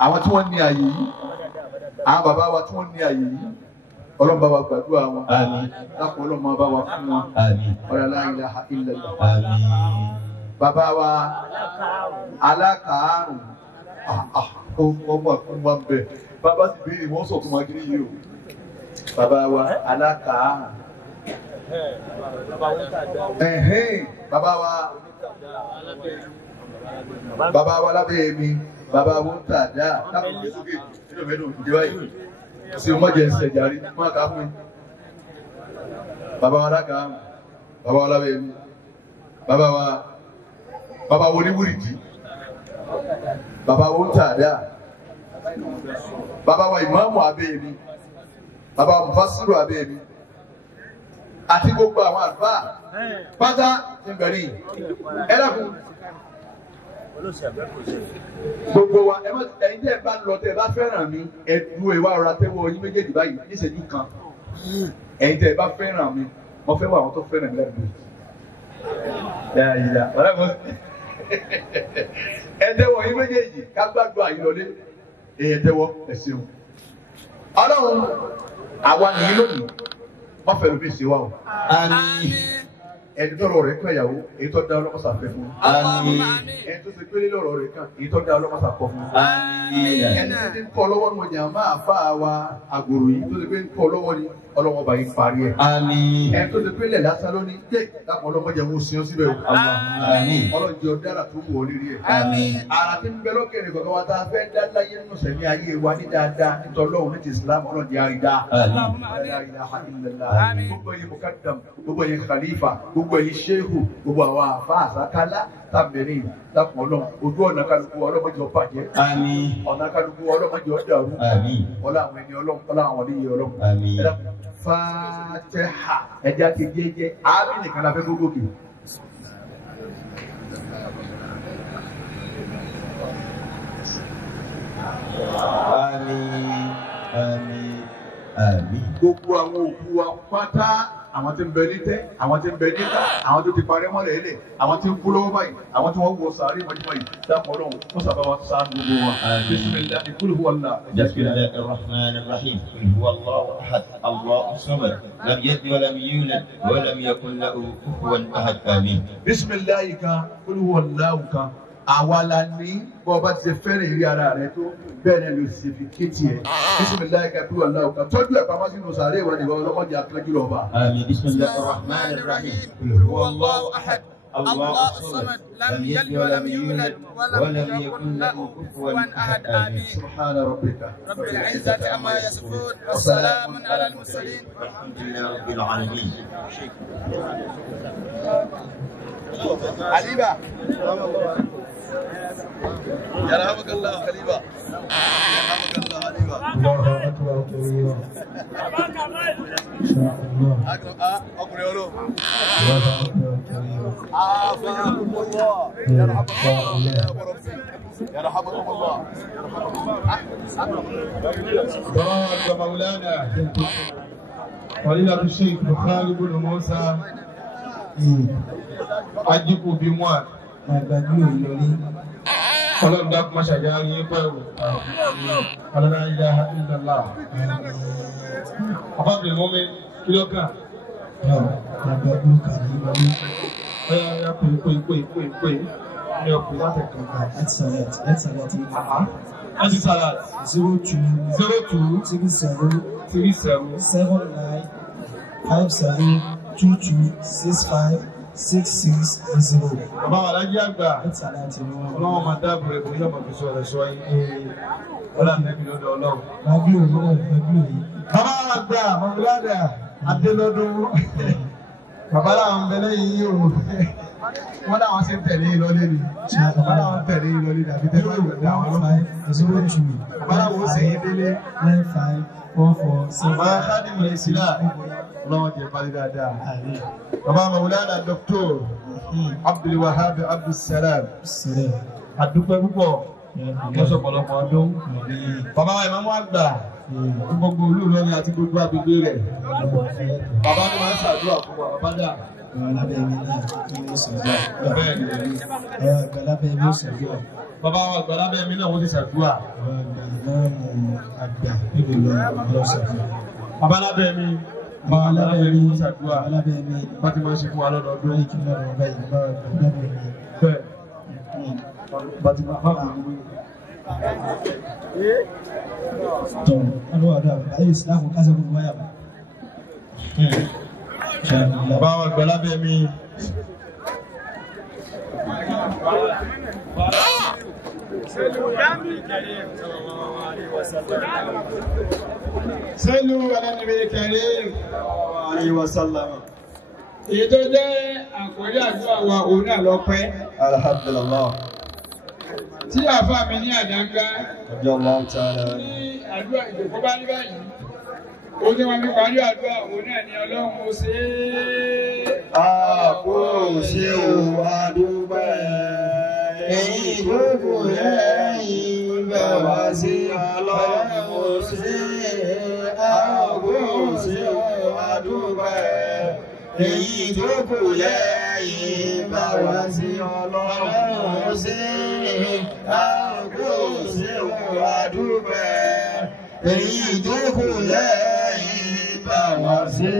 àwọn tí wọ́n ní ààyè yìí àwọn bàbá wa tí wọ́n ní ààyè yìí ọlọ́run bá wa gbàdúrà wọn lápò ọlọ́run bá wa fún wọn ọlọ́lá ilaha illallah bàbá wa alákàárùn ọmọ fún wa bẹ bàbá ti bèèrè wọn sọ fún wa kiri yìí o bàbá wa alákàárùn bàbá wa lábẹ́ mi bàbá wọn tàdá lápò ìgbésókè nínú mẹ́nu ìjọba yìí sí o mọ́jẹ̀ ẹsẹ̀ jàrí máa ká fún mi bàbá wa alákàárùn bàbá wa lábẹ́ mi bàbá wo ní wúrìdì bàbá wo ń tàdá bàbá wa ìmáàmù abẹ́ mi bàbá wa mufasiru abẹ́ mi àti gbogbo àwọn àlùfáà pátá ti ń bẹ̀rẹ̀ ẹlẹ́kùn gbogbo wa ẹ̀yin tẹ́ ẹ bá ń lọ tẹ́ ẹ bá fẹ́ràn mi ẹ dúró ẹ wá ọ̀rọ̀ àtẹ́wọ́ yín méjèèjì báyìí níṣẹ́jú kan ẹ̀yin tẹ́ ẹ bá fẹ́ràn mi mo fẹ́ wọ àwọn tó fẹ́ràn mi lẹ́nu ẹ tẹ́wọ́ yín méjèèjì ká gbàdúrà yín lọlé ẹ tẹ́wọ́ ẹ ṣeun ọlọ́run àwa nìyí lónìí wọ́n fẹ́ lómi ṣe wá o. Àmín. Ẹni tọ́rọ̀ rẹ̀ kàn yàwó èyí tó dá ọlọ́mọṣà fẹ́ fún. Àmín. Ẹni tó ṣe pélé lọ́rọ̀ rẹ̀ kàn èyí tó dá ọlọ́mọṣà kọ fún. Àmín. Ẹni tó ti ń kọ́ lọ́wọ́ ní ọjà máa fà wá àgòrò yìí tó ṣe pé ń kọ́ lọ́wọ́ ní ọlọ́wọ́ bá yín parí ẹ̀. Àmín. Ẹni tó ṣe pélé lásán lónìí dé lápò ọlọ́mọdé wọn sí ọ síbẹ̀ o. Àmín. Ọlọ́jọ́ dára tó wù ọ lérí ẹ̀. Àmín. Ara tí ń bẹ lókèrè kọ̀ọ̀kan wa tá a fẹ́ dá láyé nínú sẹ̀mí ayé wa ní dáadáa nítọ́lọ́hùn ní ti Islam ọlọ́dẹ àrídá. Àmín. Gbogbo ẹ̀yin mukadam, gbogbo ẹ̀yin khalifa, gbogbo ẹ̀yin shehu, gbogbo àwọn àfa àsákálá tábìlì lápò ọlọ́run ojú ọ̀nà kálukú ọlọ́mọdé ó bàjẹ́. Àmín. Ọ̀nà kálukú ọlọ́mọdé ó dàrú. Àmín. Ọlá àwọn ẹni ọlọ́run ọlá àwọn oníyẹ ọlọ́run. Àmín. Fatiha ẹja ti jẹ́jẹ́ àmín nìkan la fẹ́ gbogbo kì. Àmín. Àmín. Àmín. Gbogbo àwọn òkú wa pátá àwọn tí ń bẹ ní tẹ́ àwọn tí ń bẹ níta àwọn tó ti parẹ́ mọ́lẹ̀ ẹ̀lẹ̀ àwọn tí ń kú lọ́wọ́ báyìí àwọn tí wọ́n wọ sàárè mọ́júmọ́ yìí dáàbò ọlọ́run wọ́n sábà wá sáà gbogbo wọn. bisimilahi kul huwa Allah. bisimilahi rahman rahim kul huwa Allahu ahad Allahu samad lam yalid wa lam yulad wa lam yakun lahu kufuwan ahad àmín. bisimilahi kan kul huwa Allah kan àwa la ní bọ́ bá ti ṣe fẹ́rẹ̀ ìrí ara rẹ tó bẹ́ẹ̀ ni ló ṣe fi kéètì ẹ̀ bisimilayi ka kúrò aláwọ̀ kan tọ́jú ẹ̀ pamọ́ sínú sàárè ìwà ìwà ọlọ́mọdé akẹ́jú lọ́ba. àmín. bisimilahi rahman rahim kul huwa Allahu ahad Allahu samad lam yalid wa lam yulad wa lam yakun lahu kufuwan ahad àmín. subhana rabbika rabbil izzati amma yasifun wa salamun ala al-mursalin walhamdulillahi rabbil alamin. Aliba. يرحمك الله خليفة يرحمك الله خليفة الله أكبر كبيرا أكرم أقول يا ولو الله أكبر كبيرا عافاكم الله يرحمكم الله يرحمكم الله بارك مولانا فضيلة الشيخ بخاري بن موسى ajiku bi mu a gbàgbé òyìnbó Ọlọ́run dákun má ṣàjárí yín pẹ́ o ọlọ́run ilaha illallah àbábìnrin mọ́mí kí ló kàn Anti salad 02 37 79 57 22 65 66 bàbá wa lájí àgbà ọlọ́wọ́ máa dáàbò rẹ̀ kò ní ọmọ fìṣọ́ rẹ̀ sọ yìí ọlá nẹ́bí lọ́dọ̀ ọlọ́run. bàbá wa gbà mọ̀míládà adélọ́dún bàbá làwọn bẹ̀rẹ̀ yìí o wọ́n láwọn ṣe tẹ̀lé ìlọlé ni bàbá làwọn tẹ̀lé ìlọlé ni àbí tẹ̀lé ìlọlé àwọn ọlọ́run bàbá làwọn ó sèyí délé. 9544 bàbá kádìmù lè sílá ọlọ́wọ́ jẹ́ parí dáadáa. bàbá mọ̀míládà dr Abdulwahab Abdulsalam adúpẹ́ púpọ̀ lọ́sọ̀ pọ̀lọpọ̀ ọdún. bàbá wa ìmáàmù àgbà gbogbo olú Ìlọrin àti gbogbo agbègbè rẹ̀ bàbá ni máa ń ṣàdúrà fún wa bàbá dà. bàbá wa àgbàlábẹ́ mi náà wọ́n ti ṣàdúrà. bàbá lábẹ́ mi bàbá lábẹ́ mi wọ́n ṣàdúrà bá ti máa ń ṣe fún wa lọ́dọọdún. bẹ́ẹ̀ bá ti máa fáwọn ìwé. Bàbá wa àgbàlábẹ́ mi. Sẹ́lú Ànábì Karim alayhi wa sallam. Èyí tó jẹ́ àkórí àdúrà wa òun náà lọ pẹ́. Alhamdulillah. Tí àfáà mi ní àdáńgá ní àdúrà ìjòkó bá ní báyìí, ó ní wọn fi parí àdúrà òun náà ní Ọlọ́run ó ṣe é. Àpò ṣe ò àdúgbò èyí tó kù lẹ́yìn bẹ̀ wá sí Ọlọ́run ó ṣe é. Àpò ṣe ò àdúgbò èyí tó kù lẹ́yìn bẹ̀ wá sí Ọlọ́run ó ṣe é. Àpò ṣe ò àdúgbò èyí tó kù lẹ́yìn bá wá sí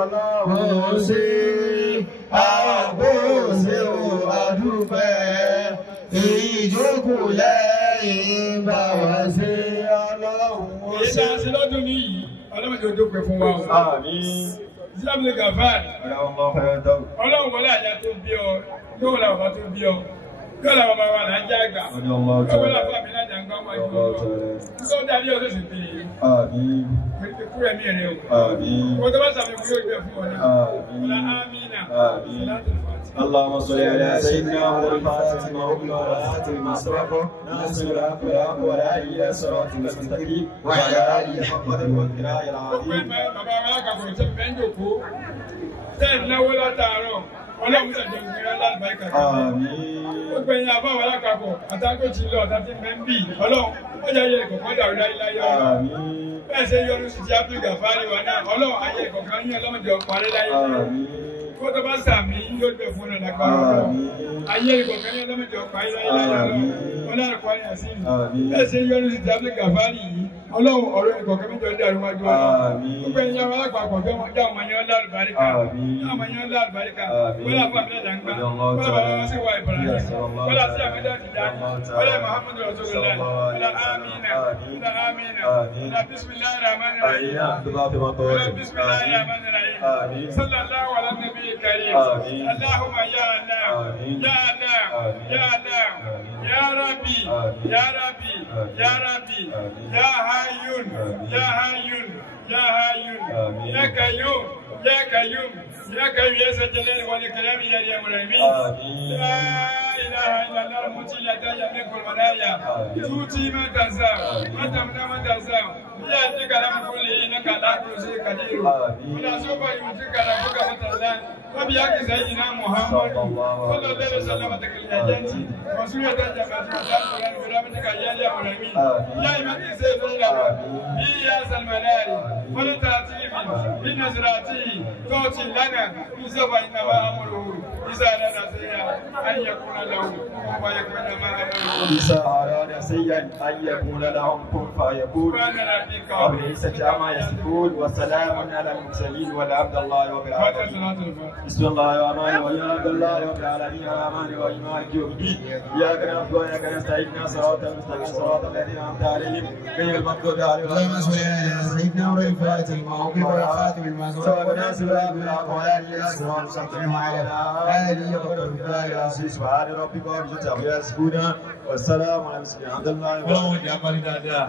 Ọlọ́run ṣe àbò ṣe ò àdúpẹ́ èyí tó kù lẹ́yìn bá wá sí Ọlọ́run ṣe. èyí tá a ṣe lọ́dún ní yìí Ọlọ́run ti dúpẹ́ fún wa o. Islam lè gàfà Ọlọ́run wọlé àyà tó bí ọ yóò wọlé bàbá tó bí ọ. Kọ́lá bàbá wa là ń já àgbà. Kọ́lá bàbá mi náà jàǹgbá wá ju ọ̀rọ̀. Nígbà ó darí ọdún sì bí. Kúrò ẹ̀mí rẹ̀ o. Kó tó bá sàmì kúrò ìgbẹ́ fún ọ ní. Kọ́lá ámínà. اللهم صل على سيدنا محمد الفاتح لما أغلق والخاتم لما سبق ناصر الحق والحق والهادي إلى صراط المستقيم وعلى آله حق قدره والقراءة العظيم. Bàbá wa kàkùrù tẹ́ fẹ́ ń jòkó. Tẹ́ ẹ̀ náwó látàárọ̀. Ọlọ́run ṣàjọ ìgbéra lálùbáríkà. Gbogbo ẹ̀yin àbá wa lápapọ̀ àtàkùn ti lọ àtàkùn mẹ́ńbì Ọlọ́run ó jẹ́ ayé ìkọ̀kan dàrú láyé ọ̀rọ̀. Bẹ́ẹ̀ ṣe yọnu sí ti Abdul Gafari wa náà Ọlọ́run ayé ìkọ̀kan yín ọlọ́mọdé ọ̀parí láyé ọ̀rọ̀. Kó tó bá sàmì yóò gbẹ fún ọ̀nà lágbára ọ̀rọ̀. Ayé ìkọ̀kan yín ọlọ́mọdé ọ̀parí láyé ọ̀rọ̀. Ọlọ́run kọ́ ayé àṣírí. Bẹ́ẹ̀ ṣe yọnu sí ti Abdul Gafari yìí Ọlọ́run ọ̀rọ̀ ìkọ̀kan méjì ọdún àrùn wájú ọ̀rọ̀. Gbogbo ẹ̀yin àwọn alápapọ̀ dá ọmọ yẹn ọlá àlùbáríkà. Dá ọmọ yẹn ọlá àlùbáríkà. Wọ́n lọ fún àmì ẹ̀dàgbà. Wọ́n lọ bá wọn sí wa Ibrahim. Wọ́n lọ sí àmì ẹ̀dàgbà. Wọ́n lọ Muhammadu Rasulullah. Wọ́n lọ Amina. Wọ́n lọ Amina. Wọ́n lọ Bismillahir Rahmanir Rahim. Wọ́n lọ Bismillahir Rahmanir Rahim. Sallallahu ala nabiyil karim. Allahumma ya Allah. Ya Allah. Ya Allah. Ya Rabbi. Ya Rabbi. Ya Rabbi. Ya Hayyun. Ya Hayyun. Ya Hayyun. Ya Qayyum. Ya Qayyum. Ya Qayyum ya Jalal wal Ikram ya Rahim. La ilaha illallah al-mutila ya mikul malaya. Tuti ma taza. Matamna ma taza. Ya tikala kulli inaka la tuzi kadir. Wala sofa yutika rabbuka fatalla. Nabi yake Sayyidina Muhammad sallallahu alaihi wasallam takallajati. Rasulullah jabatu برحمتك يا الراحمين يا إمام سيد الله يا سلمان ولا تعتيم بنزراته توت لنا يوسف إنما أمره إذا أراد شيئا أن يكون له كن فيكون ما أمره إذا أراد شيئا أن يكون لهم كن فيكون وبالعزة عما يصفون وسلام على المرسلين والحمد لله رب العالمين. بسم الله الرحمن الرحيم الحمد لله رب العالمين الرحمن الرحيم مالك يوم الدين إياك نعبد وإياك نستعين صراط المستقيم صراط الذين أنعمت عليهم غير المغضوب عليهم. اللهم صل على سيدنا محمد الفاتح الموقف والخاتم المسعود والناس بالأخلاق وآله الصراط المستقيم وعلى آله وصحبه العظيم سبحان ربك رب العزة عما يصفون والسلام على المرسلين الحمد لله.